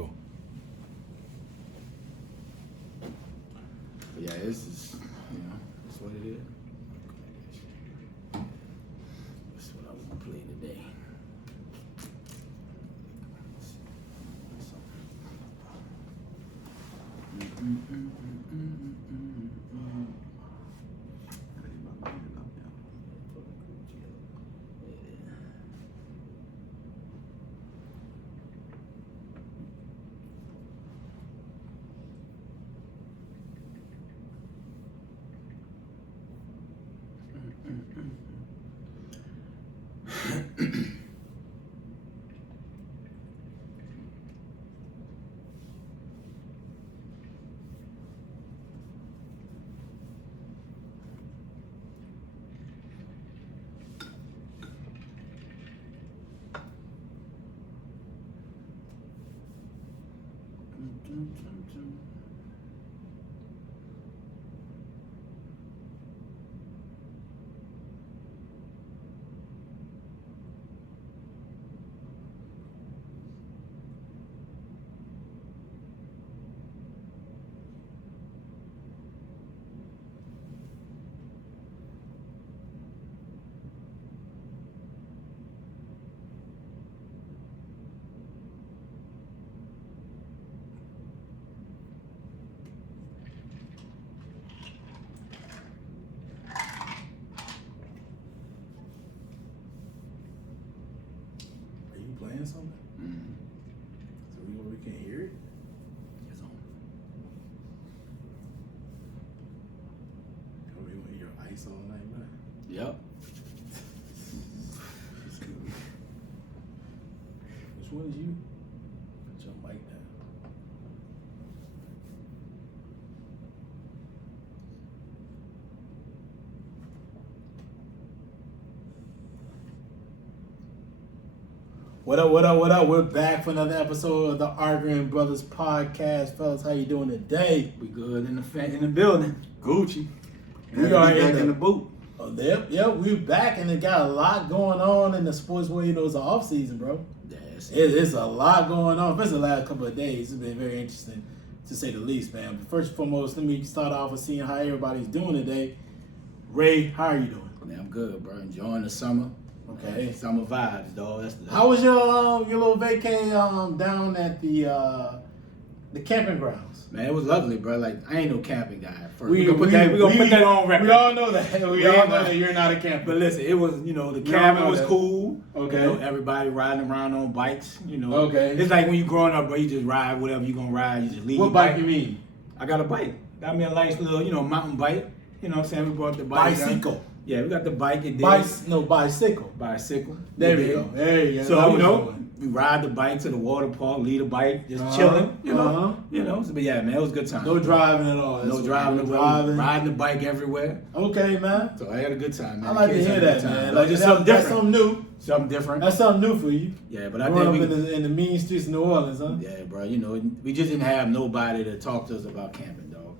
cool. But yeah, this is, that's what it is. That's what I want to play today. Playing something? Mm-hmm. So we can hear it? It's on. Oh, we want to hear ice all night, man. Yep. Which one is you? Put your mic down. What up, what up, what up? We're back for another episode of the Arguing Brothers podcast. Fellas, how you doing today? We good in the building. Gucci. We are in the boot. Oh, yep, we're back and it got a lot going on in the sports world. You know, it's an off season, bro. Yes. It's a lot going on, especially the last couple of days. It's been very interesting, to say the least, man. But first and foremost, let me start off with seeing how everybody's doing today. Ray, how are you doing? Man, I'm good, bro. Enjoying the summer. Okay. Summer vibes, dog. That's How was your little vacay down at the camping grounds? Man, it was lovely, bro. Like, I ain't no camping guy at first. We gonna put that on record. We all know that. We all know that you're not a camper. But listen, it was, the We all cabin know was that. cool. Okay. Everybody riding around on bikes, Okay. It's like when you growing up, bro, you just ride whatever you gonna ride. You just leave What your bike you mean? I got a bike. Got me a nice little, mountain bike. You know what I'm saying? We brought the bike down. Bicycle. Yeah, we got the bike. It did. Bicycle. Bicycle. There It we did. go. There you go. So, That was doing. we ride the bike to the water park, leave the bike, just Uh-huh. chilling, Uh-huh. So, but yeah, man, it was a good time. No driving at all. No driving, riding the bike everywhere. Okay, man. So I had a good time, man. I like to Kids hear had a that, good time. man. Like, just something different. That's something new. Something different. That's something new for you. Yeah, but I Growing think up in the mean streets of New Orleans, huh? yeah, bro, we just didn't have nobody to talk to us about camping, dog.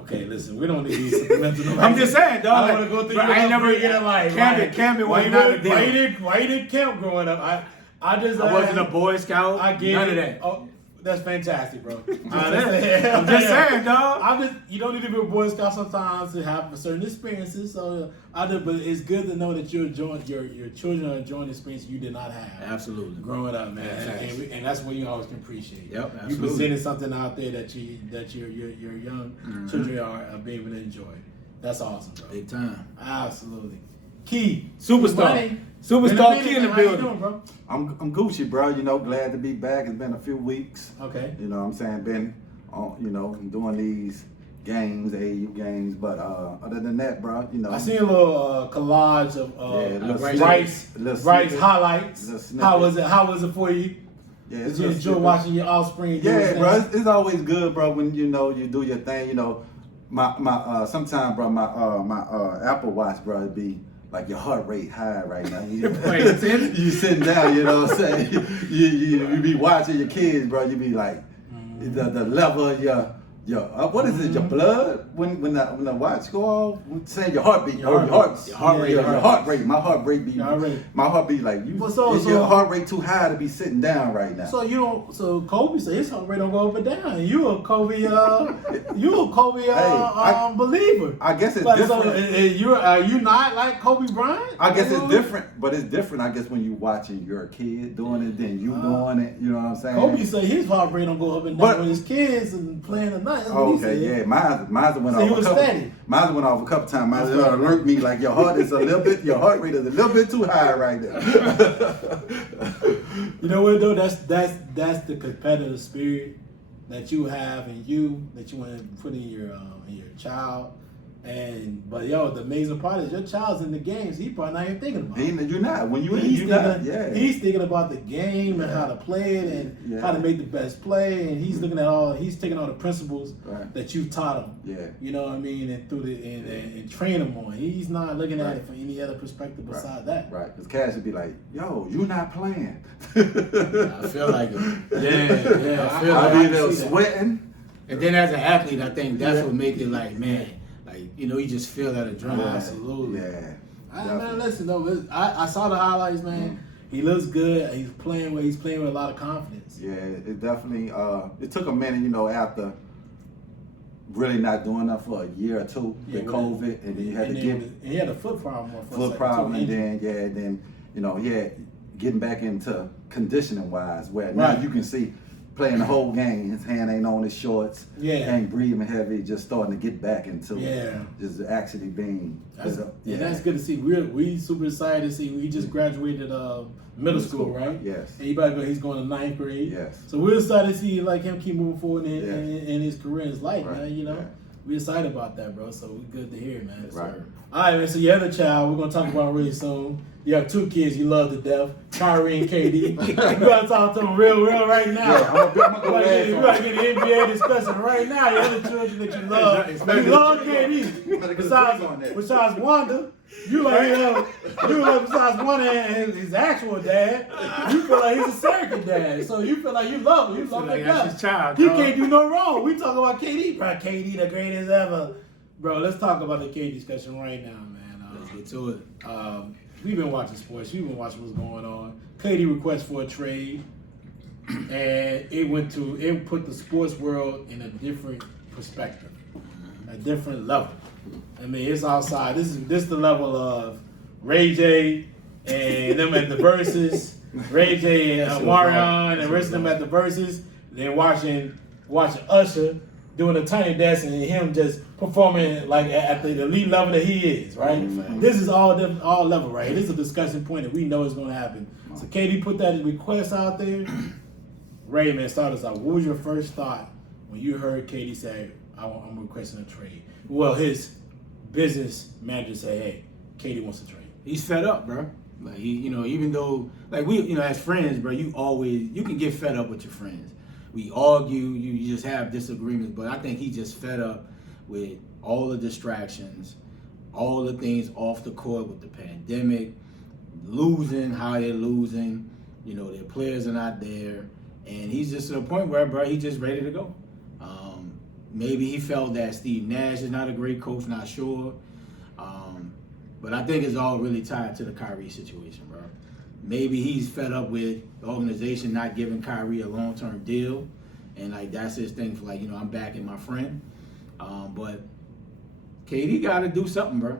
Okay, listen, we don't need these supplemental. I'm just saying, dog. I don't want to go through. Bro, I ain't never get like camping was not a deal. Why you didn't camp growing up? I wasn't a Boy Scout. I get none it. of that. Oh, that's fantastic, bro. I'm just saying, dog. You don't need to be a Boy Scout sometimes to have certain experiences. So but it's good to know that your children are enjoying experiences you did not have. Absolutely. Growing up, man, Yeah, and that's what you always can appreciate. Yep, You absolutely. presented something out there that your young children are being able to enjoy. That's awesome, bro. Big time. Absolutely. Key, Superstar. Money. Superstar Key in the How you building. doing, bro? I'm Gucci, bro. Glad to be back. It's been a few weeks. Okay. You know what I'm saying? Been on, doing these games, AAU games. But other than that, bro, I seen a little collage of Rice snippet. highlights. Little snippet. How was it for you? Yeah, Did you enjoy watching your offspring? do Yeah, its bro. thing? It's always good, bro, when you do your thing. My sometimes, bro, my Apple Watch, bro, it be like your heart rate high right now. You sitting down, you know what I'm saying? You be watching your kids, bro. You be like the level of what is it? Your blood when the watch go off, saying your heartbeat, Your heart rate. My heart rate be like you. Is your heart rate too high to be sitting down right now? So you don't. So Kobe said his heart rate don't go up and down. You a Kobe? Believer. I guess it's like, different. So, are you not like Kobe Bryant? I guess it's different, but it's different. I guess when you watching your kid doing it, then you doing it. You know what I'm saying? Kobe said his heart rate don't go up and down when his kids and playing the night. Okay, yeah, mine went off. Mine went off a couple times. Mine alert me like your heart rate is a little bit too high right now. You know what though? That's the competitive spirit that you have in you that you want to put in your child. But the amazing part is your child's in the games. He probably not even thinking about it. You're not. When he's thinking about the game and how to play it and how to make the best play, and he's looking at he's taking all the principles that you taught him. Yeah. You know what I mean, and through and train him on. He's not looking at it from any other perspective besides that. Right. Because Cash would be like, "Yo, you not playing." I feel like it. Yeah. I feel like I be sweating. And then as an athlete, I think that's what makes it like, man. You just feel that adrenaline. Absolutely. Yeah. Man, listen though, I saw the highlights, man. He looks good. He's playing with a lot of confidence. Yeah, it definitely. It took a minute, after really not doing that for a year or two with COVID, and then you had and he had a foot problem. And then he had getting back into conditioning wise, where now you can see. Playing the whole game, his hand ain't on his shorts, ain't breathing heavy, just starting to get back into just actually being. That's good to see. We super excited to see. We just graduated middle school, right? Yes. And he's going to 9th grade. Yes. So we're excited to see him keep moving forward in his career, in his life, man. We're excited about that, bro. So we're good to hear, man. Right. All right, man. So your other child, we're gonna talk about really soon. You have 2 kids you love to death, Kyrie and KD. We gotta talk to them real right now. I'm gonna go we gotta get an NBA discussion right now. Your other children that you love. You love KD. Besides Wanda, you like besides Wanda and his actual dad, you feel like he's a surrogate dad. So you feel like you love him. You love him. That's his child. He can't do no wrong. We talk about KD, bro. KD the greatest ever. Bro, let's talk about the KD discussion right now, man. Let's get to it. We've been watching sports. You've been watching what's going on. KD request for a trade, and it put the sports world in a different perspective, a different level. I mean, it's outside. This is the level of Ray J and them at the verses. Ray J and Marion and the rest of them at the verses. Then watching Usher doing a tiny dance and him just performing like at the elite level that he is, right? Mm-hmm. This is all level, right? This is a discussion point that we know is going to happen. So KD put that request out there. Ray, man, start us out. What was your first thought when you heard KD say, I'm requesting a trade? Well, his business manager say, hey, KD wants a trade. He's fed up, bro. Like he, even though, like we, as friends, bro, you can get fed up with your friends. We argue, you just have disagreements, but I think he's just fed up with all the distractions, all the things off the court with the pandemic, losing, how they're losing, their players are not there, and he's just to the point where, bro, he's just ready to go. Maybe he felt that Steve Nash is not a great coach, not sure, but I think it's all really tied to the Kyrie situation, bro. Maybe he's fed up with the organization not giving Kyrie a long-term deal, and that's his thing for I'm backing my friend. But KD got to do something, bro.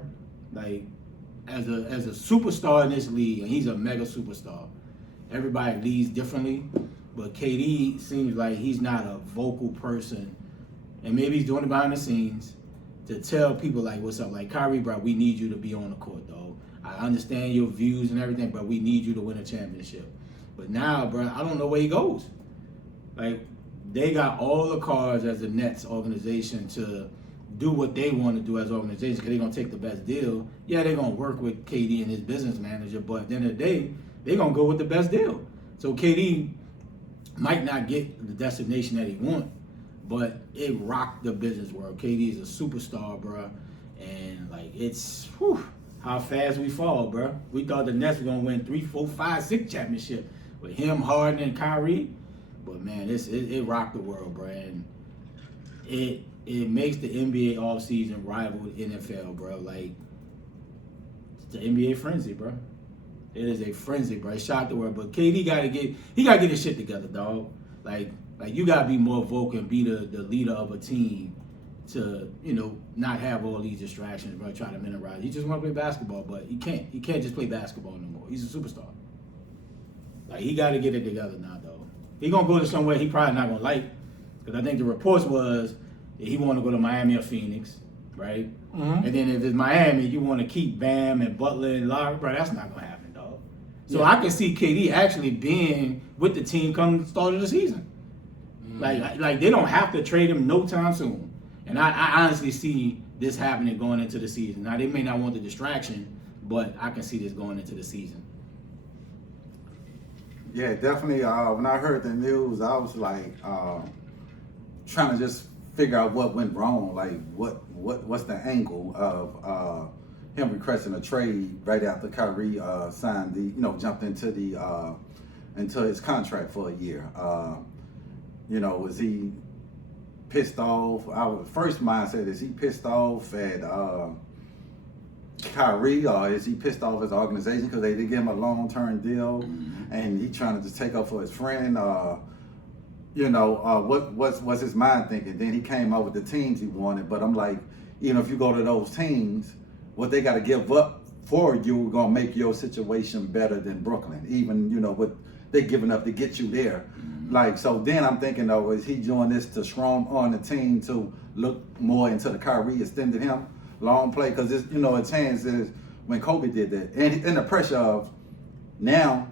As a superstar in this league, and he's a mega superstar. Everybody leads differently, but KD seems like he's not a vocal person, and maybe he's doing it behind the scenes to tell people what's up. Kyrie, bro, we need you to be on the court, dog. I understand your views and everything, but we need you to win a championship. But now, bro, I don't know where he goes. They got all the cards as a Nets organization to do what they want to do as an organization because they're going to take the best deal. Yeah, they're going to work with KD and his business manager, but at the end of the day, they're going to go with the best deal. So KD might not get the destination that he wants, but it rocked the business world. KD is a superstar, bro, and it's how fast we fall, bro. We thought the Nets were going to win 3, 4, 5, 6 championships with him, Harden, and Kyrie. But, man, it rocked the world, bro. And it makes the NBA offseason rival the NFL, bro. Like, it's the NBA frenzy, bro. It is a frenzy, bro. It shocked the world. But KD gotta get his shit together, dog. Like you gotta be more vocal and be the leader of a team to, not have all these distractions, bro. Try to minimize. He just want to play basketball, but he can't. He can't just play basketball no more. He's a superstar. Like, he got to get it together now, though. He gonna go to somewhere he probably not gonna like, because I think the reports was that he want to go to Miami or Phoenix, right? Mm-hmm. And then if it's Miami, you want to keep Bam and Butler and Lowry, bro. That's not gonna happen, dog. So I can see KD actually being with the team come the start of the season. Mm-hmm. Like they don't have to trade him no time soon. And I honestly see this happening going into the season. Now, they may not want the distraction, but I can see this going into the season. Yeah, definitely. When I heard the news, I was like trying to just figure out what went wrong. Like, what's the angle of him requesting a trade right after Kyrie signed jumped into his contract for a year. Was he pissed off? Our first mindset is he pissed off at Kyrie, or is he pissed off at the organization because they did give him a long-term deal, and he trying to just take up for his friend? What's his mind thinking? Then he came up with the teams he wanted, but I'm like, if you go to those teams, what they got to give up for you gonna make your situation better than Brooklyn, even what they giving up to get you there. Like, so then I'm thinking, though, is he doing this to strong on the team to look more into the Kyrie extended him long play? Because it's, a chance is when Kobe did that, and the pressure of now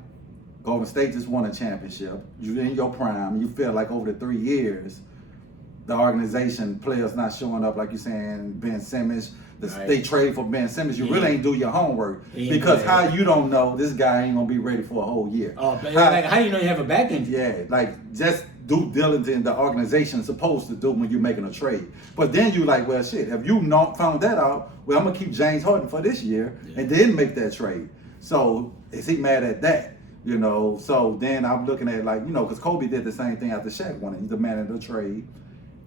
Golden State just won a championship. You're in your prime. You feel like over the 3 years, the organization players not showing up, like you're saying, Ben Simmons. They trade for Ben Simmons. You really ain't do your homework, because how you don't know this guy ain't gonna be ready for a whole year. Oh, how do you know you have a back injury? Yeah, like, just due diligence the organization is supposed to do when you're making a trade. But then you like, well, shit, if you not found that out, well, I'm gonna keep James Harden for this year and then make that trade. So is he mad at that? So then I'm looking at, like, because Kobe did the same thing after Shaq won it. He demanded a trade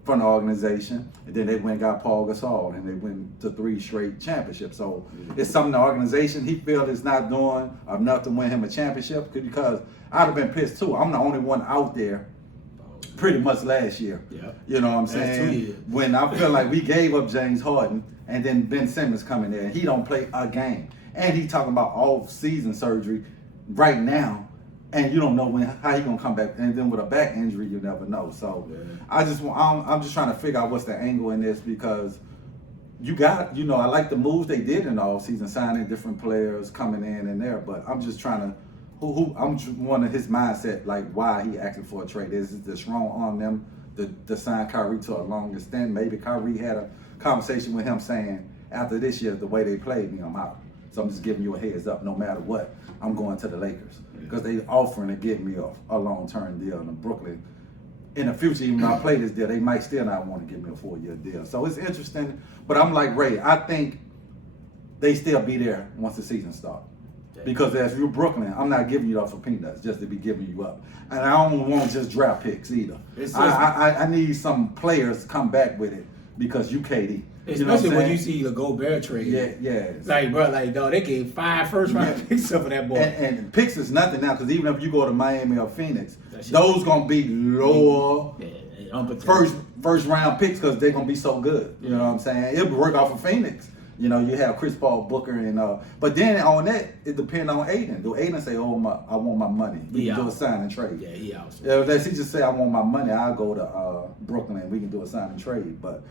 from the organization, and then they went and got Paul Gasol, and they went to 3 straight championships. So it's something the organization he feels is not doing enough to win him a championship, because I'd have been pissed too. I'm the only one out there pretty much last year. Yeah. You know what I'm saying? When I feel like we gave up James Harden, and then Ben Simmons coming there, and he don't play a game. And he talking about off-season surgery right now, and you don't know how he gonna come back. And then with a back injury, you never know. So I'm just trying to figure out what's the angle in this, because you got, I like the moves they did in the offseason, signing different players, coming in and there. But I'm just trying to, I'm just wondering his mindset, like, why he asking for a trade. Is it just wrong on them to sign Kyrie to a longer extent? Maybe Kyrie had a conversation with him saying, after this year, the way they played me, I'm out. So I'm just giving you a heads up. No matter what, I'm going to the Lakers, because they offering to give me a long-term deal in Brooklyn. In the future, even when I play this deal, they might still not want to give me a 4-year deal. So it's interesting. But I'm like Ray, I think they still be there once the season starts. Because as you're Brooklyn, I'm not giving you up for peanuts just to be giving you up. And I don't want just draft picks either. I need some players to come back with it, because you, KD. Especially when you see the Gobert trade. Yeah. Like, bro, dog, they gave 5 first-round picks up for that boy. And picks is nothing now, because even if you go to Miami or Phoenix, those going to be lower first-round picks, because they're going to be so good. You know what I'm saying? It'll work out for Phoenix. You have Chris Paul, Booker, and but then on that, it depends on Aiden. Do Aiden say, "Oh, I want my money"? We can do a sign and trade. Yeah, he out. If he just say, "I want my money," I'll go to Brooklyn and we can do a sign and trade. But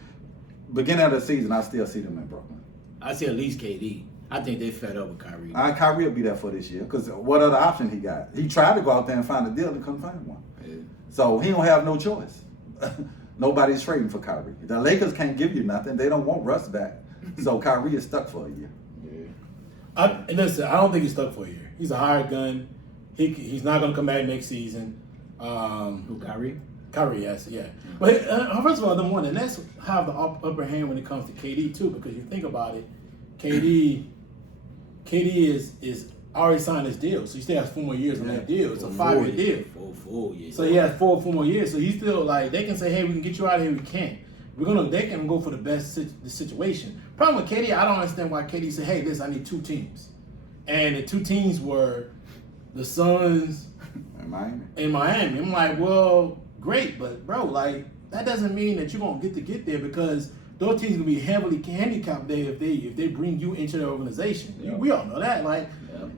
beginning of the season, I still see them in Brooklyn. I see at least KD. I think they fed up with Kyrie. Kyrie will be there for this year, because what other option he got? He tried to go out there and find a deal and couldn't find one. Yeah. So he don't have no choice. Nobody's trading for Kyrie. The Lakers can't give you nothing. They don't want Russ back. So Kyrie is stuck for a year. Yeah. Listen, I don't think he's stuck for a year. He's a hired gun. He's not going to come back next season. Who, Kyrie? Kyrie, yes, yeah. But first of all, number one, and that's have the upper hand when it comes to KD too, because you think about it, KD is already signed his deal, so he still has 4 more years on that deal. It's a 5-year deal. 4 years. So he has 4 more years. So he's still like, they can say, hey, we can get you out of here, we can't. They can go for the best the situation. Problem with KD, I don't understand why KD said, "Hey, listen, I need 2 teams," and the 2 teams were the Suns and Miami. I'm like, well, great, but bro, like that doesn't mean that you're gonna get there because those teams gonna be heavily handicapped there if they bring you into their organization. Yep. We all know that. Like,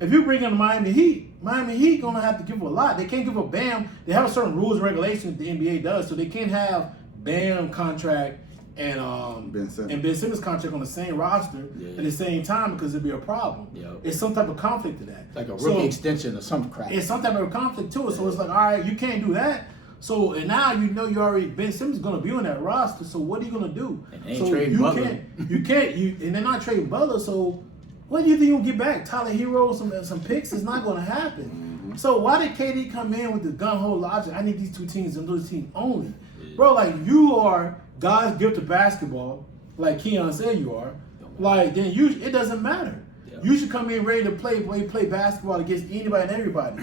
if you bring in Miami Heat gonna have to give a lot. They can't give a Bam. They have a certain rules and regulations the NBA does, so they can't have Bam contract and Ben Simmons contract on the same roster at the same time because it'd be a problem. Yep. It's some type of conflict to that. Like a rookie extension or some crap. It's some type of conflict to it. So it's like, all right, you can't do that. So and now you know you already Ben Simmons is gonna be on that roster. So what are you gonna do? And they ain't trading Butler. And they're not trading Butler. So what do you think you'll get back? Tyler Hero, some picks? It's not gonna happen. So why did KD come in with the gun hole logic? I need these 2 teams and those teams only, bro. Like you are God's gift to basketball, like Keon said you are. Like then it doesn't matter. You should come in ready to play basketball against anybody and everybody.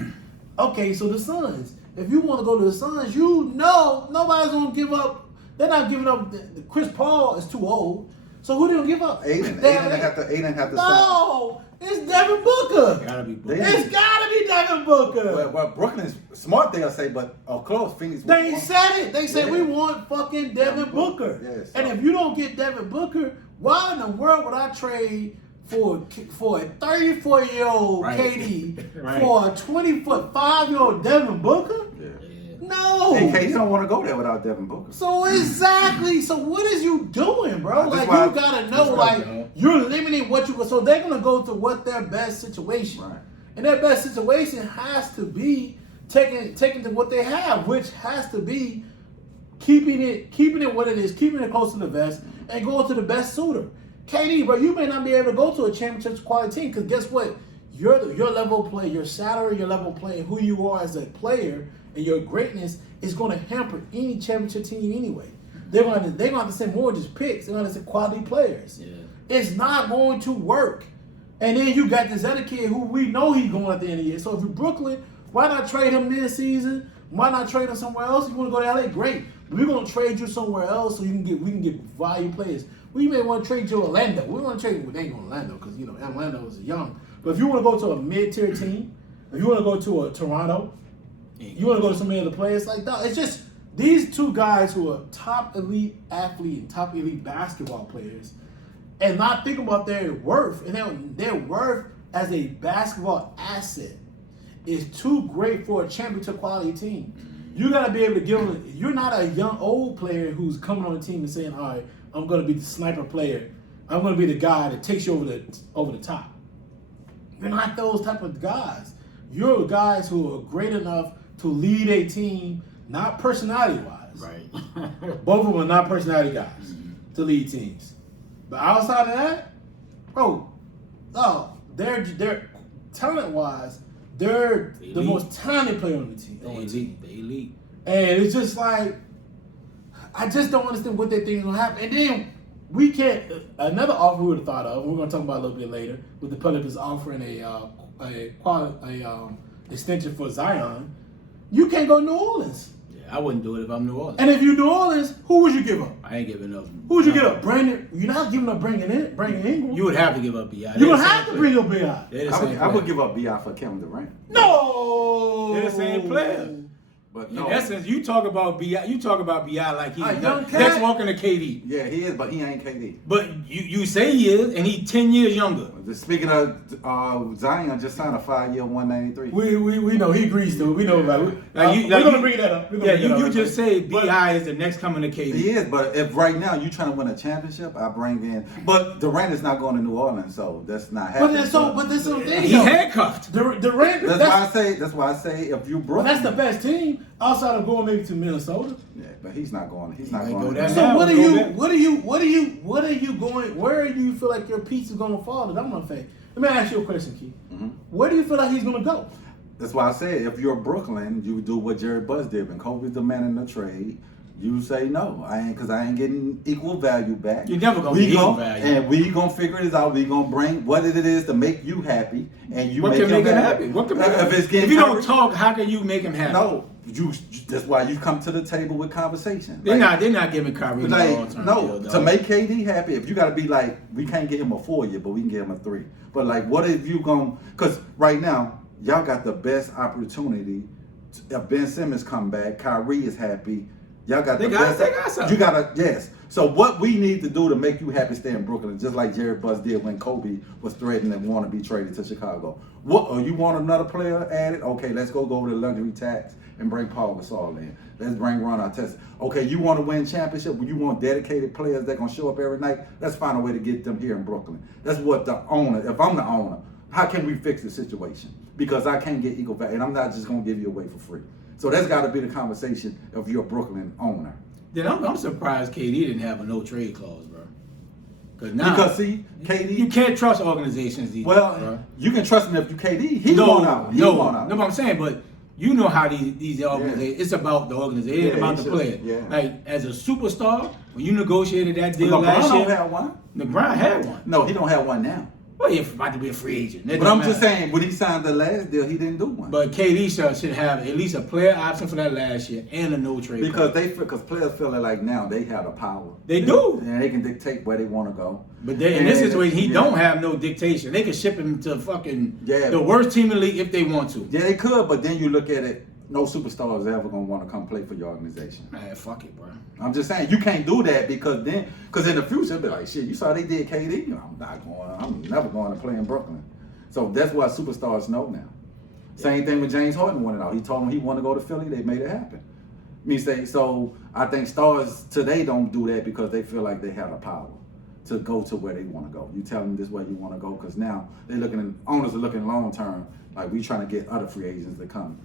Okay, so the Suns. If you want to go to the Suns, you know nobody's going to give up. They're not giving up. Chris Paul is too old. So who they going to give up? Aiden have to No, it's Devin Booker. Gotta be Booker. It's got to be Devin Booker. Well, Brooklyn's smart, they'll say, but close Phoenix. They said it. They said we want fucking Devin Booker. Yes. And if you don't get Devin Booker, why in the world would I trade for a 34-year-old KD for a 5-year-old Devin Booker? No. And KD don't want to go there without Devin Booker. So exactly. So what is you doing, bro? Like you gotta know, like you're limiting what you. So they're gonna go to what their best situation, and their best situation has to be taking to what they have, which has to be keeping it what it is, keeping it close to the vest, and going to the best suitor. KD, bro, you may not be able to go to a championship quality team because guess what? Your level of play, your salary, your level of play, who you are as a player, and your greatness is going to hamper any championship team anyway. They're going to have to send more just picks. They're going to send quality players. Yeah. It's not going to work. And then you got this other kid who we know he's going at the end of the year. So if you're Brooklyn, why not trade him this season? Why not trade him somewhere else? You want to go to LA? Great. But we're going to trade you somewhere else so we can get value players. We may want to trade you to Orlando. We want to trade you. They ain't going to Orlando because Orlando is young. But if you want to go to a mid-tier team, if you want to go to a Toronto, you want to go to some other players like that. It's just these 2 guys who are top elite athlete and top elite basketball players, and not think about their worth and their worth as a basketball asset is too great for a championship quality team. You got to be able to give them. You're not a young old player who's coming on the team and saying, "All right, I'm going to be the sniper player. I'm going to be the guy that takes you over the top." You're not those type of guys. You're guys who are great enough to lead a team, not personality-wise. Right. Both of them are not personality guys to lead teams. But outside of that, bro, they're talent-wise, they're the most talented player on the team. They elite. And it's just like, I just don't understand what they think is going to happen. And then we can't, another offer we would have thought of, we're going to talk about a little bit later, with the Pelicans offering a extension for Zion. You can't go to New Orleans. Yeah, I wouldn't do it if I'm New Orleans. And if you're New Orleans, who would you give up? I ain't giving up. Who would you give up? Brandon? You're not giving up Brandon Ingram. You would have to give up B.I. You would have to bring up B.I. I would give up B.I. for Kevin Durant. No! They're the same player. But in essence, you talk about B.I. like he's young next walking to KD. Yeah, he is, but he ain't KD. But you say he is, and he's 10 years younger. Speaking of Zion, just signed a 5-year, $193. We know he agrees to it. We know about it. We're gonna bring that up. You just say B.I. is the next coming to KD. He is, but if right now you trying to win a championship, I bring in. But Durant is not going to New Orleans, so that's not happening. But there's some things. He's handcuffed. Durant. That's why I say if you Brooklyn. That's the best team outside of going maybe to Minnesota. Yeah, but he's not going. He's not going. Go there. So what are you going? Where do you feel like your piece is going to fall? That I'm gonna say. Let me ask you a question, Keith. Mm-hmm. Where do you feel like he's going to go? That's why I said if you're Brooklyn, you do what Jerry Buss did when Kobe's demanding the trade. You say no, because I ain't getting equal value back. You're never gonna get equal value, and we gonna figure this out. We gonna bring what it is to make you happy, and you what make can him make him happy. What can make him happy? If you don't talk, how can you make him happy? No, That's why you come to the table with conversation. They're not giving Kyrie the long-term deal, to make KD happy. If you got to be like, we can't get him a 4-year, but we can get him a 3. But like, what if you because right now y'all got the best opportunity. If Ben Simmons come back, Kyrie is happy. Y'all got the best. They got something. You got yes. So what we need to do to make you happy, stay in Brooklyn, just like Jerry Buss did when Kobe was threatening and want to be traded to Chicago. You want another player added? Okay, let's go over the luxury tax and bring Paul Gasol in. Let's bring Ron Artest. Okay, you want to win championship? You want dedicated players that gonna show up every night? Let's find a way to get them here in Brooklyn. That's what the owner. If I'm the owner, how can we fix the situation? Because I can't get equal value, and I'm not just gonna give you away for free. So that's got to be the conversation if you're a Brooklyn owner. Then I'm surprised KD didn't have a no trade clause, bro. Because see, KD, you can't trust organizations these days, bro. You can trust him if you KD. He won out. No, but I'm saying, but you know how these organizations. It's about the organization. It's about the player. Yeah. Like as a superstar, when you negotiated that deal LeBron last year, don't have one. LeBron had one. No, he don't have one now. Well, he's about to be a free agent. But I'm just saying, when he signed the last deal, he didn't do one. But KD should have at least a player option for that last year and a no trade. Because players feel like now they have the power. They do. And they can dictate where they want to go. But in this situation, he don't have no dictation. They can ship him to fucking the worst team in the league if they want to. Yeah, they could, but then you look at it, no superstar is ever going to want to come play for your organization. Man, fuck it, bro. I'm just saying, you can't do that because in the future, they'll be like, shit, you saw they did KD? I'm never going to play in Brooklyn. So that's what superstars know now. Same thing with James Harden wanted out. He told him he wanted to go to Philly. They made it happen. So I think stars today don't do that because they feel like they have the power to go to where they want to go. You tell them this way you want to go because now owners are looking long term. Like we trying to get other free agents to come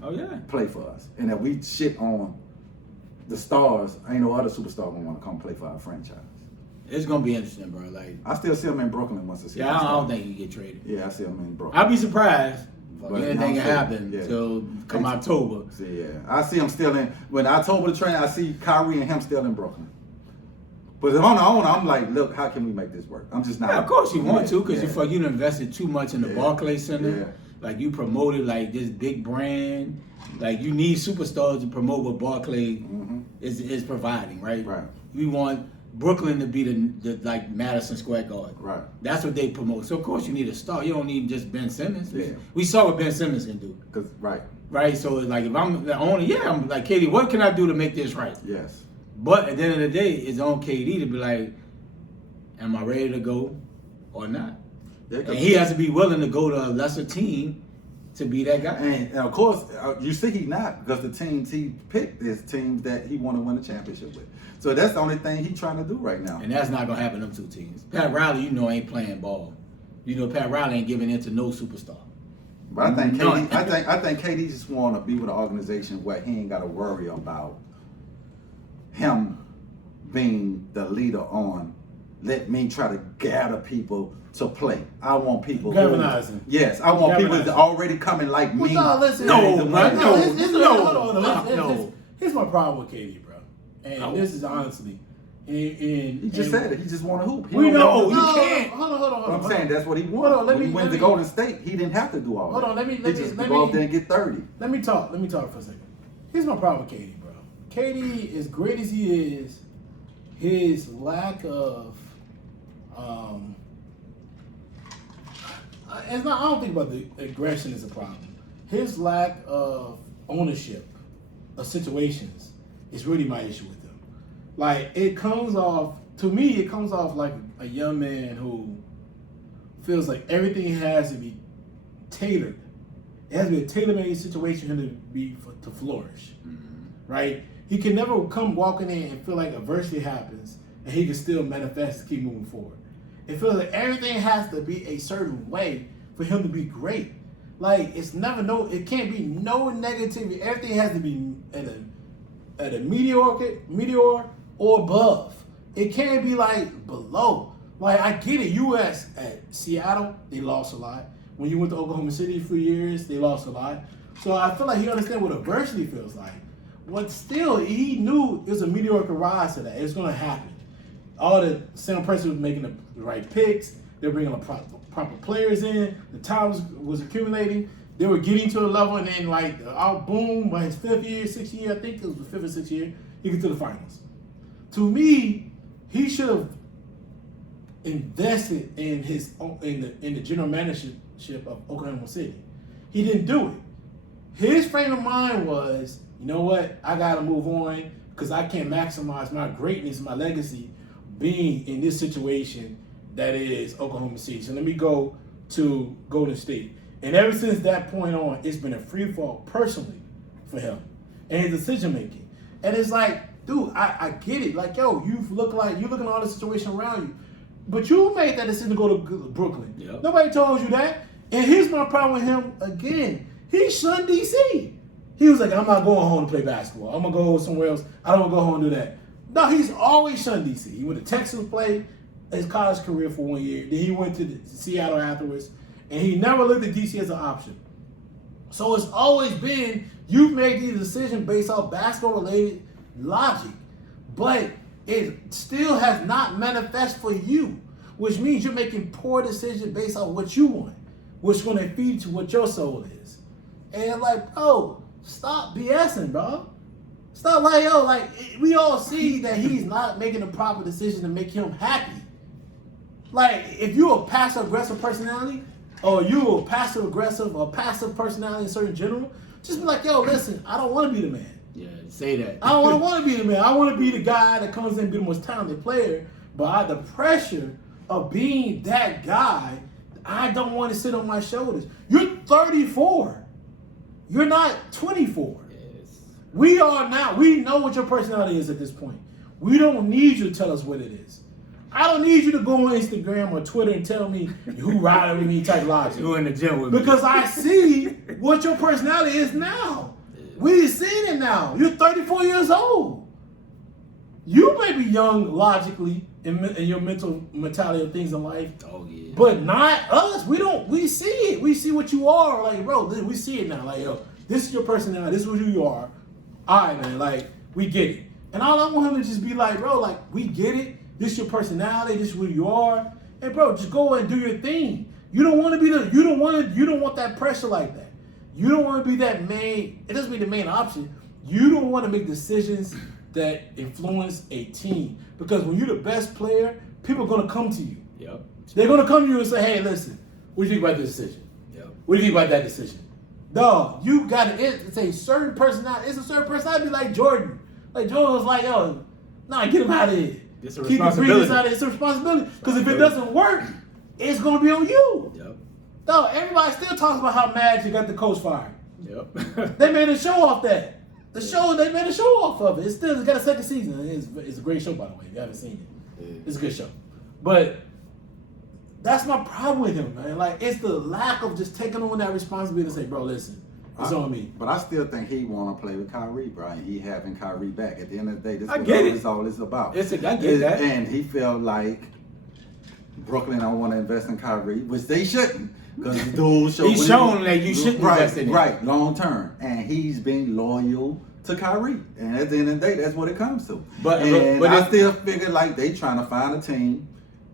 play for us. And if we shit on the stars, ain't no other superstar gonna want to come play for our franchise. It's gonna be interesting, bro. Like I still see him in Brooklyn once a season. Yeah, I don't think he get traded. Yeah, I see him in Brooklyn. I'll be surprised. Anything can happen till come October. I see him still in. When October the train, I see Kyrie and him still in Brooklyn. But if I'm the owner, I'm like, look, how can we make this work? I'm just not. Yeah, of course you want to, because you invested too much in the Barclays Center. Yeah. Like you promoted like this big brand. Like you need superstars to promote what Barclays is providing, right? Right. We want Brooklyn to be the like Madison Square Garden. Right. That's what they promote. So of course you need a star. You don't need just Ben Simmons. Yeah. We saw what Ben Simmons can do. Right. So like if I'm the owner, I'm like, KD, what can I do to make this right? Yes. But at the end of the day, it's on KD to be like, am I ready to go or not? And he has to be willing to go to a lesser team to be that guy. And of course, you see he not, because the teams he picked is teams that he want to win a championship with. So that's the only thing he's trying to do right now. And that's not going to happen to them two teams. Pat Riley, ain't playing ball. Pat Riley ain't giving in to no superstar. But I think KD, I think KD just want to be with an organization where he ain't got to worry about him being the leader on, let me try to gather people to play. I want people galvanizing. Yes, I want people that already coming like me. No, listen. No. Here's my problem with KD, bro. And this is honestly. He just said it. He just want to hoop. We know you can't. Hold on. I'm saying that's what he wanted. When he went to Golden State, he didn't have to do all that. Hold on, let me go up there and get 30. Let me talk for a second. Here's my problem with KD, bro. KD, as great as he is, his lack of I don't think about the aggression as a problem. His lack of ownership of situations is really my issue with him. Like, it comes off like a young man who feels like everything has to be tailored. It has to be a tailor-made situation for him to flourish, right? He can never come walking in and feel like adversity happens and he can still manifest and keep moving forward. It feels like everything has to be a certain way for him to be great. Like, it can't be no negativity. Everything has to be at a meteor or above. It can't be like below. Like, I get it. U.S. at Seattle, they lost a lot. When you went to Oklahoma City for years, they lost a lot. So I feel like he understands what adversity feels like. But still, he knew it was a mediocre rise to that. It was going to happen. All the center person was making the right picks. They were bringing the proper players in. The time was accumulating. They were getting to a level, and then out boom, by his 5th year, 6th year, I think it was the 5th or 6th year, he get to the finals. To me, he should have invested in the general managership of Oklahoma City. He didn't do it. His frame of mind was, you know what, I got to move on because I can't maximize my greatness, my legacy, being in this situation that is Oklahoma City. So let me go to Golden State. And ever since that point on, it's been a free fall personally for him and his decision making. And it's like, dude, I get it. Like, yo, you're looking at all the situation around you. But you made that decision to go to Brooklyn. Yep. Nobody told you that. And here's my problem with him again. He shunned DC. He was like, I'm not going home to play basketball. I'm going to go somewhere else. I don't want to go home and do that. No, he's always shunned DC. He went to Texas to play his college career for 1 year. Then he went to Seattle afterwards. And he never looked at DC as an option. So it's always been, you've made these decisions based off basketball-related logic. But it still has not manifest for you, which means you're making poor decisions based on what you want, which is going to feed to what your soul is. And like, bro, stop BSing, bro. Stop we all see that he's not making a proper decision to make him happy. Like, if you're a passive-aggressive personality, or you a passive-aggressive or passive personality in certain general, just be like, yo, listen, I don't want to be the man. Yeah, say that. I don't want to be the man. I want to be the guy that comes in and be the most talented player. But the pressure of being that guy, I don't want to sit on my shoulders. You're 34. You're not 24. Yes. We are now. We know what your personality is at this point. We don't need you to tell us what it is. I don't need you to go on Instagram or Twitter and tell me who riding with me type logic. Who in the gym with me. Because I see what your personality is now. We're seeing it now. You're 34 years old. You may be young logically in your mental mentality of things in life. Oh, yeah. But not us. We see it. We see what you are. Like, bro, we see it now. Like, yo, this is your personality. This is who you are. All right, man. Like, we get it. And all I want him to just be like, bro, like, we get it. This is your personality. This is who you are. And bro, just go and do your thing. You don't want to be you don't want that pressure like that. You don't want to be that main. It doesn't be the main option. You don't want to make decisions that influence a team. Because when you're the best player, people are going to come to you. Yep. They're going to come to you and say, hey, listen, what do you think about this decision? Yep. What do you think about that decision? Dog, you got to, it's a certain personality. It's a certain personality like Jordan. Like Jordan was like, yo, nah, get him out of here. It's a Keep the responsibility. out of it. It's a responsibility. Because if it doesn't work, it's going to be on you. Yep. Dog, everybody still talks about how mad you got the coach fired. Yep. They made a show off that. They made a show off of it. It's got a second season. It's a great show, by the way. If you haven't seen it. Yeah. It's a good show. But that's my problem with him, man. Like, it's the lack of just taking on that responsibility to say, bro, listen, it's on me. But I still think he want to play with Kyrie, bro. And he having Kyrie back. At the end of the day, this is all it's about. I get that. And he felt like Brooklyn don't want to invest in Kyrie, which they shouldn't. Because the dude he's shown that you shouldn't invest in him. Right, long term. And he's being loyal to Kyrie. And at the end of the day, that's what it comes to. But I still figure like they trying to find a team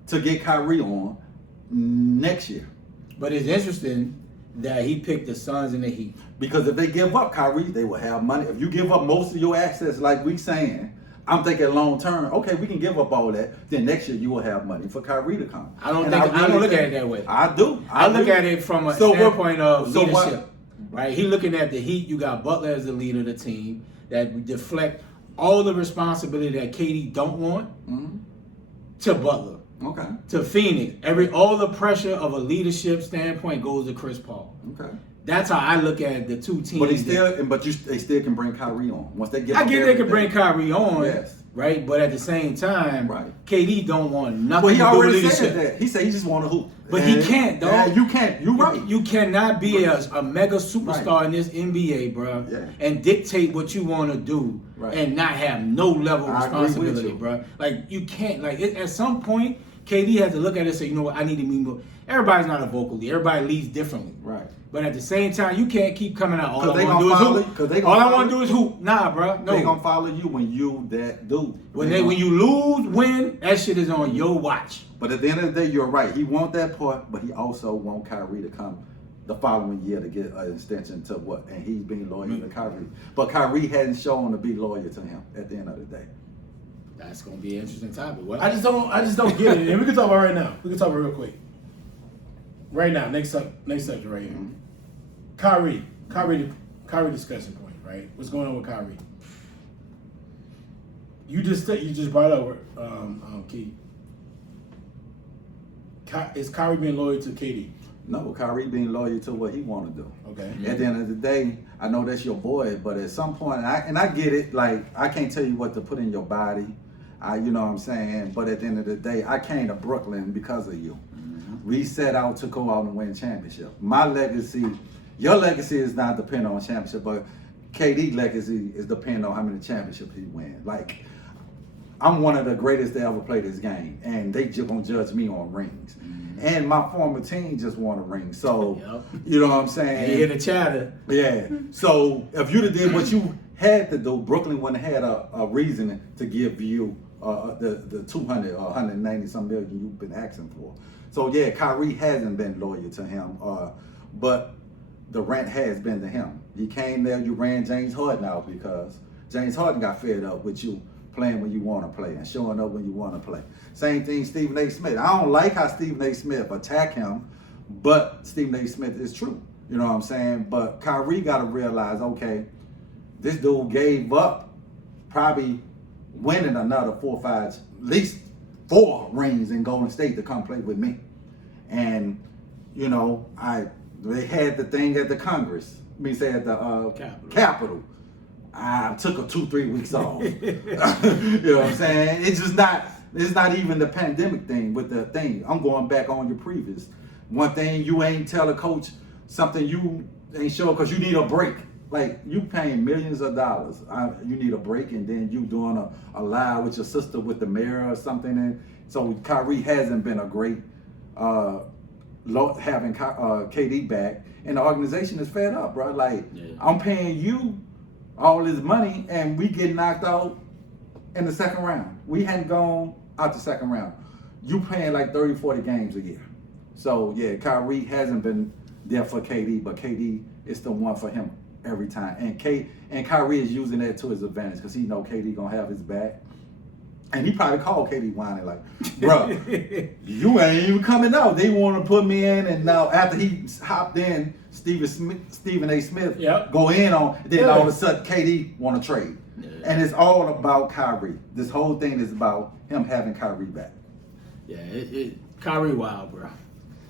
to get Kyrie on next year. But it's interesting that he picked the Suns and the Heat. Because if they give up Kyrie, they will have money. If you give up most of your assets, like we saying, I'm thinking long term, okay, we can give up all that. Then next year you will have money for Kyrie to come. I don't look at it that way. I do. I look at it from a standpoint of leadership. Right? He looking at the Heat. You got Butler as the leader of the team that deflect all the responsibility that KD don't want to Butler. Okay. To Phoenix. All the pressure of a leadership standpoint goes to Chris Paul. Okay. That's how I look at the two teams. But they still can bring Kyrie on once they get. I get they can bring Kyrie on, yes, right? But at the same time, right. KD don't want nothing to do with leadership. Said that. He said he just want to hoop. But he can't, though. Yeah, you can't. You're right. You cannot be a mega superstar in this NBA, bro, and dictate what you want to do and not have no level of responsibility, bro. Like, you can't. Like, at some point, KD has to look at it and say, you know what, I need to be more. Everybody's not a vocal leader. Everybody leads differently. Right. But at the same time, you can't keep coming out. All I want to do is hoop. Nah, bro. No. They gonna follow you when you that dude. When you win, that shit is on your watch. But at the end of the day, you're right. He want that part, but he also want Kyrie to come the following year to get an extension to what, and he's being loyal to Kyrie. But Kyrie hadn't shown to be loyal to him at the end of the day. That's gonna be an interesting topic. What? I just don't get it. And we can talk about it right now. We can talk about it real quick. Right now, next subject right here. Kyrie discussion point, right? What's going on with Kyrie? You just brought up Keith. Is Kyrie being loyal to KD? No, Kyrie being loyal to what he want to do. Okay. At the end of the day, I know that's your boy, but at some point, I get it. Like, I can't tell you what to put in your body. You know what I'm saying? But at the end of the day, I came to Brooklyn because of you. We set out to go out and win championship. My legacy, your legacy is not dependent on championship, but KD's legacy is dependent on how many championships he wins. Like, I'm one of the greatest to ever play this game, and they just gonna judge me on rings. And my former team just won a ring, so you know what I'm saying. You hear the chatter. Yeah. So if you'd have did what you had to do, Brooklyn wouldn't have had a reason to give you the 200 or 190 some million you've been asking for. So yeah, Kyrie hasn't been loyal to him, but the rent has been to him. He came there, you ran James Harden out because James Harden got fed up with you playing when you want to play and showing up when you want to play. Same thing, Stephen A. Smith. I don't like how Stephen A. Smith attack him, but Stephen A. Smith is true. You know what I'm saying? But Kyrie got to realize, okay, this dude gave up probably winning another 4 or 5, at least 4 rings in Golden State to come play with me. And, you know, they had the thing at the Congress. At the Capitol. I took 2-3 weeks off. You know what I'm saying? It's not even the pandemic thing with the thing. I'm going back on your previous. One thing, you ain't tell a coach something you ain't sure because you need a break. Like, you paying millions of dollars. You need a break, and then you doing a live with your sister with the mayor or something. And so Kyrie hasn't been a great having KD back. And the organization is fed up, bro. Like, I'm paying you all this money, and we get knocked out in the second round. We hadn't gone out the second round. You playing like 30, 40 games a year. So, yeah, Kyrie hasn't been there for KD, but KD is the one for him every time. And Kyrie is using that to his advantage because he know KD going to have his back. And he probably called KD whining like, bro, you ain't even coming out. They want to put me in, and now after he hopped in, Stephen A. Smith go in on, then all of a sudden KD want to trade. And it's all about Kyrie. This whole thing is about him having Kyrie back. Yeah, Kyrie wild, bro.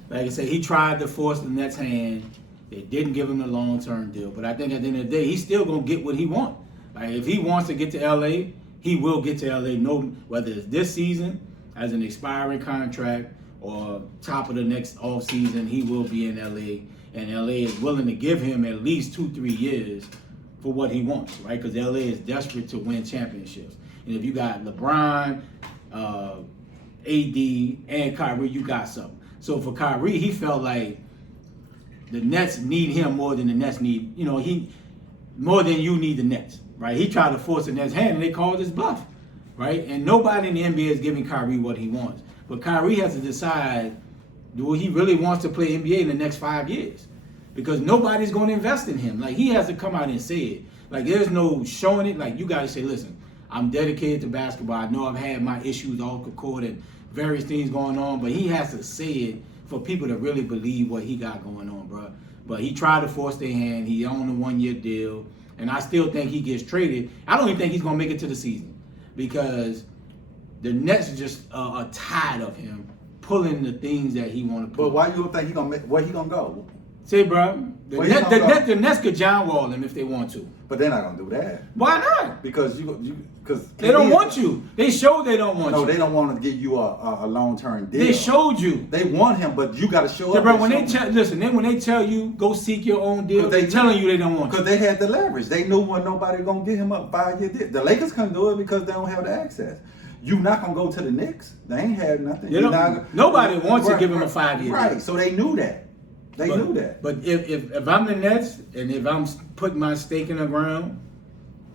Like I said, he tried to force the Nets' hand. They didn't give him a long-term deal. But I think at the end of the day, he's still going to get what he wants. Like, if he wants to get to L.A., he will get to L.A. No, whether it's this season as an expiring contract or top of the next offseason, he will be in L.A. And L.A. is willing to give him at least 2-3 years for what he wants, right? Because L.A. is desperate to win championships. And if you got LeBron, AD, and Kyrie, you got something. So for Kyrie, he felt like the Nets need him more than the Nets need, more than you need the Nets, right? He tried to force the Nets' hand, and they called his bluff, right? And nobody in the NBA is giving Kyrie what he wants. But Kyrie has to decide, do he really wants to play NBA in the next 5 years? Because nobody's going to invest in him. Like, he has to come out and say it. Like, there's no showing it. Like, you got to say, listen, I'm dedicated to basketball. I know I've had my issues off the court and various things going on, but he has to say it for people to really believe what he got going on, bro. But he tried to force their hand. He on a 1-year deal, and I still think he gets traded. I don't even think he's going to make it to the season because the Nets just are tired of him pulling the things that he want to pull. But why you think he gonna make? Where he gonna go? Say, bro, the Nets could John Wall him if they want to. But they're not gonna do that. Why not? Because they don't want you. They showed they don't want you. No, they don't want to give you a long-term deal. They showed you. They want him, but you got to show up. Bro, when they tell you go seek your own deal, they're telling you they don't want you. Because they had the leverage. They knew when nobody gonna get him up 5-year deal. The Lakers couldn't do it because they don't have the access. You not gonna go to the Knicks. They ain't had nothing. Nobody wants to give him a 5-year deal. Right. So they knew that. They knew that. But if I'm the Nets and if I'm putting my stake in the ground,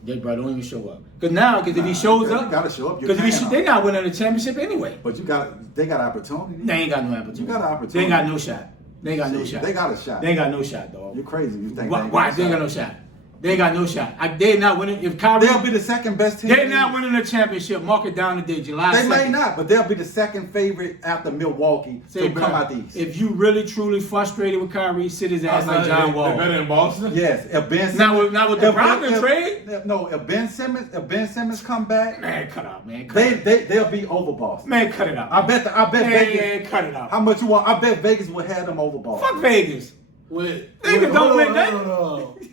they don't even show up. Because if he shows up, you gotta show up. Because they're not winning the championship anyway. But they got opportunity. They ain't got no opportunity. You got opportunity. They ain't got no shot. They ain't got no shot. They got a shot. They ain't got no shot, dog. You're crazy. You think Why? They ain't got no shot. They ain't got no shot. They're not winning. If Kyrie, they'll be the second best team. They're not winning the championship. Mark it down today, July 2nd. They may not, but they'll be the second favorite after Milwaukee to come out the East. If you really truly frustrated with Kyrie, sit his ass like John Wall. They're better than Boston. Yes, if Ben Simmons, not with the Brogdon trade. No, if Ben Simmons come back, Man, cut out, man. They'll be over Boston. Man, cut it out. I bet Vegas. Man, cut it out. How much you want? I bet Vegas would have them over Boston. Fuck Vegas. Niggas don't win that.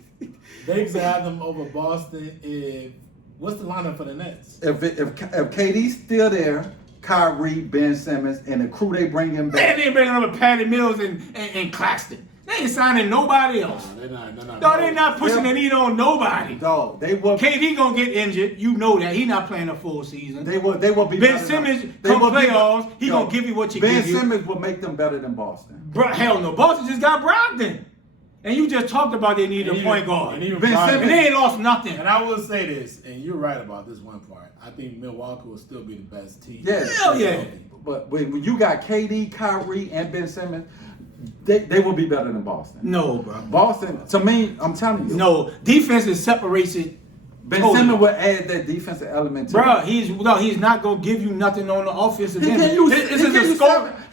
Vegas have them over Boston. What's the lineup for the Nets? If KD's still there, Kyrie, Ben Simmons, and the crew they bring him back. Man, they ain't bringing up Patty Mills and Claxton. They ain't signing nobody else. They're not. No, they're not pushing the need on nobody. Dog, they will. KD gonna get injured. You know that. He not playing a full season. They will be. Ben Simmons come playoffs. He gonna give you what you give you. Ben Simmons will make them better than Boston. Hell no. Boston just got Brogdon. And you just talked about they need a point guard. And they ain't lost nothing. And I will say this, and you're right about this one part. I think Milwaukee will still be the best team. Yeah. Hell yeah. But when you got KD, Kyrie, and Ben Simmons, they will be better than Boston. No, bro. Boston, to me, I'm telling you. No, defense is separated. Ben Simmons will add that defensive element to bro, it. he's not gonna give you nothing on the offensive end. He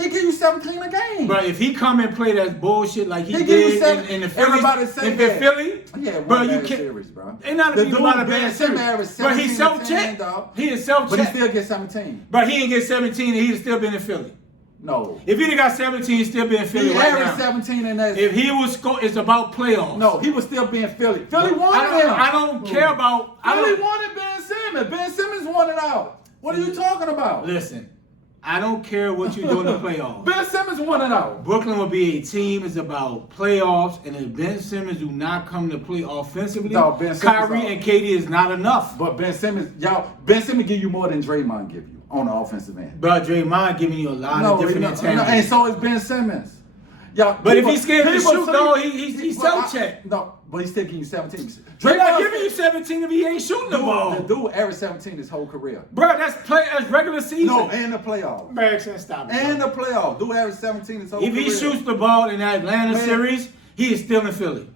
give you 17 a game. Bro, if he come and play that bullshit like he give did you seven. in the Philly, Everybody say that. Philly, Yeah, bro, one you bad can't. series, bro. Ain't not a The beat about a dude, bad Ben series. Simmons, But he 17 self-checked. dog. He is But he self-checked. still gets 17. But he didn't get 17 and he'd still been in Philly. No. If he'd have got 17, he'd still be in Philly He right averaged now. 17 in that. If he was it's about playoffs. No, he would still be in Philly. Philly wanted him. I don't care about. Philly wanted Ben Simmons. Ben Simmons wanted out. What are you talking about? Listen, I don't care what you do in the playoffs. Ben Simmons wanted out. Brooklyn will be a team. It's about playoffs, and if Ben Simmons do not come to play offensively, No, Ben Simmons Kyrie and KD is not enough. But Ben Simmons give you more than Draymond give you on the offensive end. But Draymond giving you a lot of different intangibles. And so is Ben Simmons. But if he's scared to shoot, though, he's self-checked. No, but he's still giving you 17. He's not giving you 17 if he ain't shooting the ball. The dude averaged 17 his whole career. Bro, that's regular season. No, and the playoffs. Man, stop it. And the playoffs. Dude averaged 17 his whole career. If he shoots the ball in that Atlanta series, he is still in Philly.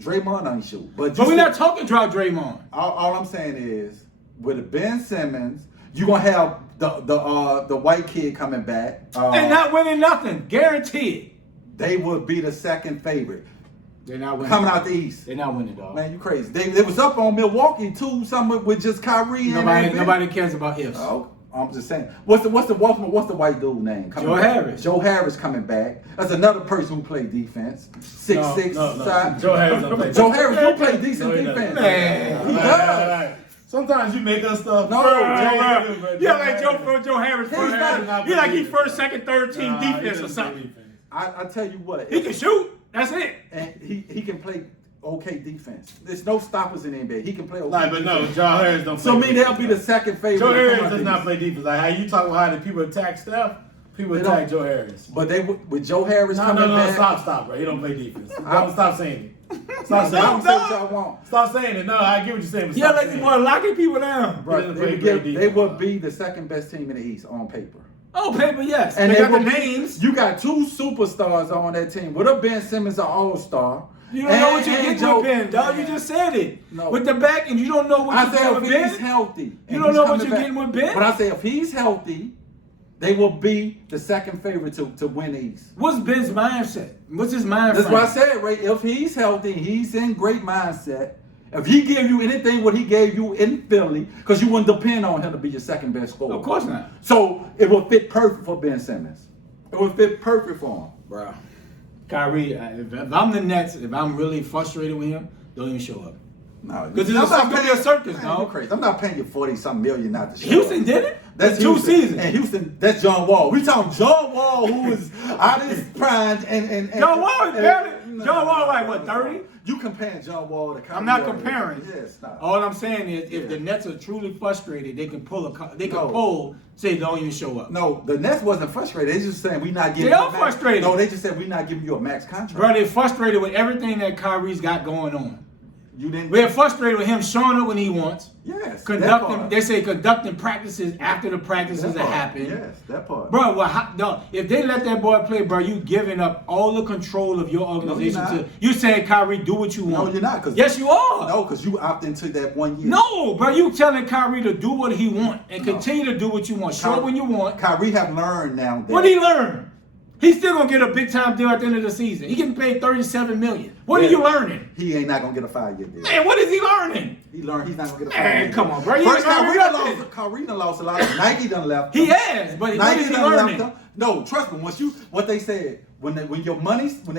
Draymond ain't shoot. But we're not talking about Draymond. All I'm saying is, with Ben Simmons, you're going to have the white kid coming back. They're not winning nothing. Guaranteed. They will be the second favorite. They're not winning. Coming out the East. They're not winning, dog. Man, you crazy. They was up on Milwaukee too, something with just Kyrie and nobody cares about ifs. Oh, I'm just saying. What's the white dude name? Joe Harris. Joe Harris coming back. That's another person who played defense. 6'6". No. Joe Harris don't play. Joe Harris do play decent defense. Man, he does. Sometimes you make us stuff. No, Joe Harris. He like he first, second, third team defense or something. I tell you what. He can shoot. That's it. And he can play okay defense. There's no stoppers in the NBA. He can play okay but no, Joe Harris don't play. So they'll be the second favorite. Joe Harris does not play defense. Like how you talk about how the people attack Steph, people attack Joe Harris. But with Joe Harris coming back. Stop, bro. He don't play defense. Stop saying it. Stop saying it. Stop saying it. No, I get what you're saying. Yeah, like these boys locking people down. Bro, they would be the second best team in the East on paper. Oh, paper, yes. And they got the names. You got two superstars on that team. With a Ben Simmons, an all-star. You don't know what you're getting with Ben, dog. You just said it. No. With the back, and you don't know what you're getting with Ben. I said if he's healthy. You don't know what you're getting with Ben? But I say if he's healthy, they will be the second favorite to win the East. What's Ben's mindset? What's his mindset? That's what I said, Ray. If he's healthy, he's in great mindset. If he gave you anything what he gave you in Philly, because you wouldn't depend on him to be your second best scorer. Of course not. So it will fit perfect for Ben Simmons. It will fit perfect for him. Bro. Kyrie, if I'm the Nets, if I'm really frustrated with him, don't even show up. No, because it's going to be a circus, dog. Crazy. I'm not paying you $40-something million not to show Houston up. did it. That's Houston. 2 seasons. And Houston, that's John Wall. We talking John Wall, who is out of his prime, and John Wall is barely. John Wall like what, 30? You comparing John Wall to Kyrie? I'm not comparing. Yes, not. All I'm saying is, if the Nets are truly frustrated, they can pull. Say don't even show up. No, the Nets wasn't frustrated. They just saying we not giving. They are frustrated. No, they just said we not giving you a max contract. Bro, they're frustrated with everything that Kyrie's got going on. You didn't. We're frustrated with him showing up when he wants. Yes. Conducting. They say conducting practices after the practices have happened. Yes, that part. Bro, no, if they let that boy play, bro, you giving up all the control of your organization. No, you saying, Kyrie, do what you want. No, you're not. Yes, you are. No, because you opt into that 1 year. No, bro, you telling Kyrie to do what he want and continue to do what you want. Show up when you want. Kyrie have learned now that. What did he learn? He's still gonna get a big time deal at the end of the season. He getting paid $37 million. What are you learning? He ain't not gonna get a 5-year deal. Man, what is he learning? He learned he's not gonna get a 5-year deal. Man, come on, bro. First, Kyrie done lost a lot. Nike done left. He has, but what is he learning? No, trust me. What they said when your money's when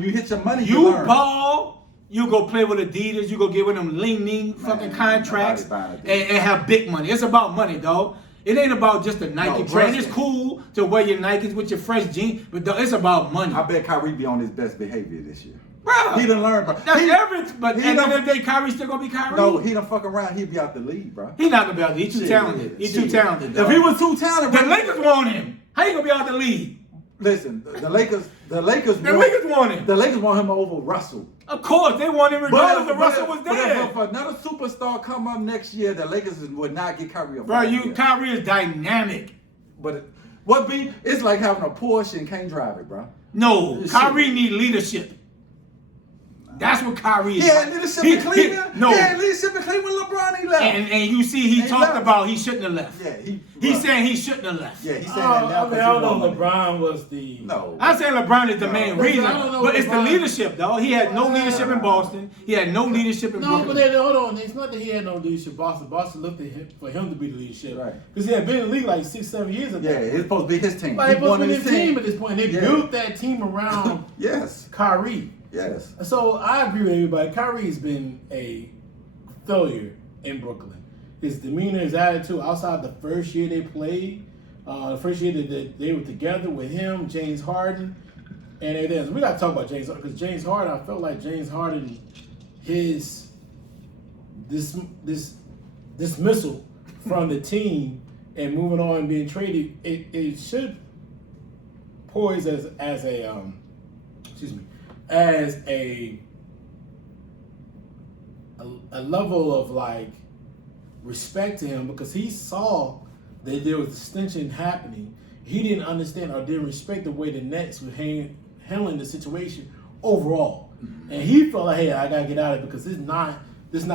you hit your money, you learn. ball. You go play with Adidas. You go get with them lean fucking contracts and have big money. It's about money, dog. It ain't about just the Nike brand. It's cool to wear your Nikes with your fresh jeans, but it's about money. I bet Kyrie be on his best behavior this year. Bro, he done learned, bro. That's everything. But at the end of the day, Kyrie still gonna be Kyrie. No, he done fuck around. He'll be out the league, bro. He not gonna be out the league. He's too talented. He's too talented. If he was too talented, the Lakers want him. How you gonna be out the league? Listen, the Lakers want him. The Lakers want him over Russell. Of course, they want him regardless if Russell was there. But if another superstar come up next year, the Lakers would not get Kyrie a Bro, Kyrie is dynamic. But it's like having a Porsche and can't drive it, bro. No, Kyrie need leadership. That's what Kyrie is. He had leadership in Cleveland. He had leadership in Cleveland when LeBron left. And you see, he talked about he shouldn't have left. Yeah, he's saying he shouldn't have left. Yeah, he's saying that now. I don't know. LeBron was the. No. I'm saying LeBron is the main reason, but it's the leadership, though. He had no leadership in Boston. He had no leadership in Brooklyn. No, but hold on. It's not that he had no leadership in Boston. Boston looked at him for him to be the leadership. Right. Because he had been in the league like 6-7 years ago. Yeah, it's supposed to be his team. Like, it's supposed to be his team at this point. They built that team around yes. Kyrie. Yes. So I agree with everybody. Kyrie's been a failure in Brooklyn. His demeanor, his attitude, outside the first year they played, the first year that they were together with him, James Harden, and everything else. We got to talk about James Harden because James Harden, I felt like James Harden, his dismissal from the team and moving on and being traded, it should poise as a level of like respect to him because he saw that there was extension happening. He didn't understand or didn't respect the way the Nets were handling the situation overall, and he felt like, hey, I gotta get out of it because this is not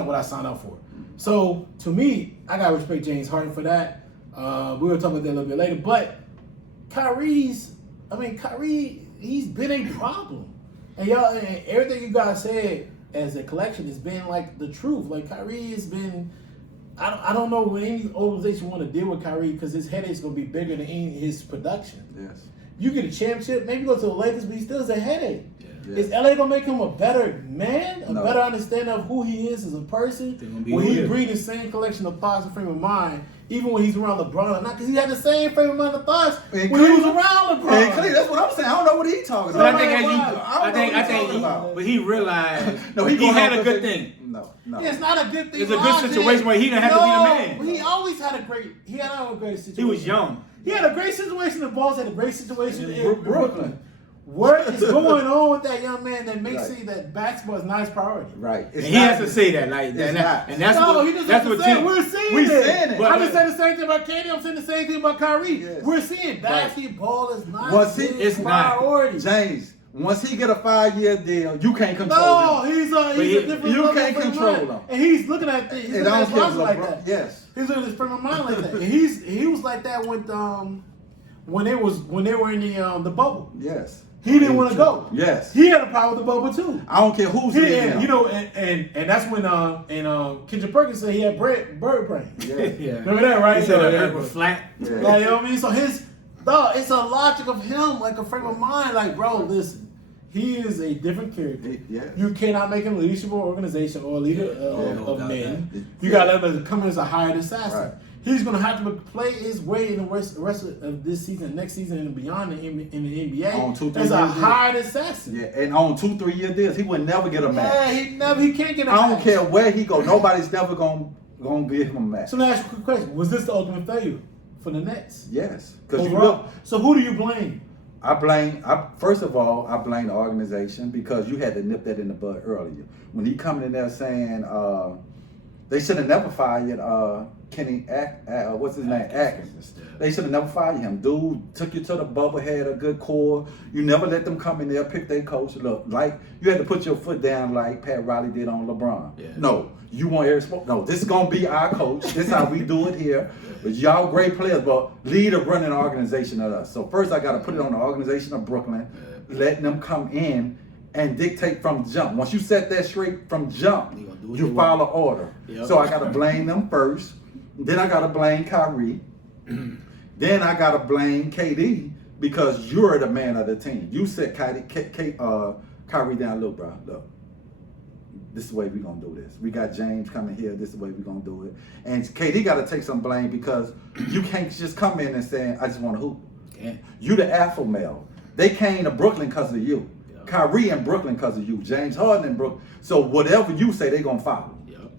what I signed up for. So to me, I gotta respect James Harden for that. We will talk about that a little bit later, but Kyrie, he's been a problem. And y'all, and everything you guys said as a collection has been like the truth. Like Kyrie has been, I don't know when any organization want to deal with Kyrie because his headache's gonna be bigger than his production. Yes. You get a championship, maybe go to the Lakers, but he still has a headache. Yeah. Is LA gonna make him a better man, a better understanding of who he is as a person? When he breathes the same collection of thoughts and frame of mind, even when he's around LeBron, not because he had the same frame of mind and thoughts when he was around LeBron. That's what I'm saying. I don't know what he's talking about. I think but he realized he had a good thing. No. It's not a good thing. It's a good situation where he didn't have to be the man. He always had a great situation. He was young. He had a great situation in Boston, had a great situation in Brooklyn. What is going on with that young man that makes it that basketball is not his priority? Right. And he has to say that like that. And that's what we're seeing it. But I'm just saying the same thing about KD. I'm saying the same thing about Kyrie. Yes. We're seeing basketball is not his priority. James, once he get a 5-year deal, you can't control him. He's a different. You can't control him. And he's looking at things. He's looking at his like that. Yes. He's looking at his frame of mind like that. And he was like that with when they were in the bubble. Yes. He didn't want to go. Yes. He had a problem with the bubble too. I don't care who's in him. You know, and that's when Kendrick Perkins said he had bird brain. Yeah. Remember that, right? He said the earth was flat. Yeah. Like, you know what I mean? So it's a logic of him, like a frame of mind. Like, bro, listen, he is a different character. Yes. You cannot make him leadership of organization or a leader of men. You got to let him come in as a hired assassin. Right. He's going to have to play his way in the rest of this season, next season, and beyond in the NBA as a hired assassin. Yeah, and on 2-3 year deals, he would never get a match. Yeah, he can't get a match. I don't care where he go. Nobody's never going to give him a match. So let me ask you a quick question. Was this the ultimate failure for the Nets? Yes. So who do you blame? First of all, I blame the organization because you had to nip that in the bud earlier. When he coming in there saying they should have never fired Kenny what's his name? Atkins. They should have never fired him. Dude took you to the bubble, had a good core. You never let them come in there, pick their coach. Look, like you had to put your foot down like Pat Riley did on LeBron. Yeah. No, you want Eric Spoelstra? No, this is gonna be our coach. This is how we do it here. But y'all great players, but lead a running organization of us. So first I gotta put it on the organization of Brooklyn, letting them come in and dictate from jump. Once you set that straight from jump, you follow order. Yep. So I gotta blame them first. Then I gotta blame Kyrie. Then I gotta blame KD because you're the man of the team. You set Kyrie down. Look, bro, look. This is the way we're gonna do this. We got James coming here. This is the way we're gonna do it. And KD gotta take some blame because you can't just come in and say, I just want to hoop. You the alpha male. They came to Brooklyn because of you. Yep. Kyrie in Brooklyn because of you. James Harden in Brooklyn. So whatever you say, they gonna follow. Yep.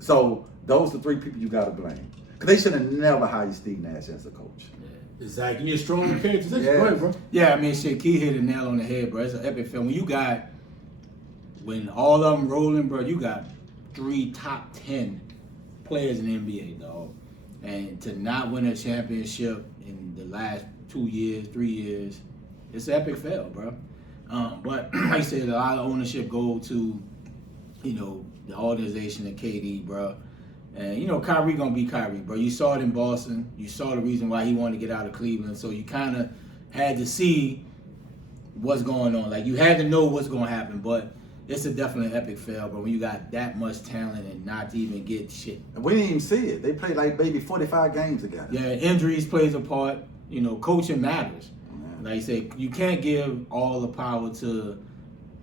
So those are the three people you gotta blame. Because they should have never hired Steve Nash as a coach. Yeah. Exactly. You're a strong character. Yes. Go ahead, bro. Yeah, I mean, shit, Key hit the nail on the head, bro. It's an epic film. When all of them rolling, bro, you got 3 top 10 players in the NBA, dog. And to not win a championship in the last 2 years, 3 years, it's an epic fail, bro. But like I said, a lot of ownership go to, the organization and KD, bro. And, Kyrie going to be Kyrie, bro. You saw it in Boston. You saw the reason why he wanted to get out of Cleveland. So you kind of had to see what's going on. Like, you had to know what's going to happen. But it's a definitely epic fail, bro, when you got that much talent and not to even get shit. We didn't even see it. They played like maybe 45 games together. Yeah, injuries plays a part. Coaching matters. Yeah. Like I say, you can't give all the power to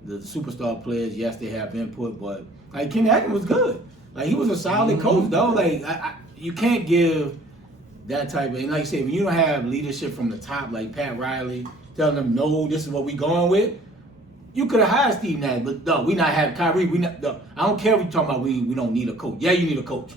the superstar players. Yes, they have input, but like Kenny Atkins was good. Like he was a solid coach, though. Like you can't give that type of. And like I say, when you don't have leadership from the top, like Pat Riley telling them, no, this is what we going with. You could have hired Steve Nash, but no, we not having Kyrie. I don't care if you're talking about we don't need a coach. Yeah, you need a coach,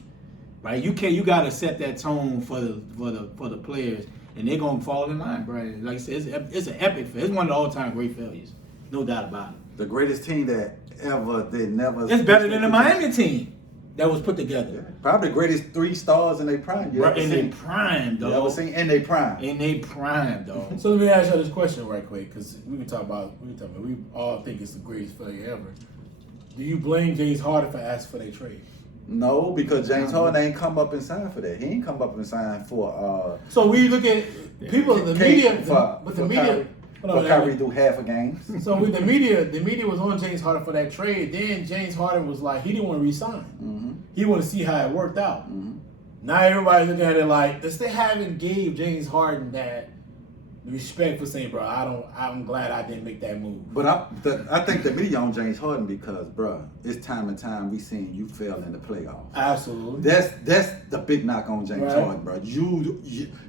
right? You got to set that tone for the players, and they're gonna fall in line, bro. Like I said, it's an epic fail. It's one of the all-time great failures, no doubt about it. The greatest team that ever did never. It's better than the Miami team that was put together. Yeah. Probably the greatest 3 stars in their prime. In their prime, dog. You ever seen in their prime? In their prime, dog. So let me ask you this question right quick, because we all think it's the greatest failure ever. Do you blame James Harden for asking for their trade? No, because James Harden ain't come up and signed for that. He ain't come up and signed for. So we look at people, the media, but the media. Kyrie do half a game. So with the media was on James Harden for that trade. Then James Harden was like, he didn't want to resign. Mm-hmm. He wanted to see how it worked out. Mm-hmm. Now everybody's looking at it like, they haven't gave James Harden that respect for saying, bro, I'm glad I didn't make that move. But I think the media on James Harden because, bro, it's time and time we seen you fail in the playoffs. Absolutely. That's the big knock on James Harden, bro. You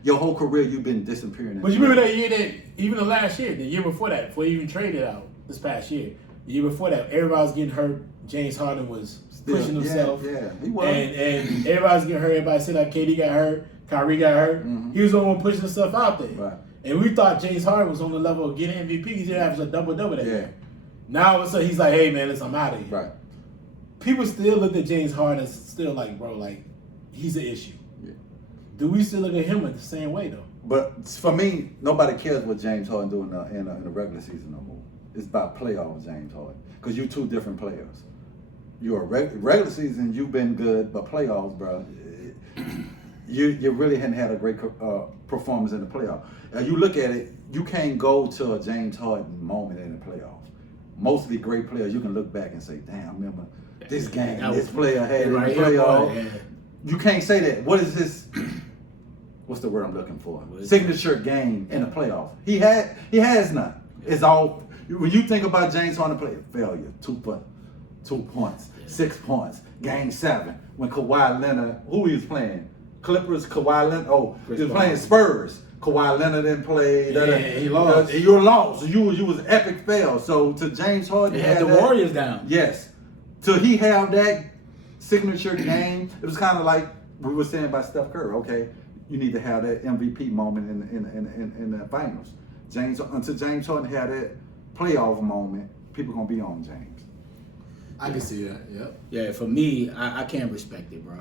your whole career you've been disappearing. But you remember that year even the last year, the year before that, before he even traded out this past year, the year before that, everybody was getting hurt. James Harden was pushing himself. Yeah, he was. And everybody was getting hurt. Everybody said like KD got hurt, Kyrie got hurt. Mm-hmm. He was the one pushing himself out there. Right. And we thought James Harden was on the level of getting MVP. He did have a double-double that year. Now all of a sudden he's like, hey man, listen, I'm out of here. Right. People still look at James Harden as still like, bro, like he's an issue. Yeah. Do we still look at him in the same way though? But for me, nobody cares what James Harden do in the regular season no more. It's about playoff James Harden. Because you're 2 different players. You're a regular season, you've been good, but playoffs, bro, you really hadn't had a great performance in the playoffs. You look at it, you can't go to a James Harden moment in the playoffs. Most of the great players, you can look back and say, damn, remember this game, this player had in the playoffs. You can't say that. What is his, what's the word I'm looking for? Signature game in the playoffs. He has none. It's all, when you think about James Harden play, failure, 2 points, 6 points, game 7, when Kawhi Leonard, who he was playing? Clippers, Kawhi Leonard, he was playing Spurs. Kawhi Leonard didn't play. He lost. You lost. You was epic fail. So to James Harden, they had the Warriors down. Yes. So he have that signature game. It was kind of like we were saying about Steph Curry. Okay, you need to have that MVP moment in the finals. until James Harden had that playoff moment, people gonna be on James. I can see that. Yep. Yeah, for me, I can't respect it, bro.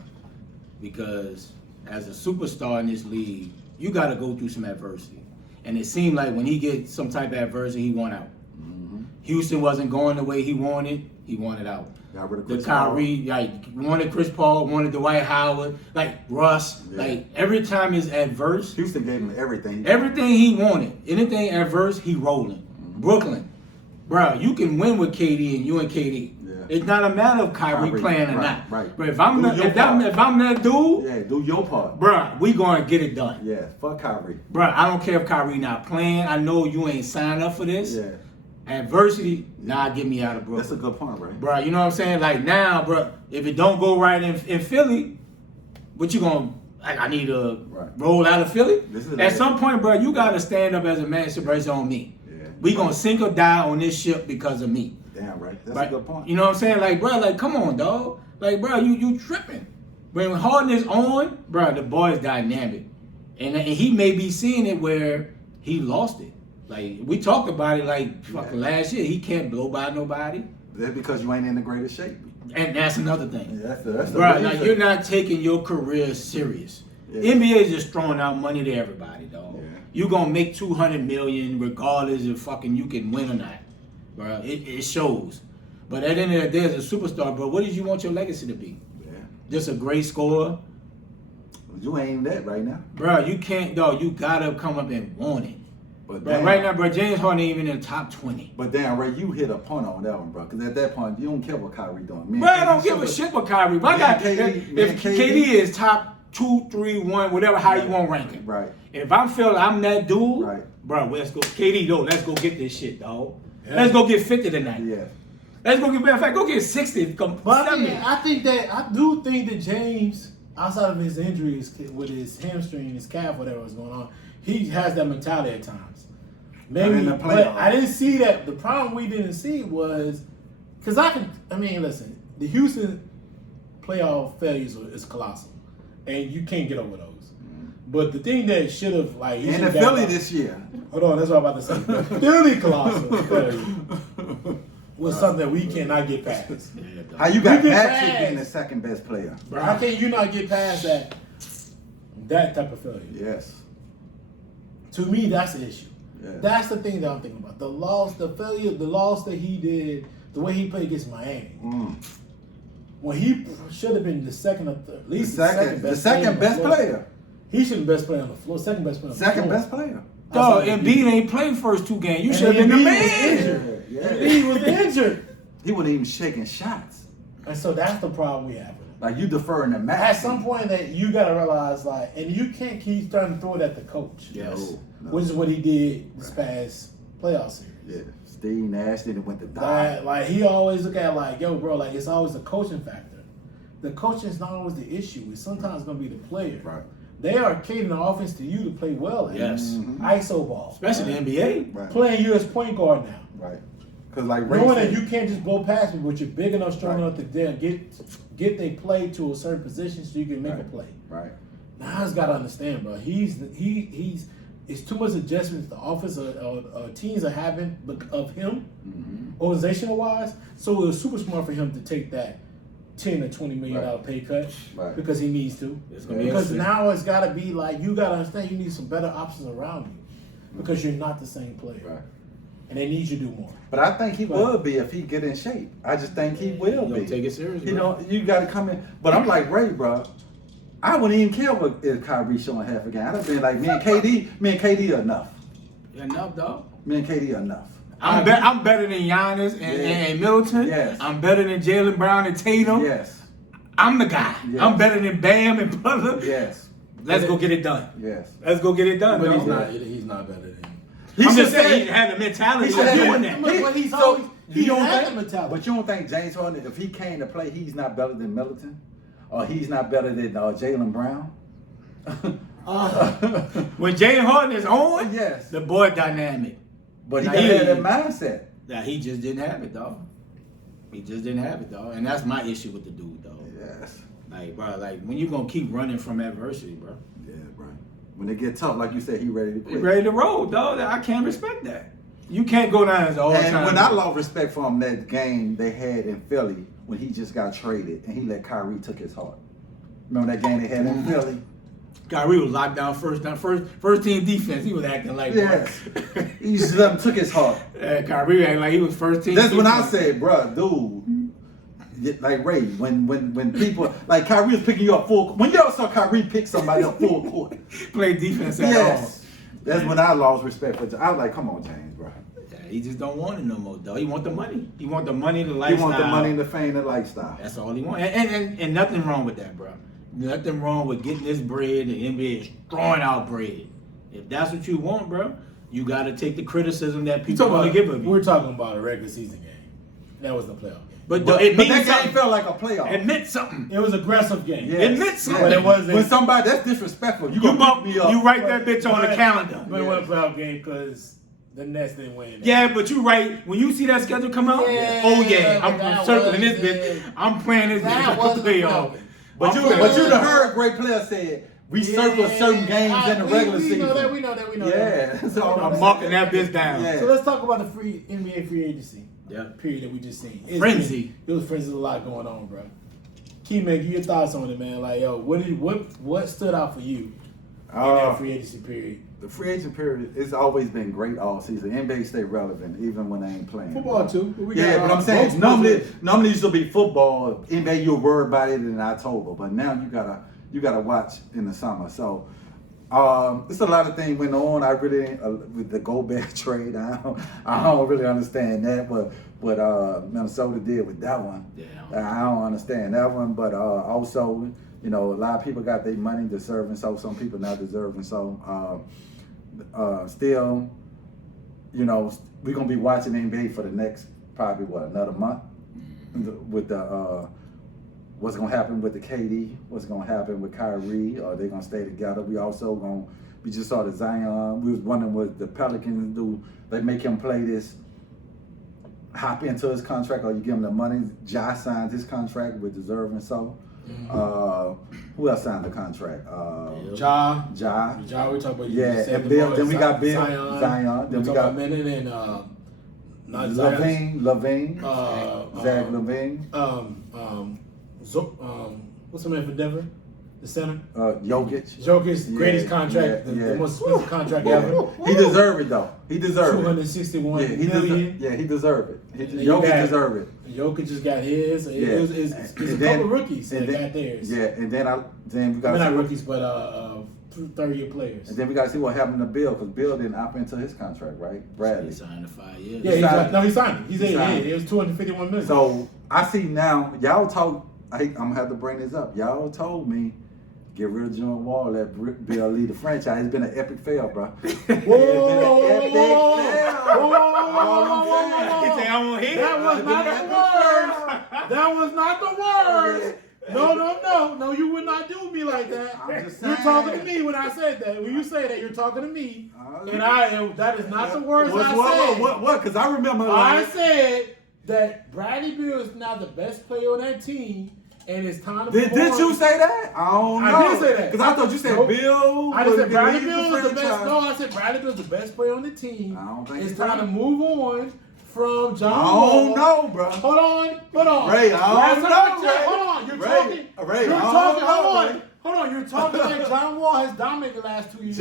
Because as a superstar in this league, you got to go through some adversity. And it seemed like when he gets some type of adversity, he won out. Mm-hmm. Houston wasn't going the way he wanted out. Got rid of The Chris Paul. Kyrie, like, wanted Chris Paul, wanted Dwight Howard, like Russ. Yeah. Like, every time it's adverse, Houston gave him everything. everything he wanted. Anything adverse, he rolling. Mm-hmm. Brooklyn, bro, you can win with KD and you and KD. Yeah. It's not a matter of Kyrie playing or not. Right. But if I'm Do not, your if I'm that dude, Yeah, do your part. bro, we gonna get it done. Yeah, fuck Kyrie. Bro, I don't care if Kyrie not playing. I know you ain't signed up for this. Yeah, Adversity, get me out of Brooklyn. that's a good point, right? Bro, you know what I'm saying? Like now, bro, if it don't go right in Philly, what you gonna? Like, I need to roll out of Philly. At some point, bro, you gotta stand up as a man. It's on me. Yeah. We gonna sink or die on this ship because of me. Damn right. That's Right? a good point. You know what I'm saying? Like, bro, like, come on, dog. Like, bro, you tripping. When Harden is on, bro, the boy is dynamic. And he may be seeing it where he lost it. Like, we talked about it like fucking last year. He can't blow by nobody. That's because you ain't in the greatest shape. And that's another thing. Yeah, that's the Bro, reason. like, you're not taking your career serious. Yeah. NBA is just throwing out money to everybody, dog. Yeah. You gonna make $200 million regardless if fucking you can win or not, bro. It shows. But at the end of the day, as a superstar, bro, what did you want your legacy to be? Yeah. Just a great scorer, You ain't that right now. bro. You can't, dog. You gotta come up and want it, But bro. damn, Right now, bro, James Harden ain't even in the top 20. But damn, Ray, you hit a point on that one, bro. Because at that point, you don't care what Kyrie doing. Bro, I don't give a shit what Kyrie. But I got, if KD is top 2, 3, 1, whatever, how you want to rank him. Right. If I feel I'm that dude, Right. bro, let's go. KD, though, let's go get this shit, dog. Yeah. Let's go get 50 tonight. Yeah. Let's go get, matter of fact, go get 60. But I do think that James, outside of his injuries with his hamstring, his calf, whatever was going on, he has that mentality at times. Maybe, in the but playoffs. I didn't see that. The problem we didn't see was because listen, the Houston playoff failures is colossal, and you can't get over those. But the thing that should have like And the Philly this year. Hold on, that's what I'm about to say. The Philly colossal failure was something that we cannot get past. How you got get Patrick past. being the second best player? Bro, how can you not get past that type of failure? Yes. To me, that's the issue. Yeah. That's the thing that I'm thinking about. The loss, the failure, the loss that he did, the way he played against Miami. When he should have been the second or third, at least The second best player. He should have been best player on the floor. Second best player on the Second floor. best player. Dog, Embiid ain't played first 2 games. You And should have been the Embiid was man. injured. Yeah. He was injured. He wasn't even shaking shots. And so that's the problem we have with it. Like you deferring the At match. some point that you got to realize, like, and you can't keep trying to throw it at the coach. Yes. No. Which is what he did this past playoff series. Yeah. Steve Nash didn't went to die. Like he always look at like, yo, bro, like it's always a coaching factor. The coaching is not always the issue. It's sometimes going to be the player. Right. They are catering the offense to you to play well at. Yes. ISO ball. Especially the NBA. Right. Playing you as point guard now. Right. Because like Ray Knowing that said, you can't just blow past me, but you're big enough, strong Right. enough to then get they play to a certain position so you can make a play. Right. Now he's got to understand, bro. He's it's too much adjustments the offense teams are having of him, organizational wise. So it was super smart for him to take that $10 or $20 million pay cut because he needs to. It's gonna be Because interesting. now it's got to be like you got to understand you need some better options around you because you're not the same player, Right. and they need you to do more. But I think he will be if he get in shape. I just think he will You be. don't take it serious, You bro. know, you got to come in. But I'm like Ray, bro. I wouldn't even care if Kyrie showing half a game. I'd have been like, me and KD are enough. Enough, dog. Me and KD are enough. I'm better than Giannis and Middleton. Yes. I'm better than Jaylen Brown and Tatum. Yes. I'm the guy. Yes. I'm better than Bam and Butler. Yes. Let's go get it done. Yes. Let's go get it done. But dog. he's not better than him. I'm just saying he had the mentality of doing that. But he's So, always he you don't had think- the mentality. But you don't think James Harden, if he came to play, he's not better than Middleton? Or he's not better than Jaylen Brown? When James Harden is on, Yes. the boy dynamic. But he Now, got to have that mindset. Now he just didn't have it, dog. He just didn't have it, dog. And that's my issue with the dude, dog. Yes. Like, bro, like when you gonna keep running from adversity, bro? Yeah, bro. When they get tough, like you said, he ready to quit. He ready to roll, dog. I can't respect that. You can't go down as all And time. when I lost respect for him, that game they had in Philly when he just got traded and he let Kyrie took his heart. Remember that game they had in Philly? Kyrie was locked down first team defense. He was acting like Yes. He just let him took his heart. Yeah, Kyrie acting like he was first team. That's defense. when I said, bruh, dude, like Ray, when people like Kyrie was picking you up full. When y'all saw Kyrie pick somebody up full court, play defense at all. yes, that's when I lost respect for. I was like, come on, James, bro. Yeah, he just don't want it no more, though. He want the money. He want the money, the lifestyle. He want the money, the fame, the lifestyle. That's all he want. And nothing wrong with that, bro. Nothing wrong with getting this bread. The NBA is throwing out bread. If that's what you want, bro, you got to take the criticism that people want to give of you. We're talking about a regular season game. That was the playoff game. But that something. game felt like a playoff. It meant something. It was an aggressive game. Yes. It meant something. But it wasn't. When somebody that's disrespectful, you You gonna pick me up. You write that bitch on the calendar. But it wasn't a playoff game because the Nets didn't win. Yeah, but you right. When you see that schedule come out, Yeah, oh yeah, but that I'm circling was this bitch. I'm playing this That bitch for wasn't a playoff. playoff. But you done heard a great player said we circle certain games in the regular season. We know that. Yeah, that's all I'm marking that bitch down. Yeah. So let's talk about the NBA free agency. Yeah. Period that we just seen. Frenzy. It was frenzy. A lot going on, bro. Key, man, give your thoughts on it, man. Like, yo, what stood out for you in that free agency period? The free agent period, it's always been great all season. NBA stay relevant even when they ain't playing. Football too. But I'm saying normally used to be football. NBA, you'll worry about it in October, but now you gotta watch in the summer. So it's a lot of things went on. I really with the Gobert trade, I don't really understand that, but Minnesota did with that one. Yeah. I don't understand that one, but also, you know, a lot of people got their money deserving, so some people not deserving. So still, you know, we're gonna be watching NBA for the next probably another month with the what's gonna happen with the KD, what's gonna happen with Kyrie, are they gonna stay together? We just saw the Zion. We was wondering what the Pelicans do. They make him play this, hop into his contract, or you give him the money. Ja signed his contract with deserving so. Who else signed the contract? Ja. Ja. We talk about and Bill. Then we got Bill. Zion. Then we got Menon and Levine. Zach Levine. What's the man for Denver? The center? Jokic. Greatest contract, the most expensive contract ever. He deserved it though. He deserved it. 261 million. He deserved it. Jokic deserved it. Jokic just got his. It's a couple rookies that got theirs. Yeah, and then we got not rookies, but third-year players. And then we got to see what happened to Bill, because Bill didn't opt into his contract, right? Bradley. He signed for 5 years. Yeah, he signed it. It was 251 million. So I see now, y'all talk. I'm gonna have to bring this up. Y'all told me get rid of John Wall, let Bill lead the franchise. It's been an epic fail, bro. Whoa! He said, I won't hear that was not the word. That was not the word. No, you would not do me like that. You're talking to me when I said that. When you say that, you're talking to me. And that is not the words I said. What? Because I remember. I said that Bradley Beal is now the best player on that team. And it's time to Did you say that? I don't know. I did say that. Because I thought you said Bill. I said Bradley Beal is the best. No, I said Bradley Beal is the best player on the team. I don't think it's time to move on from John Wall. Wall. I don't know, bro. Hold on. Ray, I don't know, Ray. Hold on. You're Ray, talking. Ray, Hold on. You're talking like John Wall has dominated the last 2 years.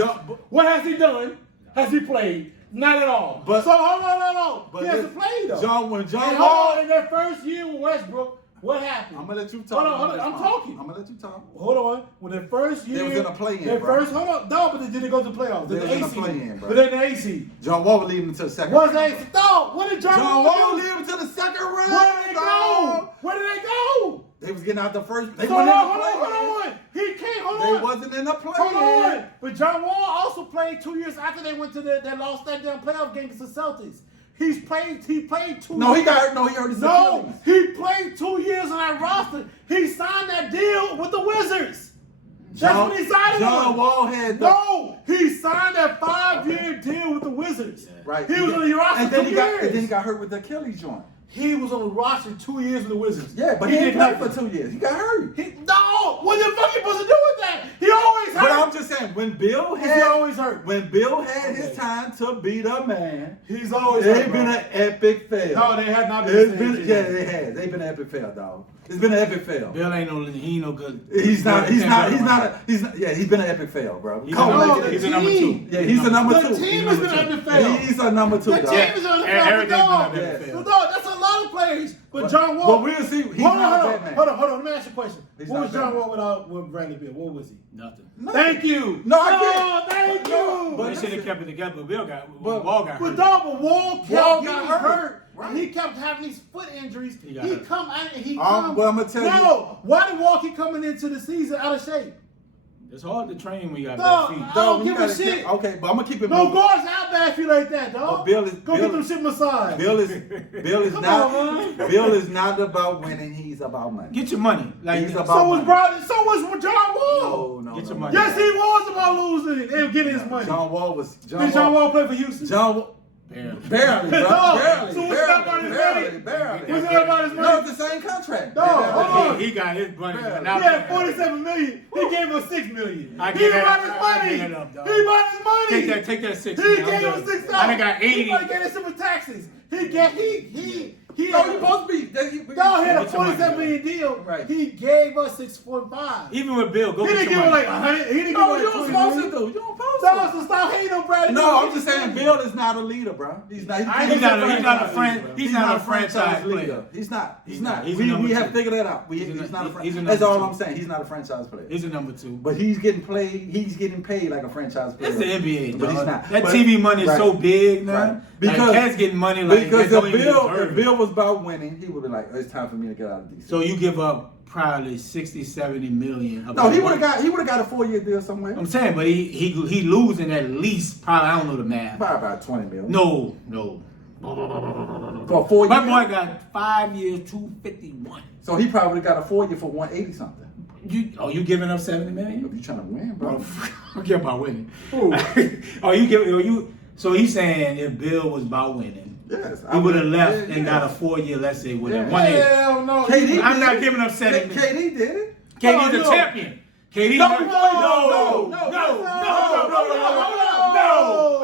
What has he done? Has he played? Not at all. But so hold on. He hasn't played though. When John Wall in their first year with Westbrook. What happened? I'm gonna let you talk. Hold on. I'm talking. I'm gonna let you talk. Hold on. When the first year, they was in a play-in, hold on. No, but they didn't go to the playoffs. They was in a play-in, bro. But then the AC. John Wall would lead them to the second. What's the AC? No. What did John Wall lead them to the second round? Where did they go? Where did they go? They was getting out the first. They hold on. on. He can't. Hold on. They wasn't in the play. Hold on. But John Wall also played 2 years after they went to they lost that damn playoff game against the Celtics. He played 2 years. No, he hurt his Achilles. He played 2 years on that roster. He signed that deal with the Wizards. That's when he signed it. John Wall had he signed that 5-year deal with the Wizards. Right. He was on the roster and then he 2 years. And then he got hurt with the Achilles joint. He was on the roster 2 years with the Wizards. Yeah, but he didn't play for 2 years. He got hurt. No, what the fuck you supposed to do with that? He always hurt. But I'm just saying, when Bill he always hurt. When Bill had his time to be the man, he's always it's hurt. been an epic fail. No, they have not been. Yeah, they have. They've been an epic fail, dog. It's been an epic fail. Bill ain't no. He ain't no good. He's not. Yeah, he's been an epic fail, bro. He's a number 2. Yeah, he's a number 2. The team has been an epic fail. He's a number 2, The dog. team is an epic fail. Dog, that's a lot of players. But John Wall. But we'll see. He's not that man. Hold on. Let me ask you a question. He's what was not John Wall with Bradley Beal? What was he? Nothing. Thank you. No, I Thank you. But they should have kept it together. But Wall got hurt. But dog, Wall Wall kept got getting hurt. Right. He kept having these foot injuries. He come. Well, I'm gonna tell you. No, why did Wall keep coming into the season out of shape? It's hard to train when you got Dog, bad feet. I don't give a shit. Okay, but I'm gonna keep it No moving. guards out bad feet like that, dog. Go get them shit massaged. Bill is not about winning. He's about money. Get your money. Like He's about So money. So was John Wall. No. Get your money. Yes, he was about losing and getting his money. John Wall Did John Wall play for Houston? Barely, bro. No. So what's that about his money? Barely. What's that about his money? No, it's the same contract. No, hold on. He got his money. He had $47 million. He gave us $6 million. He bought his money. He bought his money. Take that 6. He gave us $6,000. I got 80. He gave us some taxes. He No, you supposed to be. Dog had a $47 million deal. Right. He gave us $6.5. Even with Bill, go He get didn't your give him money. like 100. He didn't No, give you him don't like supposed 20 to million. do. You don't supposed Dog, to. so stop hating on Bradley. No, I'm just saying Bill is not a leader, bro. He's not a franchise player. He's not. He's a We number have 2. figured that out. He's not a he's a franchise. number That's all 2. I'm saying. He's not a franchise player. He's a number 2. But he's getting paid like a franchise player. It's the NBA, but dog. he's not. That TV money is so big, man. Right. Because Cat's getting money like because don't if even deserve it. Bill was about winning, he would be like, it's time for me to get out of DC. So you give up probably 60, 70 million. No, he would have got a 4-year deal somewhere. I'm saying, but he losing at least probably, I don't know the math. Probably about 20 million. No. For a 4 year. My boy got 5 years, 251. So he probably would have got a 4 year for 180 something. You giving up 70 million? If you trying to win, bro. I don't care about winning. So he's saying if Bill was about winning, Yes, he would have left and got a 4 year, let's say, with a 180. Hell no. KD I'm not giving up 70 million. KD did it. KD's a champion. KD. No.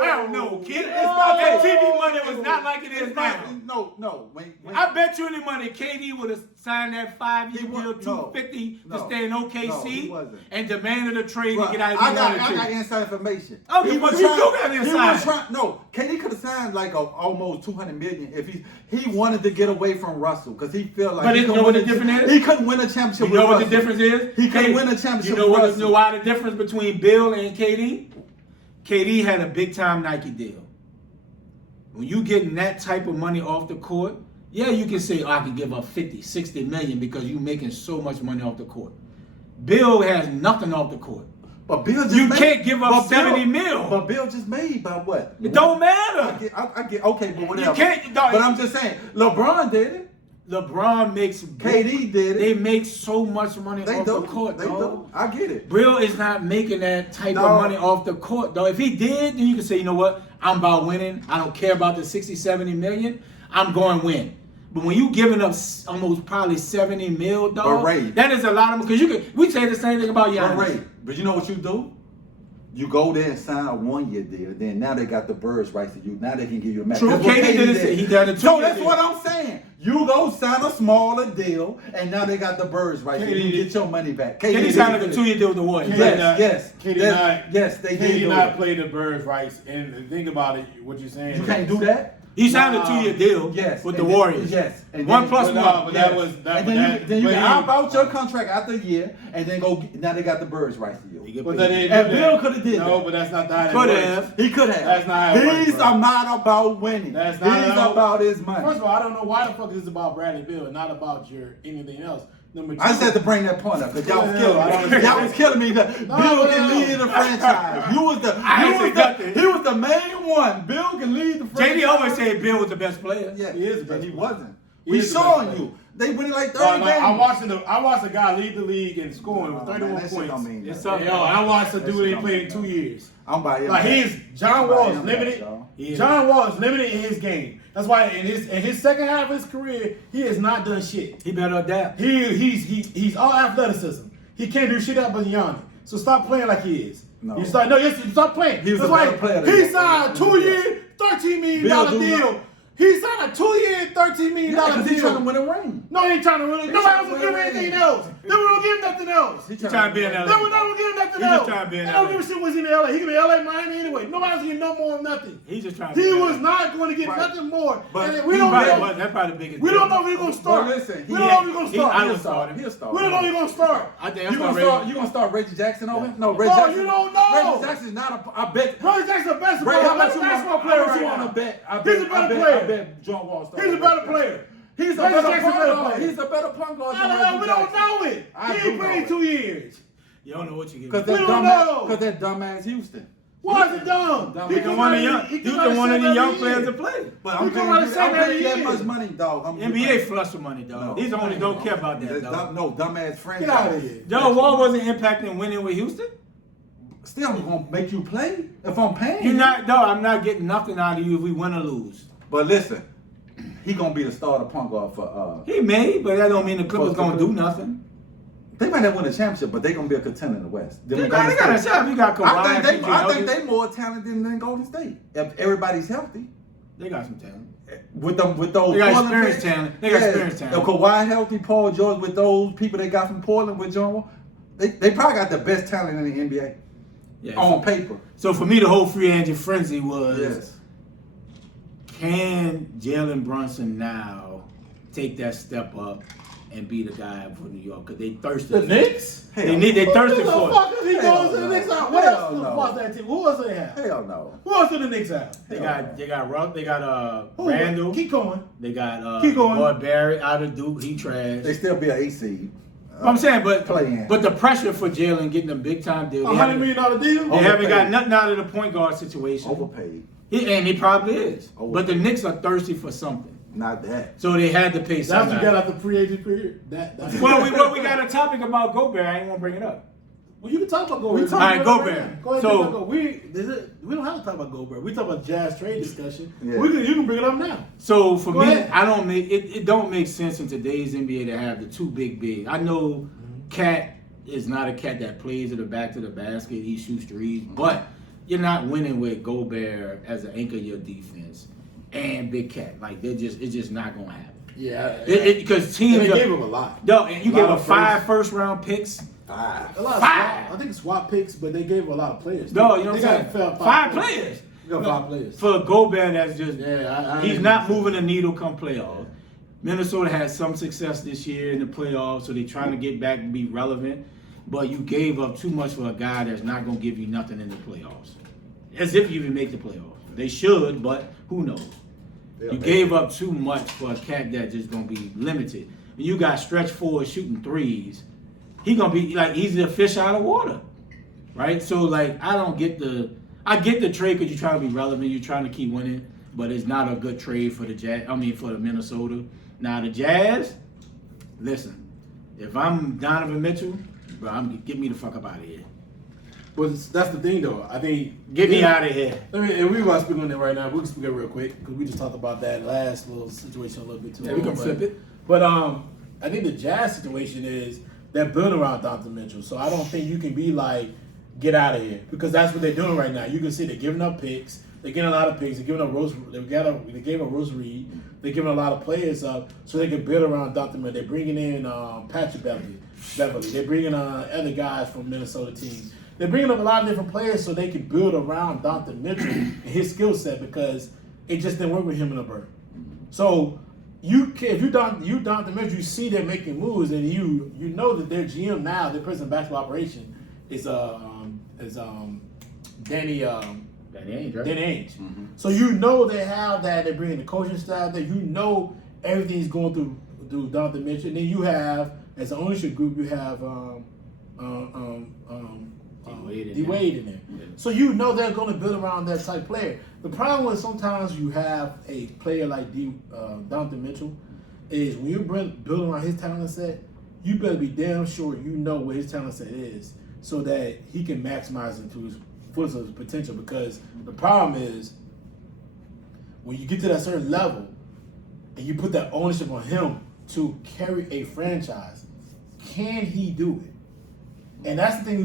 Hell no, kid. That TV money was not like it is now. No. I bet you any money KD would have signed that 5-year He deal, wa- 250 no. to stay in No, OKC he wasn't. and demanded a trade Bro, to get out of I the got inside information. Okay, He but was you trying- do got he inside. was trying- No, KD could have signed like almost $200 million if he wanted to get away from Russell because he felt like But you know what the difference is? He couldn't win a championship. You know with what Russell. the difference is? He couldn't win a championship. You know with what? Russell. You know why the difference between Bill and KD? KD had a big time Nike deal. When you getting that type of money off the court, yeah, you can say, I can give up 50, 60 million because you making so much money off the court. Bill has nothing off the court. But Bill just You made, can't give up but 70 mil. But Bill just made by what? It don't matter. I get okay, but whatever. You can't. Dog, But I'm just saying, LeBron did it. LeBron makes. KD did it. They make so much money They off do. the court. They dog. do. I get it. Bill is not making that type No. of money off the court, though. If he did, then you can say, you know what? I'm about winning. I don't care about the 60, 70 million. I'm going to win. But when you giving up almost probably 70 mil, dog, Ray, that is a lot of, because we say the same thing about Giannis. Ray, but you know what you do? You go there and sign a 1-year deal. Then now they got the birds rights to you. Now they can give you a match. True. That's what KD did it. He done a 2-year So that's deal. what I'm saying. You go sign a smaller deal, and now they got the birds rights. So you get your money back. KD signed like a 2-year deal with the Warriors. Yes. KD They KD did not play the birds rights. And think about it, what you're saying. You can't do that. He signed a 2-year deal with the Warriors. Yes. And 1 plus 1. But that was that. And then you can opt out your contract after a year, and then go. Now they got the birds rights to you. But that ain't And Bill could have did that. No, but that's not how it Could works. have. He could have. That's not how it works, He's bro. not about winning. That's not He's how- about his money. First of all, I don't know why the fuck this is about Bradley Bill and not about your anything else. Number 2, I just had to bring that point up because y'all was Yeah, killing I me. don't- Y'all was killing me. Bill can no. lead the franchise. He was the main one. Bill can lead the franchise. JD always said Bill was the best player. Yeah, He is the but best he player. wasn't. We showing you. They winning like 30 games. I watched a guy lead the league in scoring with 31 points. It's something. I watched a dude that played in 2 years. I'm by him. Like John Wall is limited. John Wall is limited in his game. That's why in his second half of his career, he has not done shit. He better adapt. He's all athleticism. He can't do shit else but Giannis. So stop playing like he is. No. You stop playing. He was That's a better player than he him. signed a 2-year, $13 million deal. He signed a 2-year, $13 million because he's deal. trying to win a ring. No, he ain't trying to win. Nobody else will give him anything else. They won't give him nothing else. He trying to be in LA. They won't give him nothing He else. just trying to be in They LA. don't give a shit what's in LA. He can be LA, Miami anyway. Nobody else getting no more of nothing. He's just trying to He be in was LA. not going to get Right. nothing more. But And we don't know. That's probably the biggest We deal. don't know if he's going to start. But listen, we don't know if he's going to start. I would start him. He'll start. We don't know if he's going to start. I think You gonna start Reggie Jackson over him? No, No, Reggie Jackson. you don't know. Reggie Jackson's not a. I bet. Reggie Jackson's the best Ray, how much basketball you player want right now. to bet? He's a better player. I bet John Wall starts. He's a better player. He's a Reggie better Jackson's point better guard. player. He's a better point guard I than don't know. Reggie We don't Jackson. know it. I He do ain't know played it. 2 years. You don't know what you get. Because We don't know. that dumbass Houston. Why is it dumb? Dumb. He He come one out of the young, and- he he come out one of and the say young every players year. to play. But We I'm come out and paying say that that he much is. money, dog. NBA flush with money, dog. These owners don't care about that, dog. No, dumbass franchise. Get out of here. Joe Wall wasn't impacting winning with Houston. Still, I'm gonna make you play if I'm paying. You're not. No, I'm not getting nothing out of you if we win or lose. But listen, he gonna be the starter point guard for. He may, but that don't mean the Clippers gonna do nothing. They might not win a championship, but they gonna be a contender in the West. They got a shot. We got Kawhi. I think PJ they more talented than Golden State. If everybody's healthy, They got some talent. with those They got Portland experience picks, talent. They got experience talent. If Kawhi healthy, Paul George with those people they got from Portland with John Wall, they probably got the best talent in the NBA Yeah. on paper. So for me, the whole free agent frenzy was: Yes. can Jalen Brunson now take that step up and be the guy for New York? Because they thirsty. The Knicks? They thirsty Who the for it. fuck is he Hell going to the no. Knicks out? What Hell else no. was that team? Who else do they have? Hell no. Who else do the Knicks have? They got Ruff. They got Who? Randall. Keep going. They got Keep going. Boy Barry out of Duke. He trash. They still be an 8 seed. I'm saying, but Play-in. the pressure for Jalen getting a big time deal. $100 million deal? They haven't got Overpaid. nothing out of the point guard situation. Overpaid. And he probably is. Overpaid. But the Knicks are thirsty for something. Not that. So they had to pay That's what you somebody. got out the free agent period? That's Well, we got a topic about Gobert. I ain't want to bring it up. Well, you can talk about Gobert. We talk All right, about Gobert. right now. Go ahead So- and talk about we don't have to talk about Gobert. We talk about Jazz trade discussion. Yeah. You can bring it up now. So for Go me, ahead. I don't make it don't make sense in today's NBA to have the two big bigs. I know Cat is not a cat that plays to the back to the basket. He shoots threes, but you're not winning with Gobert as an anchor of your defense and Big Cat. Like it's just not gonna happen. Yeah. Because teams they gave him a lot. No, and you A gave lot him of 5 first-round picks. A lot of Five. swap, I think swap picks, but they gave him a lot of players. No, you know They what I'm got saying? 5 5 players. They got 5 players. For Gobert, that's just Yeah, he's not moving the needle come playoffs. Minnesota had some success this year in the playoffs, so they're trying to get back and be relevant. But you gave up too much for a guy that's not going to give you nothing in the playoffs. As if you even make the playoffs. They should, but who knows? You gave up too much for a cat that just going to be limited. When you got stretch forward shooting threes, he going to be like he's a fish out of water, right? So like I get the trade because you're trying to be relevant, you're trying to keep winning, but it's not a good trade for the for the Minnesota. Now the Jazz, listen, if I'm Donovan Mitchell, bro, get me the fuck up out of here. But that's the thing, though. I think Get me out of here. And we want to speak on it right now. We can speak it real quick because we just talked about that last little situation a little bit too. Yeah, we can flip it. But I think the Jazz situation is they're built around Donovan Mitchell, so I don't think you can be like get out of here because that's what they're doing right now. You can see they're giving up picks. They're getting a lot of picks. They're giving up Rose. They gave up Rose Reed. They're giving a lot of players up so they can build around Donovan Mitchell. They're bringing in Patrick Beverly. They're bringing other guys from Minnesota teams. They're bringing up a lot of different players so they can build around Donovan Mitchell and his skill set because it just didn't work with him and LeBron. So if you Donovan Mitchell, you see they're making moves and you know that their GM now, their president of basketball operation is Danny Ainge, right? Danny Ainge. Mm-hmm. So you know they have that. They're bringing the coaching staff there. You know everything's going through Donovan Mitchell. And then you have, as an ownership group, you have D Wade in there. Yeah. So you know they're going to build around that type player. The problem is sometimes you have a player like Donovan Mitchell is when you're building on his talent set, you better be damn sure you know what his talent set is so that he can maximize it to his fullest of his potential. Because the problem is when you get to that certain level and you put that ownership on him to carry a franchise, can he do it? And that's the thing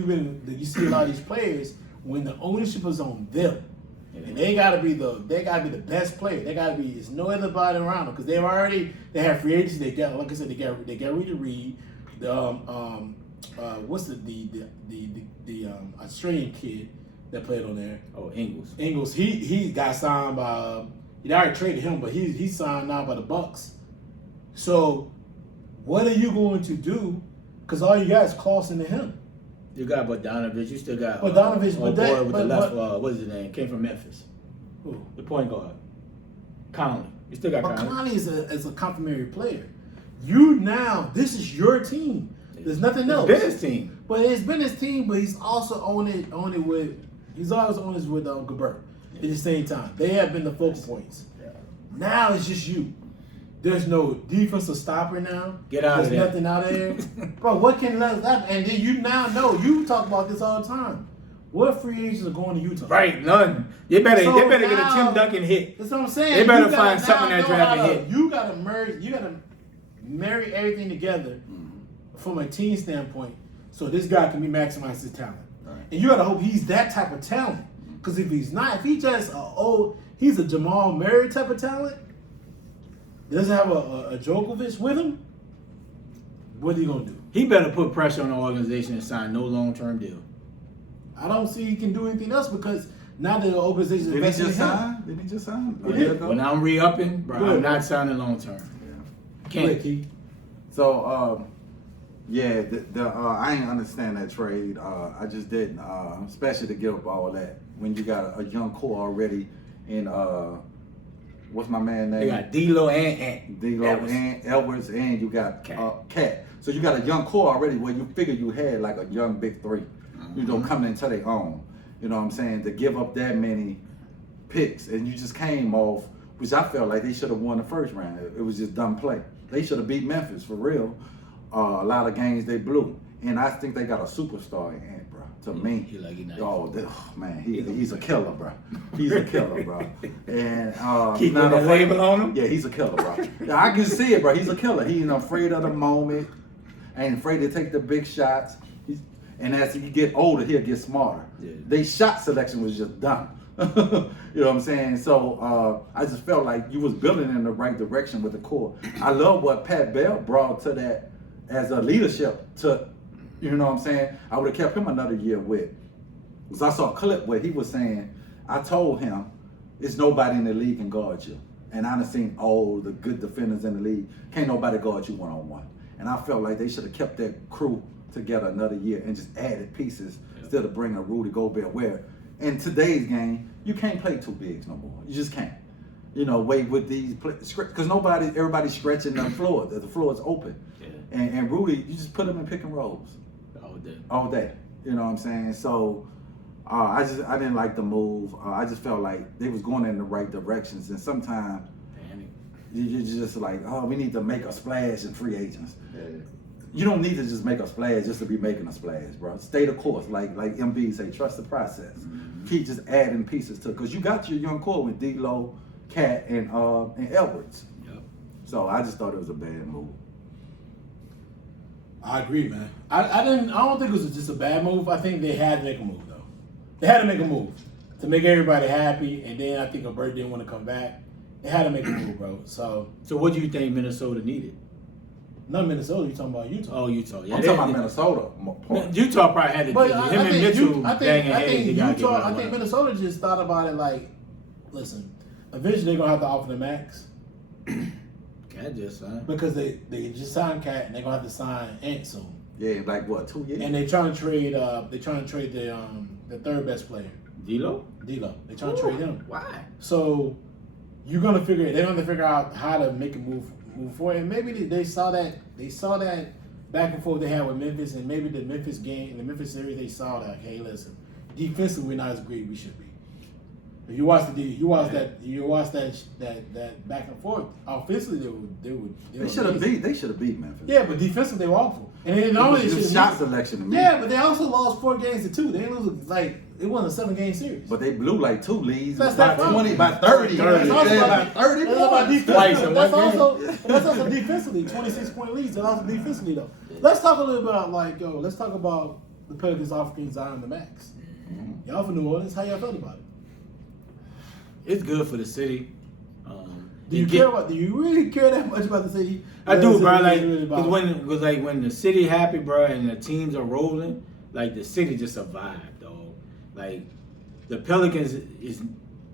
you see a lot of these players when the ownership is on them. And they gotta be the best player. They gotta be. There's no other body around them because they have free agency. They got, like I said, they got Rudy Reed. What's the Australian kid that played on there? Oh, Ingles. Ingles. He got signed by. They already traded him, but he's signed now by the Bucks. So, what are you going to do? Because all you got is Clausen and him. You got Bogdanovich. You still got Bogdanovich, what's his name? Came from Memphis. Who? The point guard. Conley. You still got Conley. Conley is a complimentary player. This is your team. There's nothing else. It's been his team. But it's been his team, but he's also owned it with Gobert at the same time. They have been the focal points. Yeah. Now it's just you. There's no defensive stopper now. Get out of there. There's nothing out there. Bro, what can let that? And then you now know, you talk about this all the time. What free agents are going to Utah? Right, none. They better get a Tim Duncan hit. That's what I'm saying. They better find something that draft and hit. You gotta marry everything together from a team standpoint so this guy can be maximized his talent. Right. And you gotta hope he's that type of talent. Because if he's not, if he's just he's a Jamal Murray type of talent, doesn't have a Jokic with him, what are you gonna do? He better put pressure on the organization and sign no long-term deal. I don't see he can do anything else because now the organization is Did he investing just in him. sign? Did he just sign? He did. When I'm re-upping, bro, Good. I'm not signing long-term. Yeah. Can't. So, I ain't understand that trade. I just didn't, especially to give up all that when you got a young core already in, what's my man name? They got D'Lo and Ant. D'Lo and Edwards, and you got Cat. So you got a young core already where you figure you had like a young big three, coming into their own. You know what I'm saying? To give up that many picks, and you just came off, which I felt like they should have won the first round. It was just dumb play. They should have beat Memphis for real. A lot of games they blew, and I think they got a superstar in Ant, bro. To me, he's a killer, bro. He's a killer, bro. And keep that label on him. Yeah, he's a killer, bro. I can see it, bro. He's a killer. He ain't afraid of the moment, ain't afraid to take the big shots. And as he get older, he'll get smarter. Yeah. Their shot selection was just dumb. You know what I'm saying? So I just felt like you was building in the right direction with the core. I love what Pat Bell brought to that as a leadership to, you know what I'm saying? I would have kept him another year with. Because I saw a clip where he was saying, I told him, there's nobody in the league can guard you. And I done seen all the good defenders in the league. Can't nobody guard you one-on-one. And I felt like they should have kept that crew together another year and just added pieces instead of bringing a Rudy Gobert where in today's game, you can't play two bigs no more. You just can't. You know, wait with these, because everybody's stretching the floor. The floor is open. Yeah. And Rudy, you just put him in pick and rolls. All day. You know what I'm saying? So I didn't like the move. I just felt like they was going in the right directions. And sometimes you're just like, oh, we need to make a splash in free agents. Yeah. You don't need to just make a splash just to be making a splash, bro. Stay the course, like MB say, trust the process. Mm-hmm. Keep just adding pieces to it, because you got your young core with D'Lo, Cat, and Edwards. Yep. So I just thought it was a bad move. I agree, man. I don't think it was just a bad move. I think they had to make a move, though. They had to make a move to make everybody happy, and then I think Gobert didn't want to come back. They had to make a move, bro. So what do you think Minnesota needed? Not Minnesota. You talking about Utah? Oh, Utah. Yeah, I'm talking about Minnesota. Utah probably had to. But him and Mitchell. I think Minnesota just thought about it like, listen, eventually they're gonna have to offer the max. Cat just signed. Because they just signed Cat and they're gonna have to sign Ant soon. Yeah, like what, 2 years? And they trying to trade. The third best player. D'Lo. They trying to trade him. Why? So they're gonna figure out how to make a move forward. And maybe they saw that back and forth they had with Memphis, and maybe the Memphis series they saw that, hey, listen, defensively we're not as great as we should be. You watch that back and forth. Offensively, they should have beat Memphis. Yeah, but defensively they were awful. And then it was shot selection to me. Yeah, but they also lost 4 games to 2. They didn't lose it wasn't a 7-game series. But they blew like 2 leads That's by 20, by 30. That's also by 30 points. That's also defensively, 26-point leads. That's also defensively though. Let's talk a little bit about let's talk about the Pelicans offering Zion the max. Y'all from New Orleans, how y'all feel about it? It's good for the city. Do you really care that much about the city? I do, bro. Like, when the city happy, bro, and the teams are rolling, like the city just survived, dog. Like the Pelicans is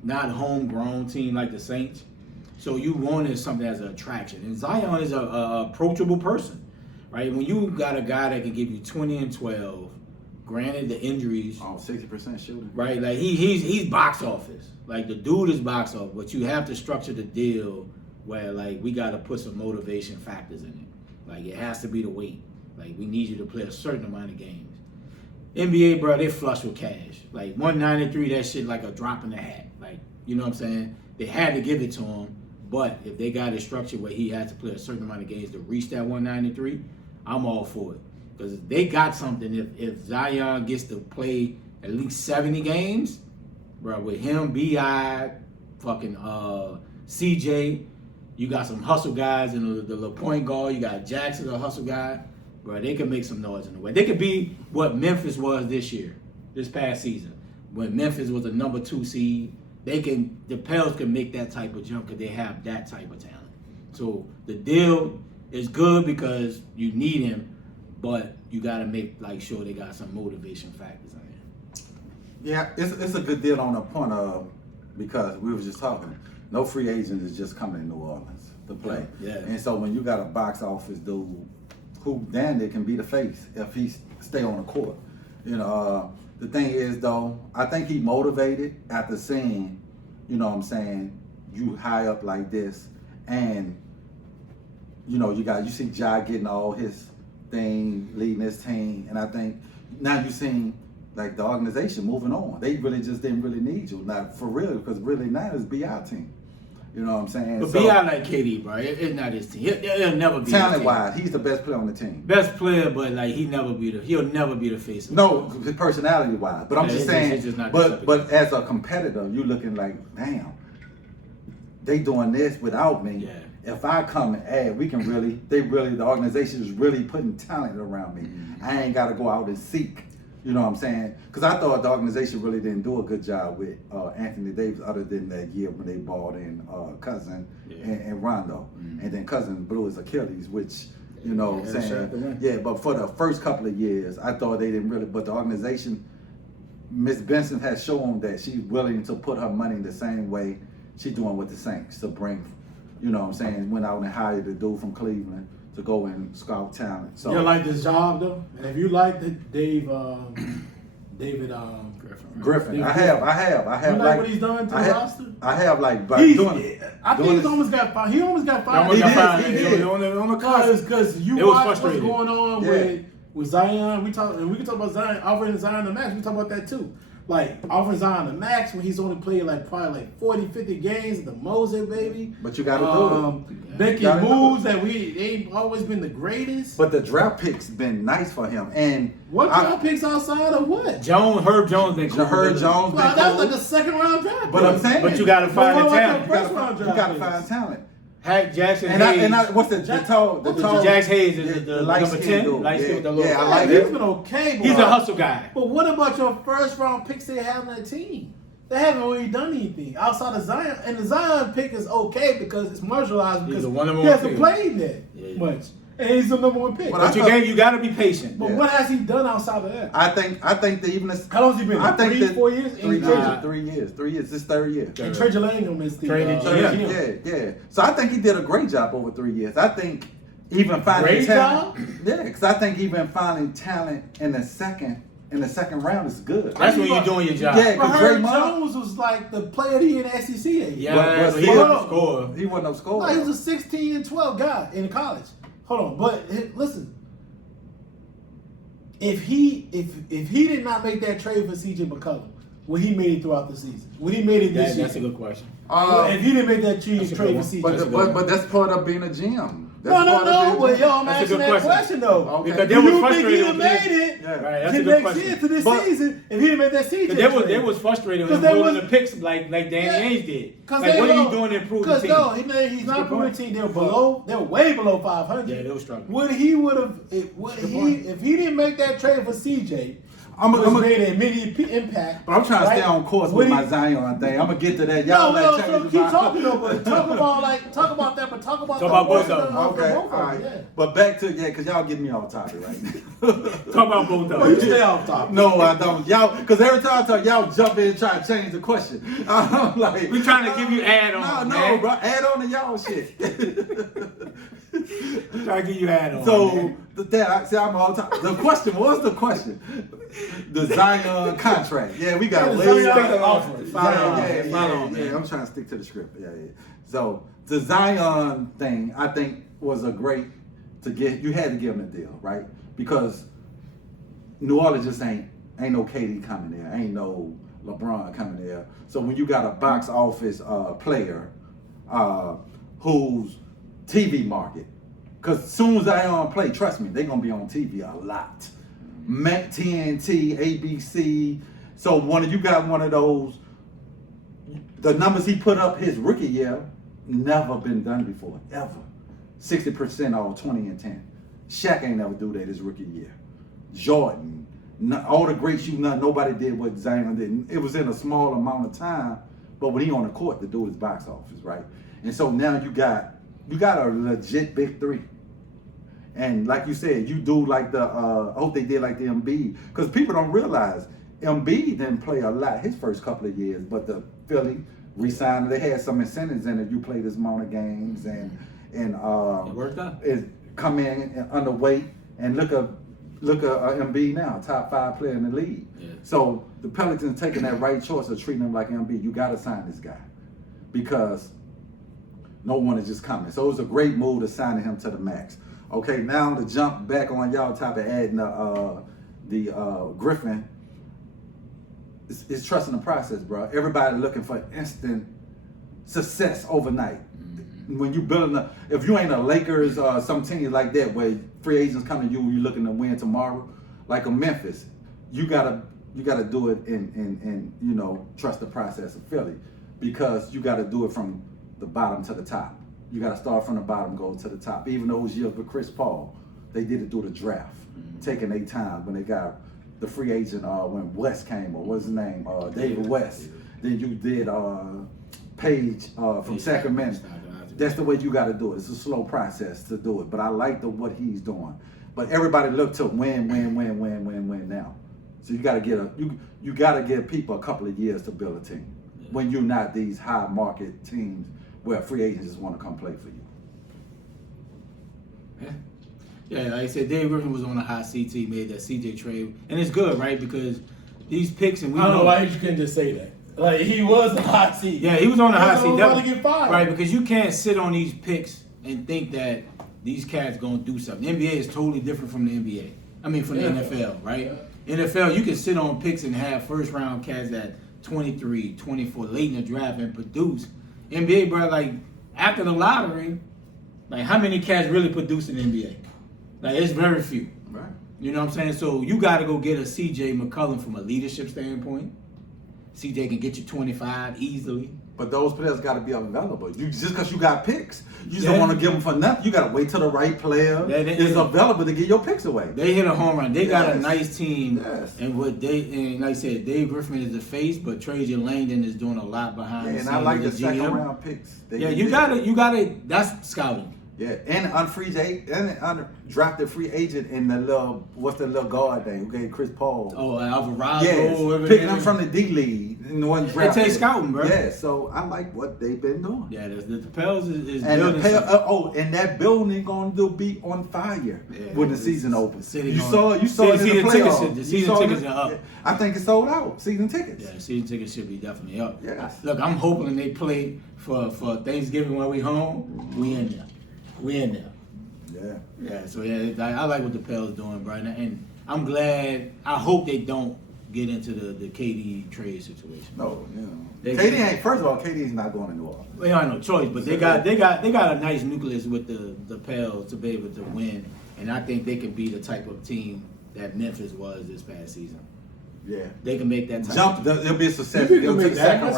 not a homegrown team like the Saints, so you wanted something as an attraction. And Zion is a approachable person, right? When you got a guy that can give you 20 and 12, granted the injuries, 60% shooting, right? Like he's box office. Like the dude is box office, but you have to structure the deal where like we got to put some motivation factors in it. Like it has to be the weight. Like we need you to play a certain amount of games. NBA, bro, they flush with cash. Like 193, that shit like a drop in the hat. Like, you know what I'm saying? They had to give it to him, but if they got it structured where he had to play a certain amount of games to reach that 193, I'm all for it. Because they got something. If Zion gets to play at least 70 games, bro, with him, B.I., fucking CJ, you got some hustle guys in the point guard. You got Jackson, a hustle guy. Bro, they can make some noise in the way. They could be what Memphis was this past season. When Memphis was a number 2 seed, the Pels can make that type of jump because they have that type of talent. So the deal is good because you need him, but you got to make sure they got some motivation factors on it. Yeah, it's a good deal on the point of, because we were just talking, no free agent is just coming to New Orleans to play. Yeah. And so when you got a box office dude who damn near can be the face if he stay on the court. You know, the thing is though, I think he motivated after seeing, you know what I'm saying, you high up like this, and you know, you see Ja getting all his thing, leading his team, and I think now you seen like the organization moving on. They really just didn't really need you, not for real, because really now it's B.I. team. You know what I'm saying? But B.I. like KD, bro. It's not his team. He'll never be talent wise. He's the best player on the team. Best player, but like he'll never be the face of no, personality wise. But I'm just saying. Just not but as a competitor, you looking like, damn, they doing this without me. Yeah. If I come and add, the organization is really putting talent around me. Mm-hmm. I ain't got to go out and seek. You know what I'm saying? Because I thought the organization really didn't do a good job with Anthony Davis, other than that year when they brought in Cousin and Rondo. Mm-hmm. And then Cousin blew his Achilles, which, you know, but for the first couple of years, I thought they didn't really, but the organization, Miss Benson has shown that she's willing to put her money the same way she's doing with the Saints to bring, you know what I'm saying, went out and hired a dude from Cleveland to go and scout talent. So you like this job though? And if you like the David Griffin. I have you like what he's done to the roster? I have like I think he almost got fired. He almost got fired. He did. On the cusp. Because you watch what's going on with Zion. We can talk about Zion, offering Zion the max. We talk about that too. Like offering Zion the max when he's only played probably 40, 50 games at the Moses, baby. But you got to do it. Making moves that they ain't always been the greatest. But the draft picks been nice for him. And what draft picks outside of what? Herb Jones been cool. Herb Jones been cool. That was like a second round draft. But I'm saying, but you got to find the talent. You got to find talent. Jackson Hayes. What's the tall? Jackson Hayes is the number 10. Light skin with the little. Yeah, I like He's him. been okay. He's a hustle guy. But what about your first round picks they have on the team? They haven't really done anything outside of Zion. And the Zion pick is okay because it's marginalized because he hasn't played that much. And he's the number 1 pick. But you got to be patient. But what has he done outside of that? I think that even how long has he been? I think 4 years? 3 years. 3 years. 3 years. This 3rd year. And Trey Jelane on this team. Yeah. So I think he did a great job over 3 years. I think even finding talent. Yeah, because I think even finding talent in the second round is good. That's when you're doing your job. Yeah, but because Herb Jones was like the player of the year in the SEC. Yeah, but he wasn't a scorer. He wasn't a scorer. No, he was a 16 and 12 guy in college. Hold on, but listen. If he did not make that trade for CJ McCollum, Would he made it throughout the season? Would he made it this year? That's a good question. If he didn't make that trade for CJ. But that's part of being a GM. No, but yo, I'm That's a asking good that question. question though. Okay. Because Do they was you think frustrated. he'd have made it Yeah. Right, that's to a good next question. year to this But- season if he didn't make that CJ trade? They was frustrated with Because him they holding was- the picks like Danny Ainge did. Cause Like, they what are you low. doing to improve the team? No, he's not improving the team. They were below. They were way below 500. Yeah, they were struggling. Would he would have? If he didn't make that trade for CJ? I'm made an immediate impact. But I'm trying to stay right? on course with my Zion thing. I'm gonna get to that. Y'all No, change so the keep vibe. talking though, but talk about that, but talk about both of them. Okay, both all right. yeah. But back to because y'all getting me off topic right now. Talk about both of Oh, you them. stay off topic. No, I don't. Y'all, because every time I talk, y'all jump in and try to change the question. I'm like, We trying to give you add-ons, No, man. bro, add on to y'all shit. Trying to give you add-ons. So man. I'm all time. The question, what's the question? The Zion contract. Yeah, we got Yeah, the way Zion offer. Yeah, I'm trying to stick to the script. Yeah. So the Zion thing, I think, was a great to get. You had to give him a deal, right? Because New Orleans just ain't no KD coming there, ain't no LeBron coming there. So when you got a box office player who's TV market, because as soon as Zion play, trust me, they're gonna be on TV a lot. TNT, ABC. So you got one of those. The numbers he put up his rookie year never been done before, ever. 60% all 20 and 10. Shaq ain't never do that his rookie year. Jordan, all the greats nobody did what Zion did. It was in a small amount of time, but when he on the court to do his box office, right? And so now you got a legit big three. And like you said, you do like I hope they did like the Embiid, because people don't realize Embiid didn't play a lot his first couple of years, but the Philly re-signed. They had some incentives in it. You play this amount of games and It worked out. Come in underweight and look at Embiid now, top 5 player in the league. Yeah. So the Pelicans taking that right choice of treating him like Embiid. You got to sign this guy because no one is just coming. So it was a great move to signing him to the max. Okay, now to jump back on y'all topic, adding the Griffin. It's trusting the process, bro. Everybody looking for instant success overnight. When you building if you ain't a Lakers some teams like that where free agents come to you, you looking to win tomorrow, like a Memphis, you gotta do it and trust the process of Philly, because you gotta do it from the bottom to the top. You gotta start from the bottom, go to the top. Even those years with Chris Paul, they did it through the draft, taking their time when they got the free agent when West came, or what's his name, David West. Then you did Page from Sacramento. That's the way you got to do it. It's a slow process to do it, but I like what he's doing. But everybody look to win now. So you got to you got to give people a couple of years to build a team when you're not these high market teams where free agents just want to come play for you. Yeah, like I said, Dave Griffin was on a hot seat till he made that CJ trade, and it's good, right? Because these picks and I don't know why you couldn't just say that. Like, he was a hot seat. Yeah, he was on the hot seat. About to get fired. Right, because you can't sit on these picks and think that these cats gonna do something. The NBA is totally different from the NBA. I mean, from the NFL, right? NFL, you can sit on picks and have first round cats at 23, 24, late in the draft and produce. NBA, bro, like after the lottery, like how many cats really produce in the NBA? Like it's very few. Right. You know what I'm saying? So you got to go get a CJ McCollum from a leadership standpoint. CJ can get you 25 easily. But those players got to be available. You just because you got picks, you just don't want to give them for nothing. You got to wait till the right player is available to get your picks away. They hit a home run. They got a nice team, Yes. and like I said, Dave Griffin is the face, but Trajan Langdon is doing a lot behind the scenes. And I like the as a second GM. round picks. You got it. That's scouting. Yeah, and undrafted free agent in the what's the little guard name? Okay, Chris Paul. Oh, Alvarado. Yes, picking them from the D League and one drafted. It takes scouting, bro. Yeah, so I like what they've been doing. Yeah, the Pels is And building. and that building gonna be on fire when the season opens. You saw it in the playoffs. The season tickets are up. I think it's sold out. Season tickets. Yeah, season tickets should be definitely up. Yes. Look, I'm hoping they play for Thanksgiving when we home. We in there. Yeah. Yeah, so I like what the Pels doing, bro, and I'm glad. I hope they don't get into the KD trade situation. No, KD ain't. First of all, KD's not going to New Orleans. They ain't no choice, but they got a nice nucleus with the Pels to be able to win, and I think they can be the type of team that Memphis was this past season. Yeah, they can make that type jump. It'll be a success. They'll take the second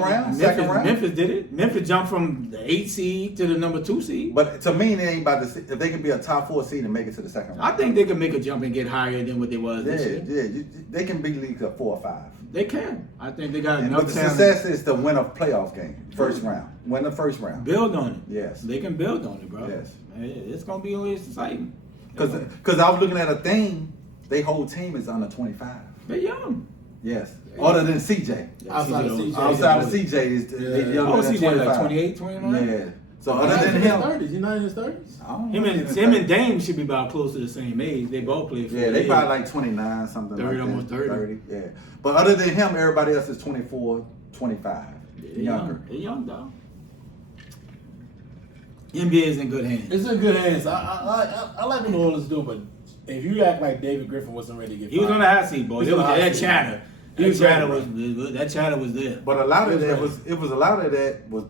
round. Second round. Memphis did it. Memphis jumped from the 8 seed to the number 2 seed. But to me, they ain't about to. If they can be a top 4 seed and make it to the second round, I think they can make a jump and get higher than what they was this year. Yeah, they can be league at 4 or 5. They can. I think they got enough. But the success is to win a playoff game, first round. Win the first round. Build on it. Yes, they can build on it, bro. Yes, it's gonna be always exciting. Because I was looking at a thing. Their whole team is under 25. They're young. Yes. Other than CJ. Outside of CJ. Outside of CJ is younger than 25. Like 28, 29? Yeah. So other than him. 30s. He's not in his 30s? Him and Dame should be about close to the same age. They both play for they probably like 29, something 30, like that. almost 30. Yeah. But other than him, everybody else is 24, 25. Younger. They're young, though. NBA is in good hands. It's in good hands. I like what New Orleans do, but if you act like David Griffin wasn't ready to get fired. He was on the hot seat, boy. That chatter. That chatter was there. But a lot of that was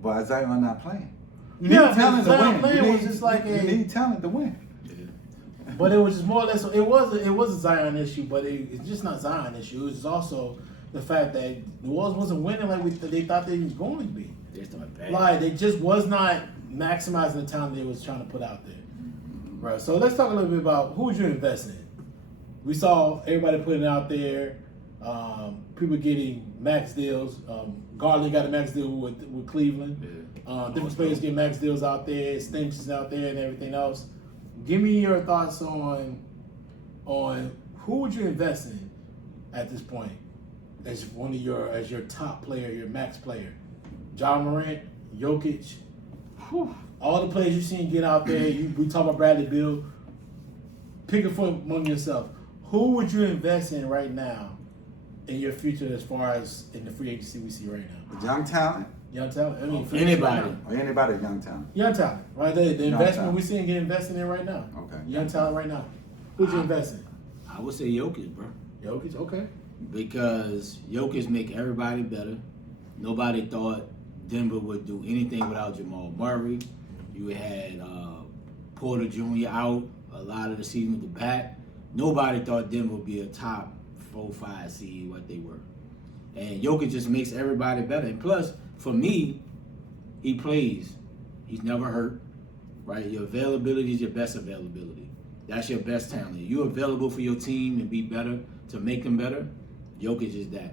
by Zion not playing. You need talent to win. You need talent to win. But it was just more or less. It was a Zion issue, but it's just not Zion issue. It was also the fact that New Orleans wasn't winning like they thought they was going to be. Like they just was not maximizing the talent they was trying to put out there. Right. So let's talk a little bit about who would you invest in. We saw everybody putting out there. People getting max deals. Garland got a max deal with Cleveland. Different players get max deals out there. Stinch is out there and everything else. Give me your thoughts on who would you invest in at this point as your top player, your max player. John Morant, Jokic, all the players you've seen get out there. We talk about Bradley Beal. Pick a foot among yourself. Who would you invest in right now in your future as far as in the free agency we see right now? Young talent. Young talent. I mean, anybody. Or anybody young talent. Young talent. Right there. The investment we're seeing get invested in right now. Okay. Young talent right now. Who'd you invest in? I would say Jokic, bro. Jokic, okay. Because Jokic make everybody better. Nobody thought Denver would do anything without Jamal Murray. You had Porter Jr. out a lot of the season with the back. Nobody thought Denver would be a top 4-5 seed what they were. And Jokic just makes everybody better. And plus, for me, he plays. He's never hurt, right? Your availability is your best availability. That's your best talent. You're available for your team and be better to make them better. Jokic is that.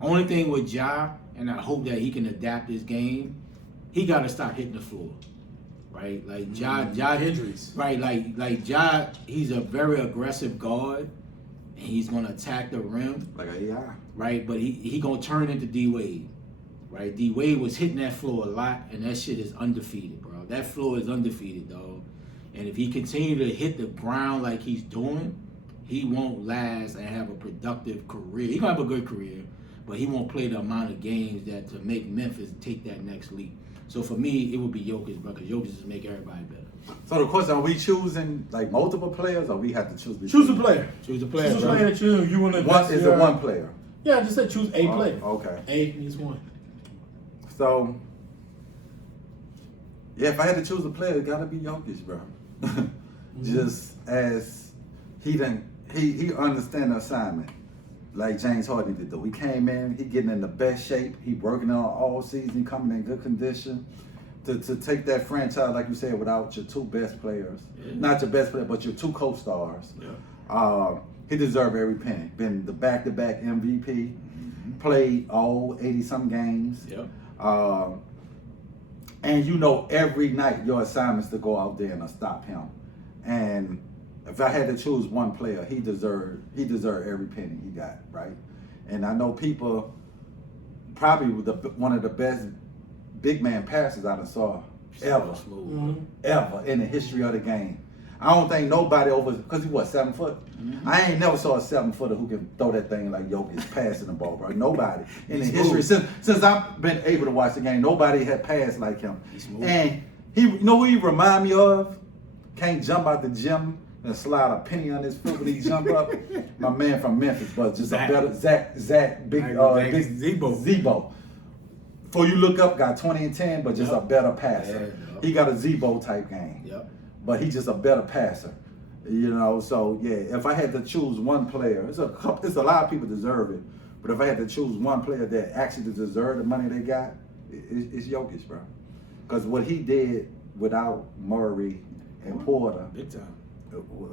Only thing with Ja, and I hope that he can adapt his game, he got to stop hitting the floor. Right, like Ja injuries. Right, like Ja, he's a very aggressive guard, and he's gonna attack the rim. Like a AI. Right, but he gonna turn into D Wade. Right, D Wade was hitting that floor a lot, and that shit is undefeated, bro. That floor is undefeated, dog. And if he continue to hit the ground like he's doing, he won't last and have a productive career. He gonna have a good career, but he won't play the amount of games that to make Memphis take that next leap. So for me, it would be Jokic, bro, because Jokic just make everybody better. So the question, are we choosing like multiple players, or we have to choose? Choose a player. Choose a player. Choose a player that you want to invest in. Is it one player? Yeah, I just said choose a player. Okay. A needs one. So, yeah, if I had to choose a player, it got to be Jokic, bro. Just as he understand the assignment. Like James Harden did though. He came in, he getting in the best shape. He working on all season, coming in good condition to take that franchise, like you said, without your two best players. Yeah. Not your best player, but your two co-stars. Yeah. He deserved every penny. Been the back-to-back MVP, played all 80-some games. Yeah. And you know every night your assignment is to go out there and stop him. And if I had to choose one player, he deserved every penny he got, right? And I know people probably one of the best big man passes I done saw ever in the history of the game. I don't think nobody because he was 7 foot. I ain't never saw a 7-footer who can throw that thing like Jokic passing the ball, bro. Nobody in the history since I've been able to watch the game, nobody had passed like him. And you know who he remind me of? Can't jump out the gym. and slide a penny on his foot when he jump up. My man from Memphis, but just Zach. a better Zach, big Zebo. Before you look up, got 20 and 10, but just a better passer. Yeah, he got a Zebo type game. Yep. But he's just a better passer. You know, so yeah, if I had to choose one player, it's a lot of people deserve it. But if I had to choose one player that actually deserve the money they got, it's Jokic, bro. Because what he did without Murray and Porter, big time,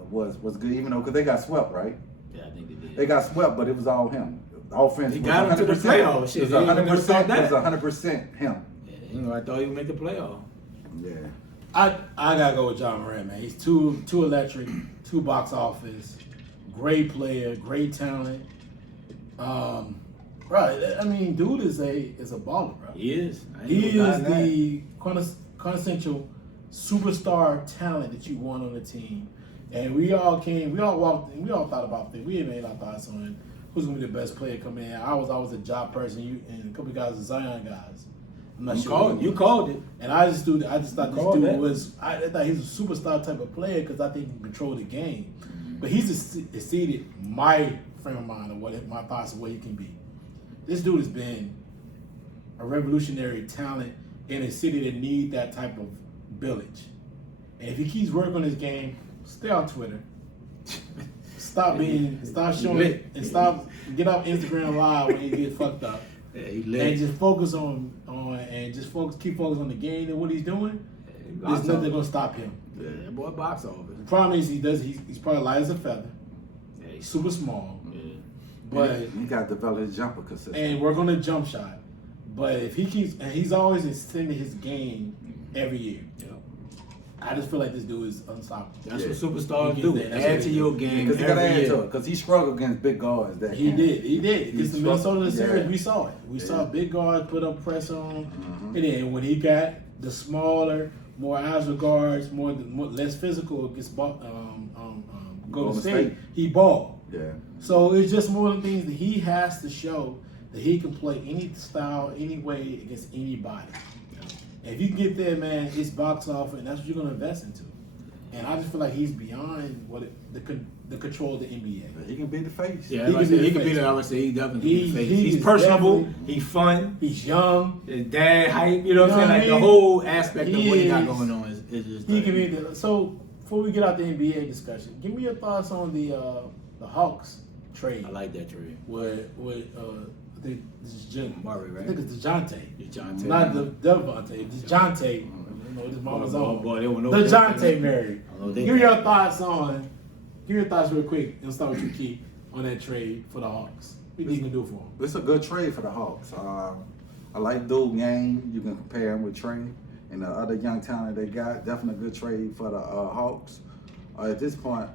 was good. Even though because they got swept, right? Yeah, I think they did. They got swept, but it was all him. The offense He was got him to the 100%. playoffs. It was 100%. It was 100% him. Yeah, you know, I thought he would make the playoff. Yeah. I gotta go with John Morant, man. He's too electric, too box office, great player, great talent. Right. I mean, dude is a baller, bro. He is. He is the quintessential superstar talent that you want on the team. And we all walked, and we all thought about that. We had made our thoughts on who's gonna be the best player coming in. I was always a job person, and a couple of guys are Zion guys. I'm not sure. You called it. And I just thought this dude was. I thought he's a superstar type of player because I think he can control the game. But he's exceeded my frame of mind of what my thoughts of what he can be. This dude has been a revolutionary talent in a city that need that type of village. And if he keeps working on his game, stay on Twitter. Stop showing it, and get off Instagram Live when you get fucked up. Yeah, and just focus keep focusing on the game and what he's doing. There's nothing gonna stop him. Yeah, boy, box office. The problem is he's probably light as a feather. Yeah, he's super small. Yeah. But he got to develop his jumper consistently. And work on the jump shot. But if he keeps, and he's always extending his game every year. Yeah. I just feel like this dude is unstoppable. That's what superstars do. Add to your game because every year. Because he struggled against big guards. He did. Against the Minnesota series, we saw it. We saw big guards put up pressure on. Mm-hmm. And then when he got the smaller, more agile guards, less physical against Golden State, he balled. Yeah. So it's just more of the things that he has to show that he can play any style, any way against anybody. And if you get there, man, it's box office, and that's what you're going to invest into. And I just feel like he's beyond the control of the NBA. He can be the face. Yeah, he can be the. I would say he definitely can be the face. He's personable. He's fun. He's young. His dad hype. You know what I'm saying? Like the whole aspect of what he got going on is just. He can be the. So before we get out the NBA discussion, give me your thoughts on the Hawks trade. I like that trade. With I think this is Jim Murray, right? I think it's DeJounte. DeJounte. Not the Devontae. DeJounte. You know, this mama's on. Boy, they won't know. DeJounte Murray. Give me your thoughts real quick. Let's start with you, Keith, on that trade for the Hawks. What do you can do for them? It's a good trade for the Hawks. I like dude game. You can compare him with Trey and the other young talent they got. Definitely a good trade for the Hawks. At this point,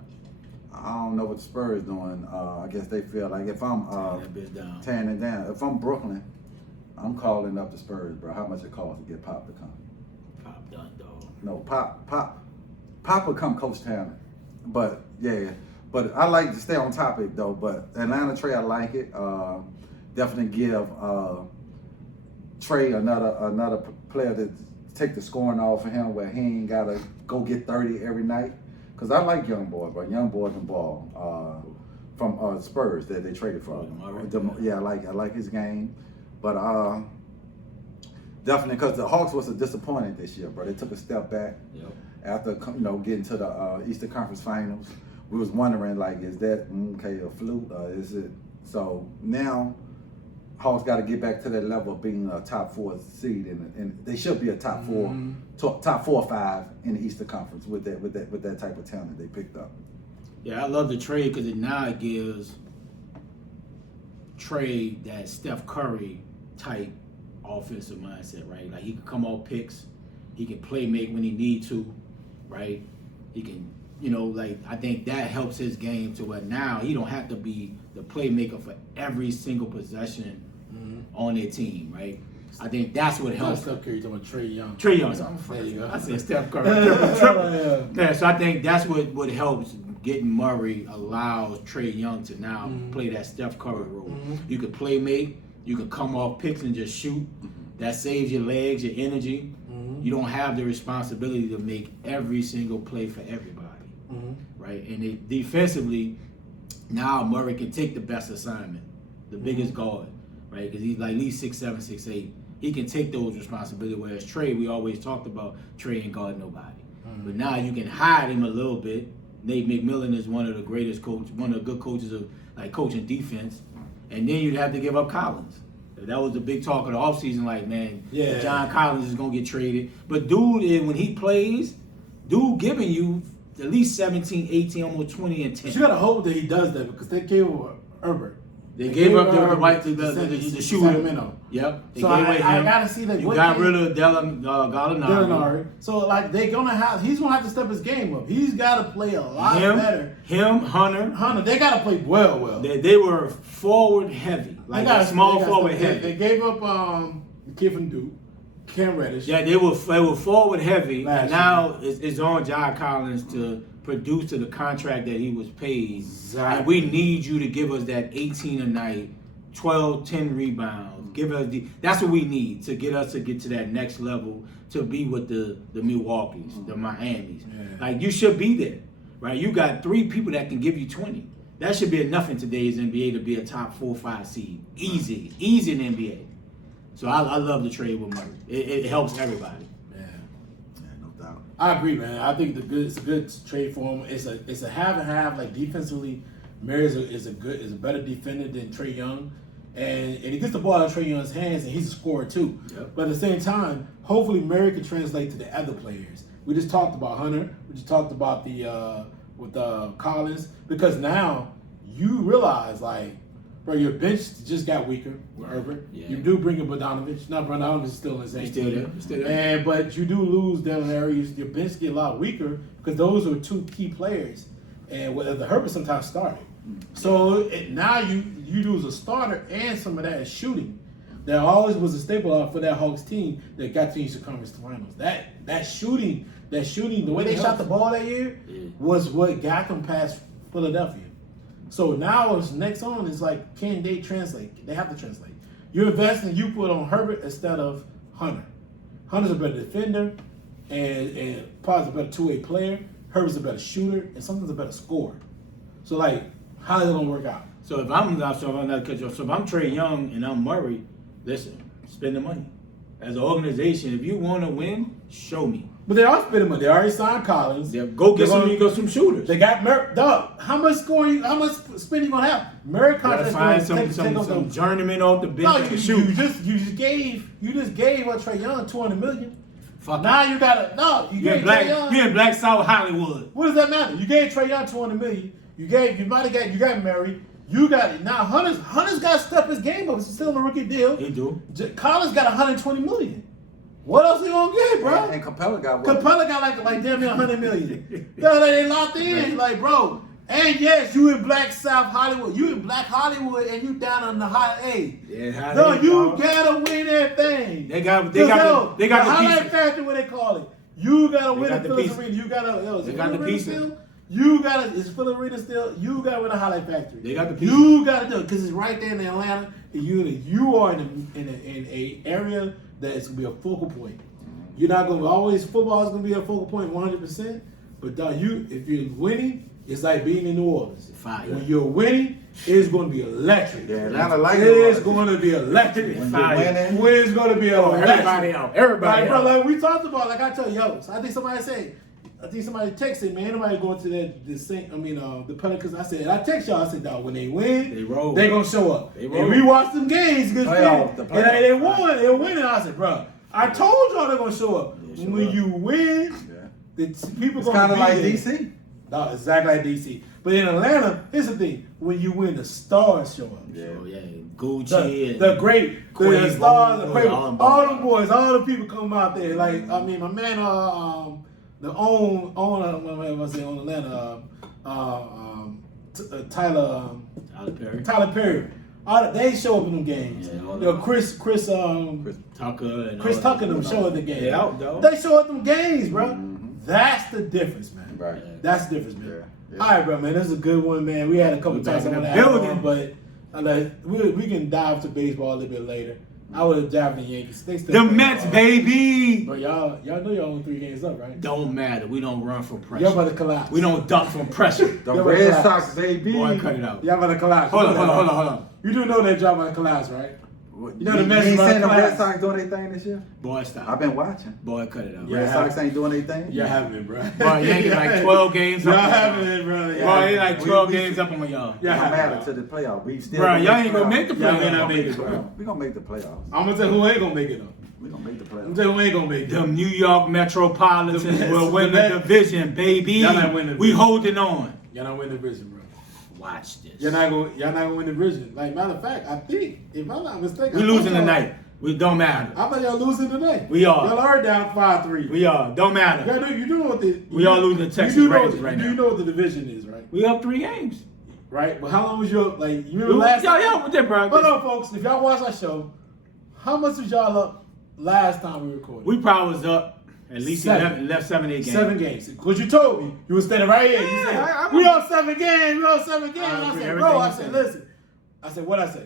I don't know what the Spurs doing. I guess they feel like if I'm tearing it down, if I'm Brooklyn, I'm calling up the Spurs, bro. How much it costs to get Pop to come? Pop done, dog. No, Pop will come coach talent. But yeah, but I like to stay on topic though. But Atlanta trade, I like it. Definitely give Trey another player to take the scoring off of him, where he ain't gotta go get 30 every night. Cause I like young boy, but young boy can ball from Spurs that they traded for. Yeah, I like his game, but definitely because the Hawks was disappointed this year, bro. They took a step back after getting to the Eastern Conference Finals. We was wondering like, is that a fluke? Is it so now? Hawks got to get back to that level of being a top 4 seed, and they should be a top 4, top 4 or 5 in the Eastern Conference with that type of talent they picked up. Yeah, I love the trade because it gives Trey that Steph Curry type offensive mindset, right? Like he can come off picks, he can play make when he need to, right? He can, I think that helps his game to where now he don't have to be the playmaker for every single possession on their team, right? I think that's what helps. Steph Curry talking about Trey Young. Trey Young. There you go. I said Steph Curry. Yeah, so I think that's what helps. Getting Murray allows Trey Young to now play that Steph Curry role. You can play make, you can come off picks and just shoot. That saves your legs, your energy. You don't have the responsibility to make every single play for everybody, right? right? And defensively, now Murray can take the best assignment, the biggest guard, right? Because he's like at least 6'7", 6'8". He can take those responsibilities. Whereas Trey, we always talked about Trey ain't guard nobody. But now you can hide him a little bit. Nate McMillan is one of the greatest coaches, one of the good coaches of like coaching defense. And then you'd have to give up Collins. That was the big talk of the offseason, like, man, John Collins is going to get traded. But dude, when he plays, dude giving you at least 17, 18, almost 20 and 10. But you got to hope that he does that because they gave him Herbert. They gave up the right to the shooter. Yep. So I got to see that. You got rid of Gallinari. So like he's gonna have to step his game up. He's got to play a lot better. Hunter. They got to play well. They were forward heavy, like small forward heavy. They gave up the kid from Duke, Cam Reddish. Yeah, they were forward heavy. And now it's on John Collins to produce to the contract that he was paid. Exactly. And we need you to give us that 18 a night, 12, 10 rebounds. Give us that's what we need to get to that next level, to be with the Milwaukees, the Miamis. Yeah. Like, you should be there, right? You got 3 people that can give you 20. That should be enough in today's NBA to be a top 4 or 5 seed. Easy in the NBA. So I love the trade with Murray. It helps everybody. I agree, man. I think it's a good trade for him. It's a have and have. Like, defensively, Murray is a better defender than Trae Young, and he gets the ball out of Trae Young's hands, and he's a scorer too. Yep. But at the same time, hopefully Murray can translate to the other players. We just talked about Hunter. We just talked about with Collins, because now you realize, like, bro, your bench just got weaker with Herbert. Yeah. You do bring in Bogdanovich. Now Bogdanovich is still in the same team. But you do lose Devin Harris. Your bench get a lot weaker because those are 2 key players. And the Herbert sometimes started. So now you lose a starter and some of that is shooting. That always was a staple for that Hawks team that got to the Eastern Conference Finals. That shooting, the way they shot the ball that year was what got them past Philadelphia. So now what's next on is like, can they translate? They have to translate. You invest and you put on Herbert instead of Hunter. Hunter's a better defender and probably a better two-way player. Herbert's a better shooter and sometimes a better scorer. So like, how is it gonna work out? So if I'm Trae Young and I'm Murray, listen, spend the money. As an organization, if you want to win, show me. But they are spending money. They already signed Collins. Yeah, go get some shooters. They got Murray. Dog, how much spending you gonna have? Murray contract find some journeyman off the bench. No, you just gave Trae Young $200 million. Fuck now you gotta you in Black South Hollywood. What does that matter? You gave Trae Young $200 million. You got Murray. You got it. Now Hunter's got to step his game up. He's still on a rookie deal. He do. Collins got $120 million. What else he gonna get, bro? And Capella got like damn near $100 million. They locked in, like, bro. And yes, you in Black South Hollywood. You in Black Hollywood, and you down on the high A. Yeah, you gotta win that thing. They got the highlight factor. What they call it? You gotta win the Phillies Arena. You gotta. They got the pieces. Is Philly Arena still? You got to win a highlight factory. They got the pieces. You got to do it because it's right there in Atlanta. You are in a area that is going to be a focal point. You're not going to always, football is going to be a focal point 100%. But if you're winning, it's like being in New Orleans. Fire. When you're winning, it's going to be electric. Yeah, Atlanta like it is going to be electric. When you're winning, it's going to be electric. Everybody out. Bro, like we talked about, like I tell you, I think somebody texted, man, anybody going to the Pelicans. I text y'all, dog, when they win, they gonna show up. And we watched them games, they won, they were winning. I said, bro, I told y'all they're gonna show up. When you win, the people it's gonna be kind of like there. DC. No, exactly like DC. But in Atlanta, here's the thing: when you win, the stars show up. Yeah, Gucci, the stars, all them boys, all the people come out there. Like, my man, the on Atlanta, Tyler Perry. They show up in them games. Yeah, Chris Tucker and them show up in the games. They out though. They show up in them games, bro. Mm-hmm. That's the difference, man. Right. Yeah. That's the difference, man. Yeah. All right, bro, man. This is a good one, man. We had a couple times on the building, but we can dive to baseball a little bit later. I would have drafted the Yankees. They still The playing Mets, ball. baby. But y'all know y'all only 3 games up, right? Don't matter. We don't run from pressure. Y'all about to collapse. We don't duck from pressure. The Yo, Red relax. Sox, baby. Boy, cut it out. Y'all about to collapse. Hold You on, know hold on, that, hold on, right? hold on. You do know that y'all about to collapse, right? You know the Mets ain't about saying the to Red collapse. Sox doing their thing this year? Boy, stop. I've been watching. Boy, cut it out. Yeah. Red Sox ain't doing anything? Y'all having it, bro. Boy, Yankees like 12 games up. Y'all on having y'all. it, bro. Boy, they like 12 we- games up on y'all. It don't having matter it, to the playoffs. We still Bro, y'all ain't gonna make the Y'all may not playoffs. make it, bro. We gonna make the playoffs. I'm gonna tell you who ain't gonna make it though. We gonna make the I'm playoffs. gonna tell you who ain't gonna make it. The New York Metropolitans The Mets. will win The the Mets. division, baby. Y'all not winning the We division. holding on. Y'all not win the division, bro. Watch this. Y'all not gonna win the division. Like matter of fact, I think if I'm not mistaken, We I losing thought y'all- tonight. We don't matter. I thought y'all losing today. We are. Y'all are down 5-3. We are. Don't matter. Y'all know you do know what the We are losing to Texas you do know Rangers what- right You now. know what the division is, right? We up 3 games. Right. But how long was your you remember last? Yo, with that, bro. Hold on, folks. If y'all watch our show, how much was y'all up last time we recorded? We probably was up at least 7. left 7, 8 games. 7 games. Because you told me. You were standing right here. You Yeah, said, I'm we a- on 7 games. We on 7 games. I And I agree, said, everything bro, I you said, said. listen. I said, what I say?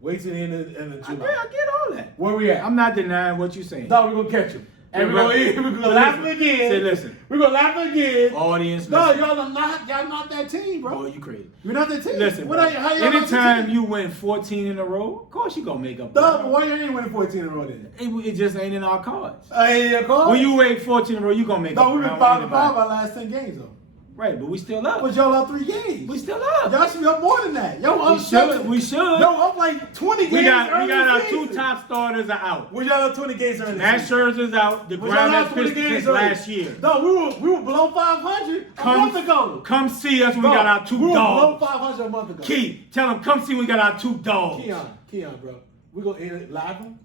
Wait till the end of I July. get all that. Where we at? I'm not denying what you're saying. No, we're going to catch him. And we're Say going to laugh listen. again. Say listen. We're going to laugh again. Audience, No, listen. y'all not that team, bro. Boy, you crazy. You're not that team. Listen, What bro. are you, how y'all not that Anytime team? you win 14 in a row, of course you gonna make up. No, ground. but why you ain't winning 14 in a row then? It just ain't in our cards. Hey, call. When you win 14 in a row, you gonna make up. No, we've been ground with 5-5 anybody. our last 10 games, though. Right, but we still up. But y'all up 3 games. We still up. Y'all should be up more than that. Y'all We up should. We should. Y'all up like 20 games. We got early our season. 2 top starters are out. Was y'all up 20 games early Matt season? Scherzer's out. The Was y'all ground up has 20 Pistons games since early? last year. No, we were below 500 a month ago. Come see us when Bro, we got our 2 we were below dogs. 500 a month ago. Key, tell them come see when we got our 2 dogs. Keon, bro. We gonna end it live them.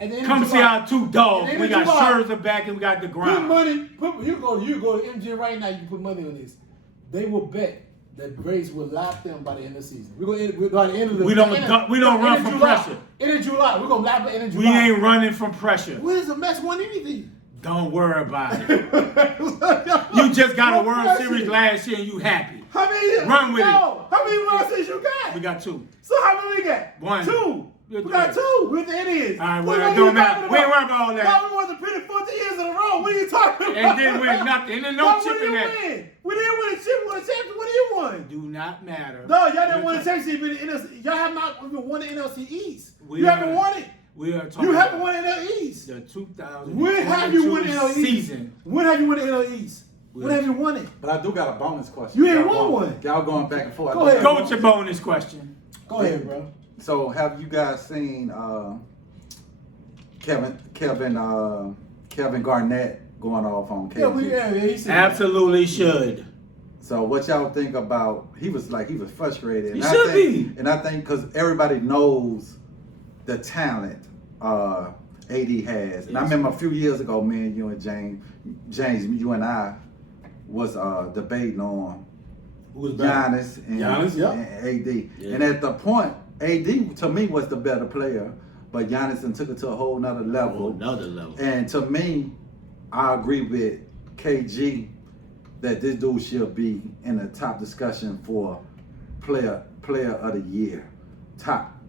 At the end Come of see July, our 2 dogs. End We of got July. Scherzer back and we got the Put ground. money. You go to MJ right now. You can put money on this. They will bet that Braves will lap them by the end of the season. We're gonna end by the end of the. We don't run from pressure. End of July, we're gonna lap the end of July. We ain't running from pressure. When has the Mets won anything? Don't worry about it. You just got a World Series last year and you happy. How many? Run with it. How many World Series you got? We got 2. So how many we got? 1. 2. You're We got 2. We're the idiots. All right, What well, are it you don't matter. talking We ain't about? worried about all that. No, we won the pretty 14 years in a row. What are you talking about? And didn't win nothing. And no we chip in didn't that. win. We didn't win a chip. We won a championship. What do you won? Do not matter. No, y'all didn't win a championship in the NFC. Y'all have not even won the NFC East. We You haven't are- won it. We are talking You haven't about won the NL East. the 2022 When have you won the NL East? season. When have you won the NL East? When have you won it? But I do got a bonus question. You ain't Y'all won going- one. Y'all going back and forth. Go ahead. Go with your bonus question. Go ahead, bro. So have you guys seen Kevin Garnett going off on KG? Yeah, he said Absolutely should. So what y'all think about? He was frustrated. He And should I think, be. And I think because everybody knows the talent AD has. And I Yes. remember a few years ago, me and you and James, you and I was debating on Who was better? Giannis and, Giannis, yeah. and AD. Yeah. And at the point, AD to me was the better player, but Giannis then took it to a whole nother level. Another level. And to me, I agree with KG that this dude should be in the top discussion for player of the year.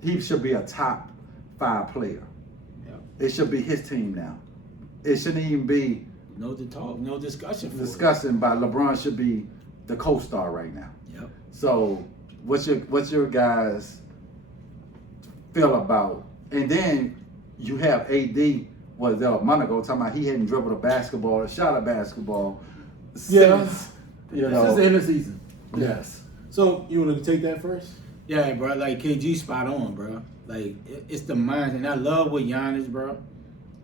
He should be a top 5 player. Yeah. It should be his team now. It shouldn't even be No discussion. For it. discussion by LeBron should be the co-star right now. Yep. So what's your guys feel about? And then you have AD was there a month ago talking about he hadn't dribbled a basketball or shot a basketball Yeah. since Since the end of the season. Yes. So you want to take that first? Yeah, bro. Like KG spot on, bro. Like it's the mind, and I love what Giannis, bro.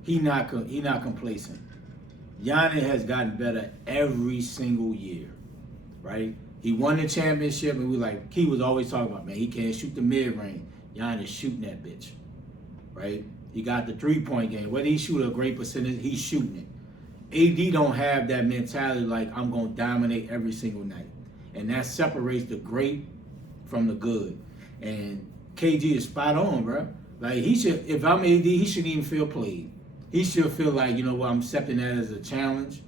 He not complacent. Giannis has gotten better every single year, right? He won the championship, and he was always talking about, man, he can't shoot the mid range. Giannis shooting that bitch, right? He got the 3-point game. Whether he shoot a great percentage, he's shooting it. AD don't have that mentality like I'm gonna dominate every single night, and that separates the great from the good. And KG is spot on, bro. Like he should, if I'm AD, he shouldn't even feel played. He should feel like, you know what, I'm accepting that as a challenge.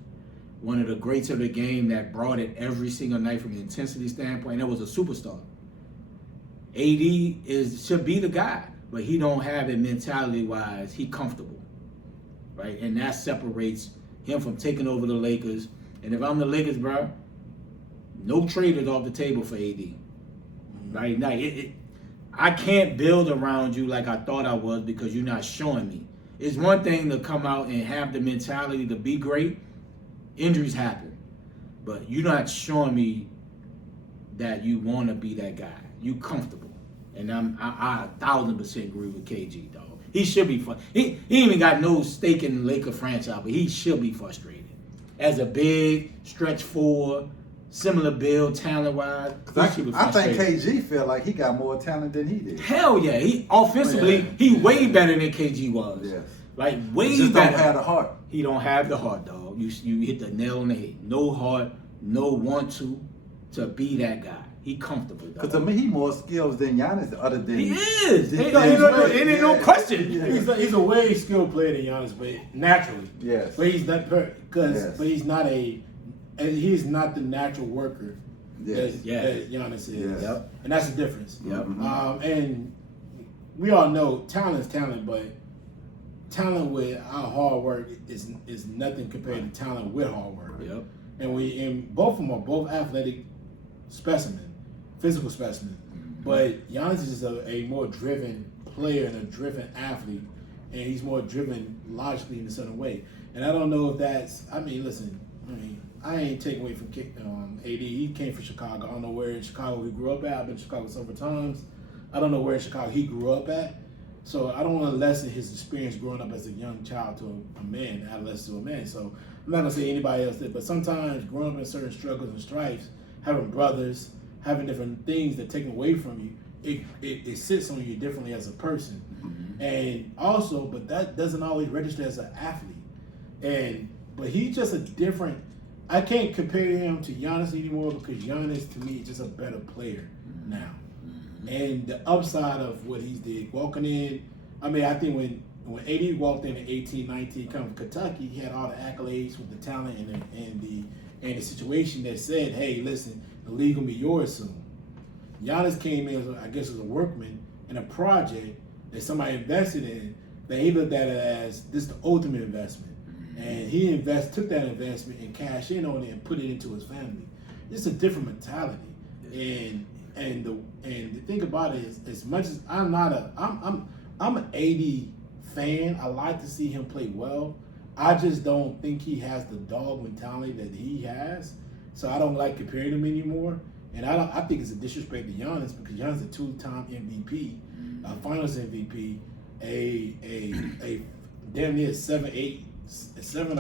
One of the greats of the game that brought it every single night from an intensity standpoint. And that was a superstar. AD should be the guy. but he don't have it mentality-wise. He comfortable, right? And that separates him from taking over the Lakers. And if I'm the Lakers, bro, no trade is off the table for AD. Right now, I can't build around you like I thought I was because you're not showing me. It's one thing to come out and have the mentality to be great. Injuries happen, but you're not showing me that you want to be that guy. You comfortable, and I 1,000% agree with KG, dog. He should be fun. He even got no stake in the Laker franchise, but he should be frustrated. As a big stretch four, similar build, talent-wise, I think KG feel like he got more talent than he did. Hell yeah, he offensively he way better than KG was. Yes. Like way He just better. don't have the heart. He don't have the heart, dog. You hit the nail on the head. No heart, no want to be that guy. He comfortable, dog. Because to me, he more skills than Giannis, other than He is. Ain't no Yeah. question. Yeah. He's a way skilled player than Giannis, but naturally. Yes. But he's not Yes. but he's not the natural worker Yes. that Giannis is. Yes. Yep. And that's the difference. Yep. And we all know talent is talent, but talent with our hard work is nothing compared to talent with hard work. Yep. And both of them are both athletic specimen, physical specimen. But Giannis is a more driven player and a driven athlete, and he's more driven logically in a certain way. And I don't know if that's. Listen. I ain't taking away from AD. He came from Chicago. I don't know where in Chicago he grew up at. I've been to Chicago several times. I don't know where in Chicago he grew up at. So I don't want to lessen his experience growing up as a young child to a man, adolescent to a man. So I'm not going to say anybody else did. But sometimes growing up in certain struggles and strifes, having brothers, having different things that take away from you, it sits on you differently as a person. And also, but that doesn't always register as an athlete. But he's just a different. I can't compare him to Giannis anymore because Giannis, to me, is just a better player now. And the upside of what he did, walking in, I think when AD walked in 18, 19, coming from Kentucky, he had all the accolades with the talent and the situation that said, hey, listen, the league will be yours soon. Giannis came in, I guess, as a workman in a project that somebody invested in, that he looked at it as this is the ultimate investment. And he took that investment and cashed in on it and put it into his family. It's a different mentality. And the thing about it is, as much as I'm an AD fan, I like to see him play well. I just don't think he has the dog mentality that he has. So I don't like comparing him anymore. And I think it's a disrespect to Giannis because Giannis is a two-time MVP, Finals MVP, a damn near 7 or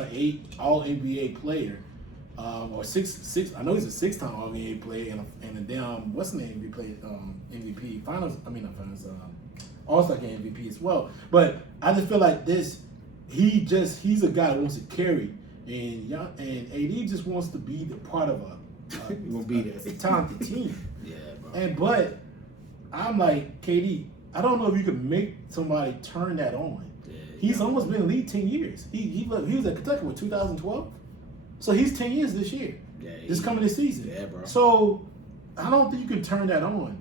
8 All NBA player, or six. I know he's a 6-time All NBA player and a damn what's the name MVP Finals. Not Finals. All-Star Game MVP as well. But I just feel like this. He's a guy that wants to carry, and AD just wants to be the part of a talented team. Yeah, bro. But I'm like, KD, I don't know if you can make somebody turn that on. He's almost been in the league 10 years. He was at Kentucky with 2012. So he's 10 years this year. This coming season. Yeah, bro. So I don't think you can turn that on.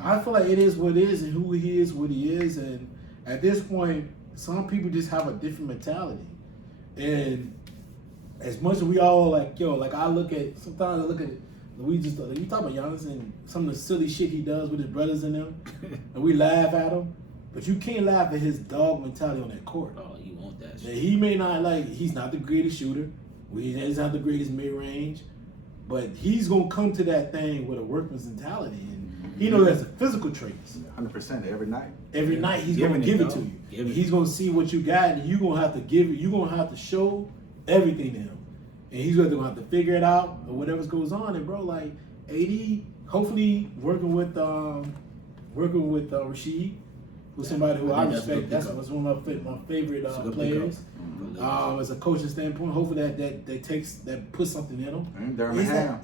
I feel like it is what it is and who he is, what he is. And at this point, some people just have a different mentality. And as much as we all sometimes I look at it, you talk about Giannis and some of the silly shit he does with his brothers and them, and we laugh at him. But you can't laugh at his dog mentality on that court. Oh, you want that shit. He may not he's not the greatest shooter. He's not the greatest mid-range. But he's going to come to that thing with a workman's mentality. And he knows that's the physical traits. 100% every night. Every night he's going to give it to you. He's going to see what you got, and you're going to have to give it. You're going to have to show everything to him. And he's going to have to figure it out or whatever goes on. And, bro, AD, hopefully working with Rasheed, who's somebody who I respect. That's one of my favorite players. As a coaching standpoint, hopefully that puts something in him. And Darvingham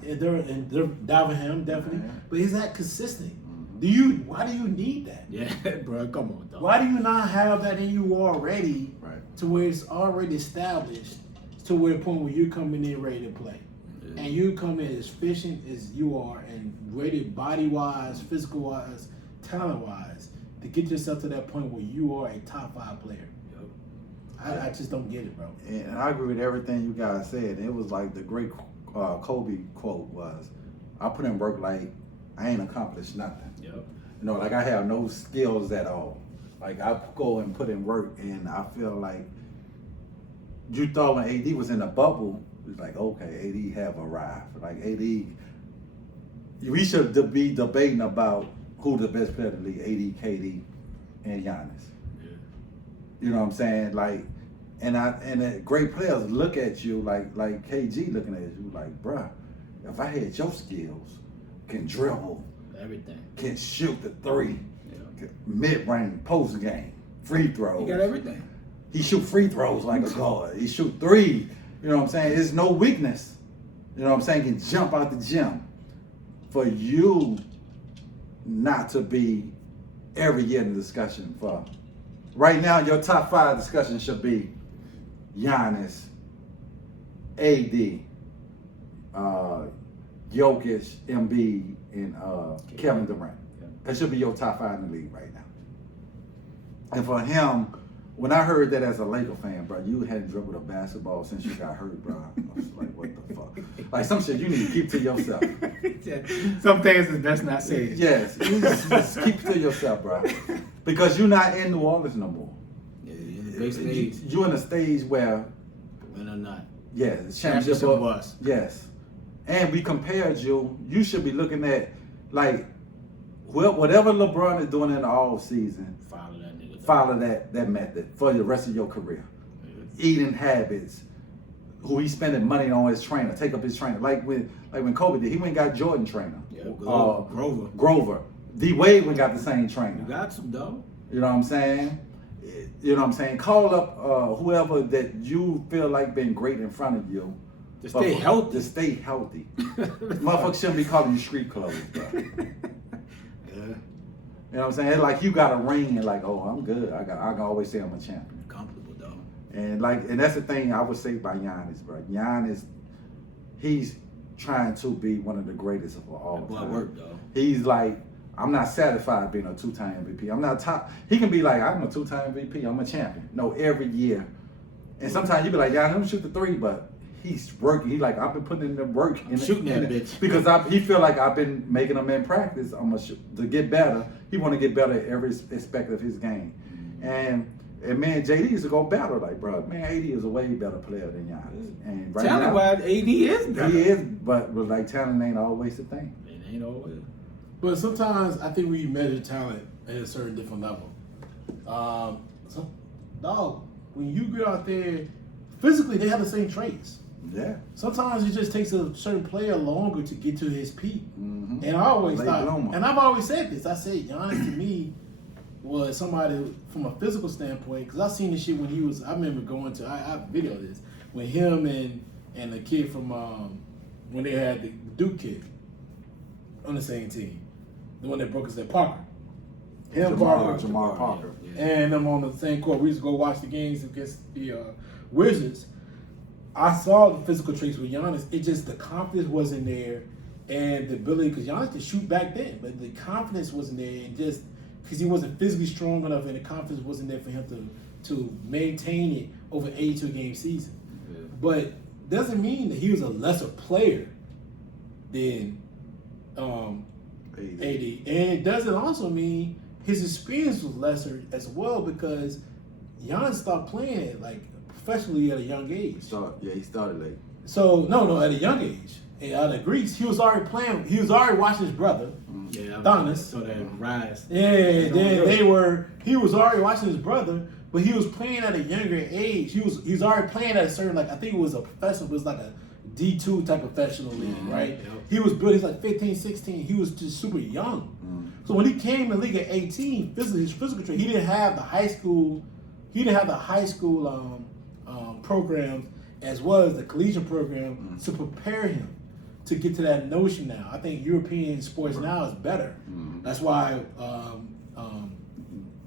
definitely. Yeah. But is that consistent? Why do you need that? Yeah, bro, come on, dog. Why do you not have that in you already? Right. To where it's already established, to where the point where you're coming in ready to play. Yeah. And you come in as efficient as you are and ready body wise, physical wise, talent wise. to get yourself to that point where you are a top 5 player. I just don't get it, bro. And I agree with everything you guys said. It was like the great Kobe quote was, I put in work like I ain't accomplished nothing. Yep. You know, like I have no skills at all. Like I go and put in work, and I feel like you thought when AD was in the bubble, it was like, okay, AD have arrived. Like AD, we should be debating about who the best player in the league, AD, KD, and Giannis. Yeah. You know what I'm saying? Like, and great players look at you like KG looking at you like, bruh, if I had your skills, can dribble, Everything. can shoot the 3, Yeah. mid-range, post game, free throws. He got everything. He shoot free throws like a guard. He shoot 3. You know what I'm saying? There's no weakness. You know what I'm saying? Can jump out the gym. For you not to be every year in the discussion for right now, your top 5 discussion should be Giannis, AD, Jokic, Embiid, and Kevin Durant. That should be your top 5 in the league right now. And for him, when I heard that as a Laker fan, bro, you hadn't dribbled a basketball since you got hurt, bro. I was like, what the fuck? Like some shit you need to keep to yourself. Some things is best not said. Yes, you just keep it to yourself, bro. Because you're not in New Orleans no more. Yeah, big stage. You're in a stage where, Win or not. yeah, the championship Championship bust. Yes. And we compared you, you should be looking at, like, whatever LeBron is doing in the off season, Follow that nigga. follow that method for the rest of your career. Eating habits, who he's spending money on his trainer, take up his trainer. Like when Kobe did, he went and got Jordan trainer. Yeah, Grover. Grover. D Wade went and got the same trainer. You got some though. You know what I'm saying? You know what I'm saying? Call up whoever that you feel like been great in front of you. To stay healthy. To stay healthy. Motherfuckers shouldn't be calling you street clothes, bro. Yeah. You know what I'm saying? Like you got a ring and like, oh, I'm good. I can always say I'm a champion. Comfortable though. And that's the thing I would say about Giannis, bro. Giannis, he's trying to be one of the greatest of all That boy time. work though. He's like, I'm not satisfied being a 2-time MVP. I'm not top. He can be like, I'm a 2-time MVP. I'm a champion. No, every year. And sometimes you be like, yeah, let him shoot the 3, but he's working. He like, I've been putting in the work. Shooting that bitch. Because he feel like I've been making him in practice. To get better. He want to get better at every aspect of his game. And man, JD used to go battle like, bro, man, AD is a way better player than Giannis. And right Talent-wise, AD is better. he is, but like talent ain't always the thing. It ain't always. But sometimes I think we measure talent at a certain different level. When you get out there, physically they have the same traits. Yeah. Sometimes it just takes a certain player longer to get to his peak. Mm-hmm. And I always Late thought, bloomer. and I've always said this, I said Giannis to me was somebody from a physical standpoint, because I seen this shit when he was, I remember going to, I videoed this, when him and the kid from, when they had the Duke kid on the same team, the one that broke us at Parker. Jamar Parker. Yeah. And them on the same court. We used to go watch the games against the Wizards. I saw the physical traits with Giannis. It just, the confidence wasn't there, and the ability, because Giannis could shoot back then, but the confidence wasn't there, and just because he wasn't physically strong enough, and the confidence wasn't there for him to maintain it over 82 game season. Yeah. But doesn't mean that he was a lesser player than AD. And it doesn't also mean his experience was lesser as well, because Giannis stopped playing like professionally at a young age. He started late. So no, at a young age. And out of the Greeks, he was already playing. He was already watching his brother, Yeah, Donis. So that rise. Yeah, then he was already watching his brother, but he was playing at a younger age. He was already playing at a certain, like, I think it was a professional, it was like a D2 type professional league, right? Yep. He was built, he's like 15, 16. He was just super young. So when he came in the league at 18, his physical trait, he didn't have the high school programs as well as the collegiate program to prepare him to get to that notion now. I think European sports now is better. That's why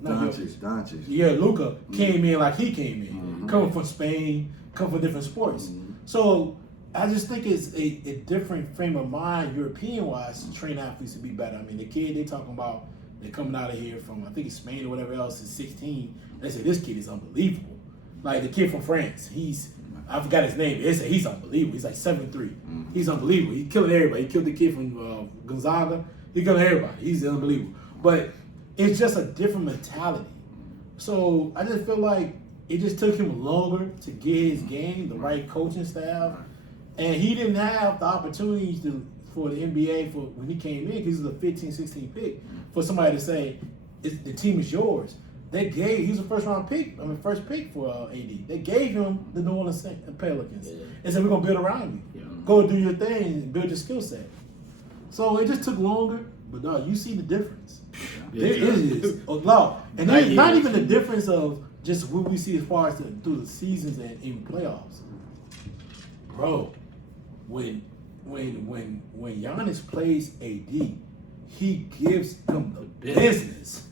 Doncic. yeah, Luka came in like he came in, coming from Spain, coming from different sports. So I just think it's a different frame of mind, European-wise, to train athletes to be better. I mean, the kid they talking about They're coming out of here from, I think it's Spain or whatever else, is 16. They say, this kid is unbelievable. Like the kid from France, I forgot his name. They say he's unbelievable. He's like 7'3". He's unbelievable. He's killing everybody. He killed the kid from Gonzaga. He killing everybody. He's unbelievable. But it's just a different mentality. So I just feel like it just took him longer to get his game, the right coaching staff. And he didn't have the opportunities for the NBA when he came in, because he was a 15, 16 pick, for somebody to say, the team is yours. He was a first pick for AD. They gave him the New Orleans Pelicans and said, we're going to build around you. Go do your thing and build your skill set. So it just took longer, but no, you see the difference. There is a lot. And then not even the difference of just what we see as far as through the seasons and even playoffs. Bro, when Giannis plays AD, he gives them the business.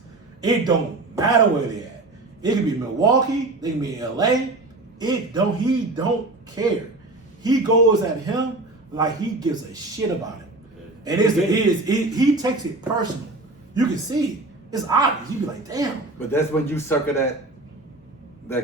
It don't matter where they at. It can be Milwaukee, they can be LA. He don't care. He goes at him like he gives a shit about him. And he takes it personal. You can see it. It's obvious. You be like, damn. But that's when you circle that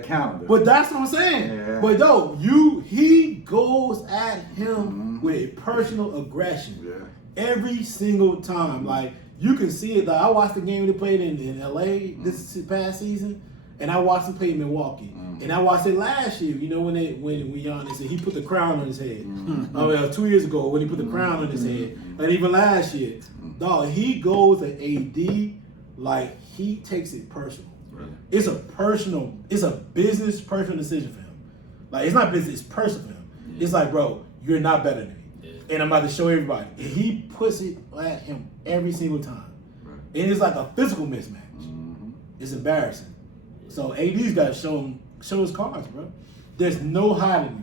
calendar. But that's what I'm saying. Yeah. But no, he goes at him with personal aggression every single time. Like, you can see it. Like, I watched the game they played in LA this past season, and I watched him play in Milwaukee. And I watched it last year, you know, when Giannis said he put the crown on his head. 2 years ago when he put the crown on his head. And even last year. Dog, he goes at AD like he takes it personal. Right. It's a business personal decision for him. Like, it's not business, it's personal for him. It's like, bro, you're not better than me. And I'm about to show everybody. And he puts it at him every single time. Right. And it's like a physical mismatch. It's embarrassing. So AD's got to show his cards, bro. There's no hiding you.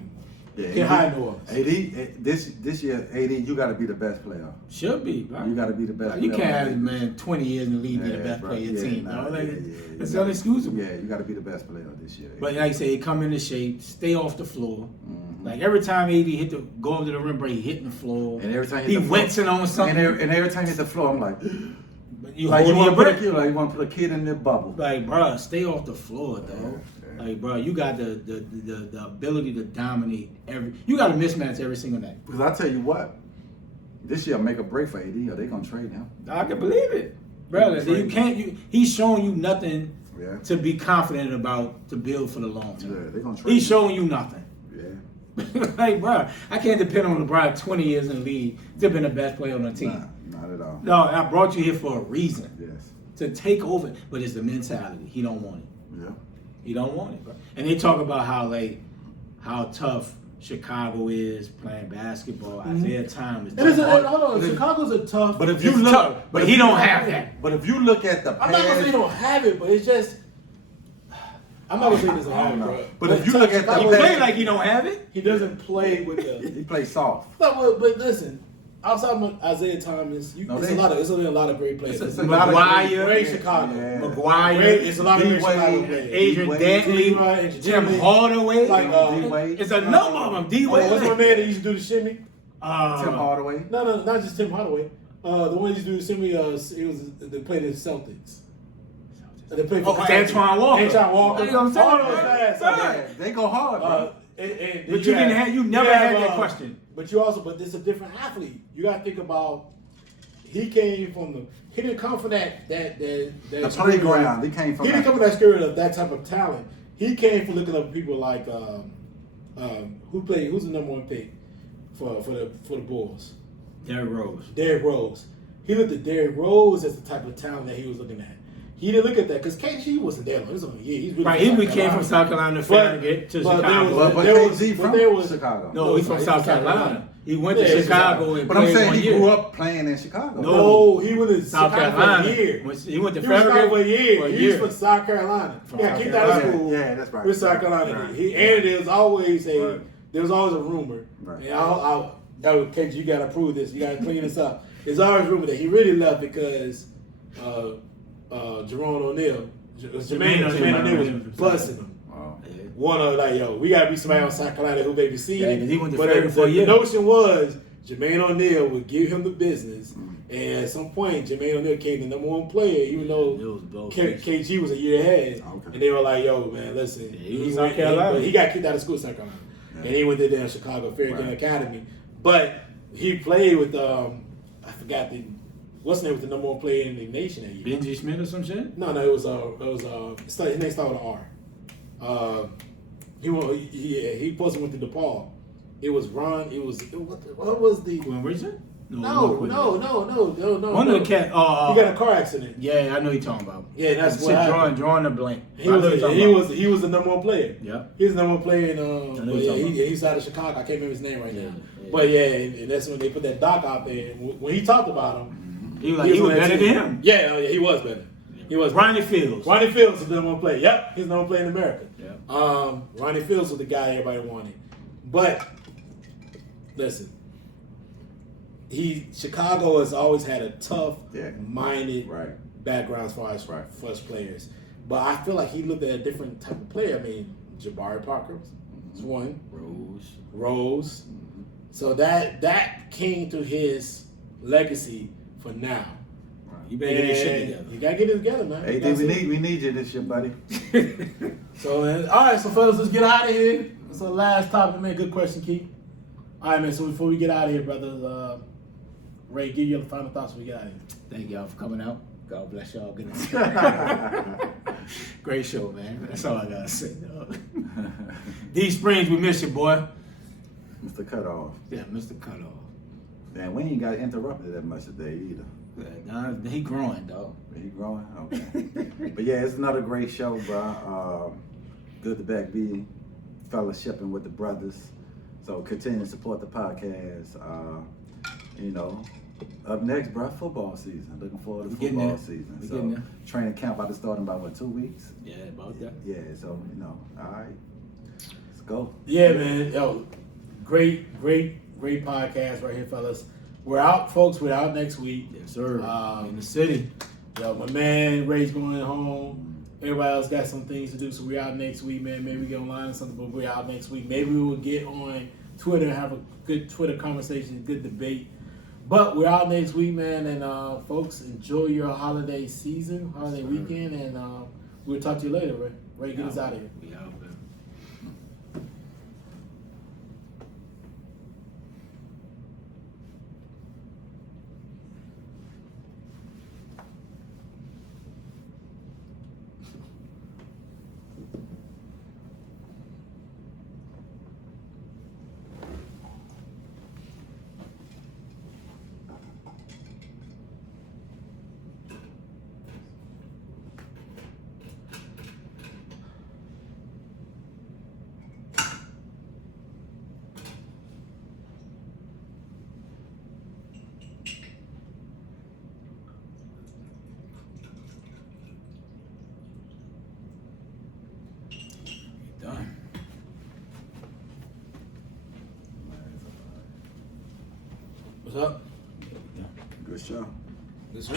Yeah, can't hide no others. AD, this year, AD, you got to be the best player. Should be, bro. You got to be the best player. You can't have, man, 20 years in the league be the best player of your team. It's unexcusable. Yeah, you got to be the best player this year. But like I say, come into shape, stay off the floor. Like, every time AD go into the rim, he hitting the floor. And every time he wincing on something. And every time he hit the floor, I'm like, you want to put a kid in their bubble. Like, bro, stay off the floor, though. Like, bro, you got the ability to dominate you got a mismatch every single night. Because I tell you what, this year make a break for AD, or they gonna trade him. I can believe it, bro. He's showing you nothing to be confident about to build for the long term. Yeah, they gonna trade. He's showing you nothing. Yeah. Like, bro, I can't depend on LeBron 20 years in the league to be the best player on the team. Nah, not at all. No, I brought you here for a reason. Yes. To take over, but it's the mentality. He don't want it. Yeah. He don't want it, bro. And they talk about how tough Chicago is playing basketball. Isaiah Thomas. Chicago's a tough. But if you look, but he don't have that. But if you look at the past, I'm not gonna say he don't have it, but it's just. I'm not gonna say he doesn't have it, bro. But if you look at he play like he don't have it. He doesn't play with the. He plays soft. But listen. Outside of Isaiah Thomas, it's only a lot of great players. McGuire, great Chicago. Yeah. McGuire, it's a lot of great Chicago players. Adrian Dantley, Tim Hardaway. It's a number of them. D-Wade. What's my man that used to do the shimmy? Tim Hardaway. No, not just Tim Hardaway. The one that used to do the shimmy, they played in the Celtics. They played for Antoine Walker. You know what I'm saying? They go hard, bro. But you never had that question. But it's a different athlete. You got to think about. He didn't come from that the playground. He didn't come from that spirit of that type of talent. He came from looking up people like who's the number one pick for the Bulls? Derrick Rose. He looked at Derrick Rose as the type of talent that he was looking at. He didn't look at that because KG wasn't there long. It was only a year. He's really he came from South Carolina to Chicago. But KG from Chicago. No, he's from South Carolina. He went to Chicago and but I'm saying he grew up playing in Chicago. No, he went to South Carolina for a year. He went to Farragut for a year. He's from South Carolina. Keep that in school. Yeah, that's right. With South Carolina. And there was always a rumor. Right. And KG, you got to prove this. You got to clean this up. There's always a rumor that he really left because Jerome O'Neal, Jermaine O'Neal was busting him. One of we gotta be somebody on South Carolina who maybe see it. He went to but the notion was Jermaine O'Neal would give him the business, And at some point, Jermaine O'Neal became the number one player, even though KG was a year ahead. Okay. And they were like, "Yo, man, listen." He was South Carolina. He got kicked out of school, South Carolina, and he went to Chicago Farragut Academy. But he played with I forgot what's the name with the number one player in the nation that year. Benji Smith or some shit? No, it was his name started with an R. He posted went to DePaul. It was Ron. What was the? Quinn Richard? No. One of the cat. He got a car accident. Yeah, I know you're talking about. Yeah, that's what happened. Drawing the blank. He was the number one player. Yeah. He was the number one player in he's out of Chicago. I can't remember his name right now. Yeah. But and that's when they put that doc out there. And when he talked about him, he was better than him. Yeah, he was better. He was Ronnie Fields. Ronnie Fields was the number one player. Yep, he's the number one player in America. Yeah. Ronnie Fields was the guy everybody wanted. But listen, Chicago has always had a tough-minded background as far as first players. But I feel like he looked at a different type of player. I mean, Jabari Parker was one. Rose. Mm-hmm. So that came to his legacy for now. You better get this shit together. You gotta get it together, man. Hey, we need you this year, buddy. So, all right, so fellas, let's get out of here. That's the last topic, man. Good question, Keith. All right, man. So before we get out of here, brothers, Ray, give your final thoughts before we get out of here. Thank y'all for coming out. God bless y'all. Great show, man. That's all I gotta say, dog. D Springs, we miss you, boy. Mr. Cutoff. Yeah, Mr. Cutoff. Man, we ain't got interrupted that much today either. Nah, he growing, dog. He growing? Okay. But yeah, it's another great show, bro. Good to be fellowshipping with the brothers. So continue to support the podcast. Up next, bro, football season. Looking forward to football season. So training camp about to start in about 2 weeks? Yeah, about that. Yeah, so all right. Let's go. Yeah, man. Yo, great podcast right here, fellas. We're out, folks. We're out next week. Yes, sir. In the city. Yo, my man Ray's going home. Everybody else got some things to do, so we're out next week, man. Maybe we get online or something, but we're out next week. Maybe we will get on Twitter and have a good Twitter conversation, good debate. But we're out next week, man, and folks, enjoy your holiday season, holiday weekend, and we'll talk to you later, Ray. Ray, get us out of here. We out, man. Done. What's up? Good show. This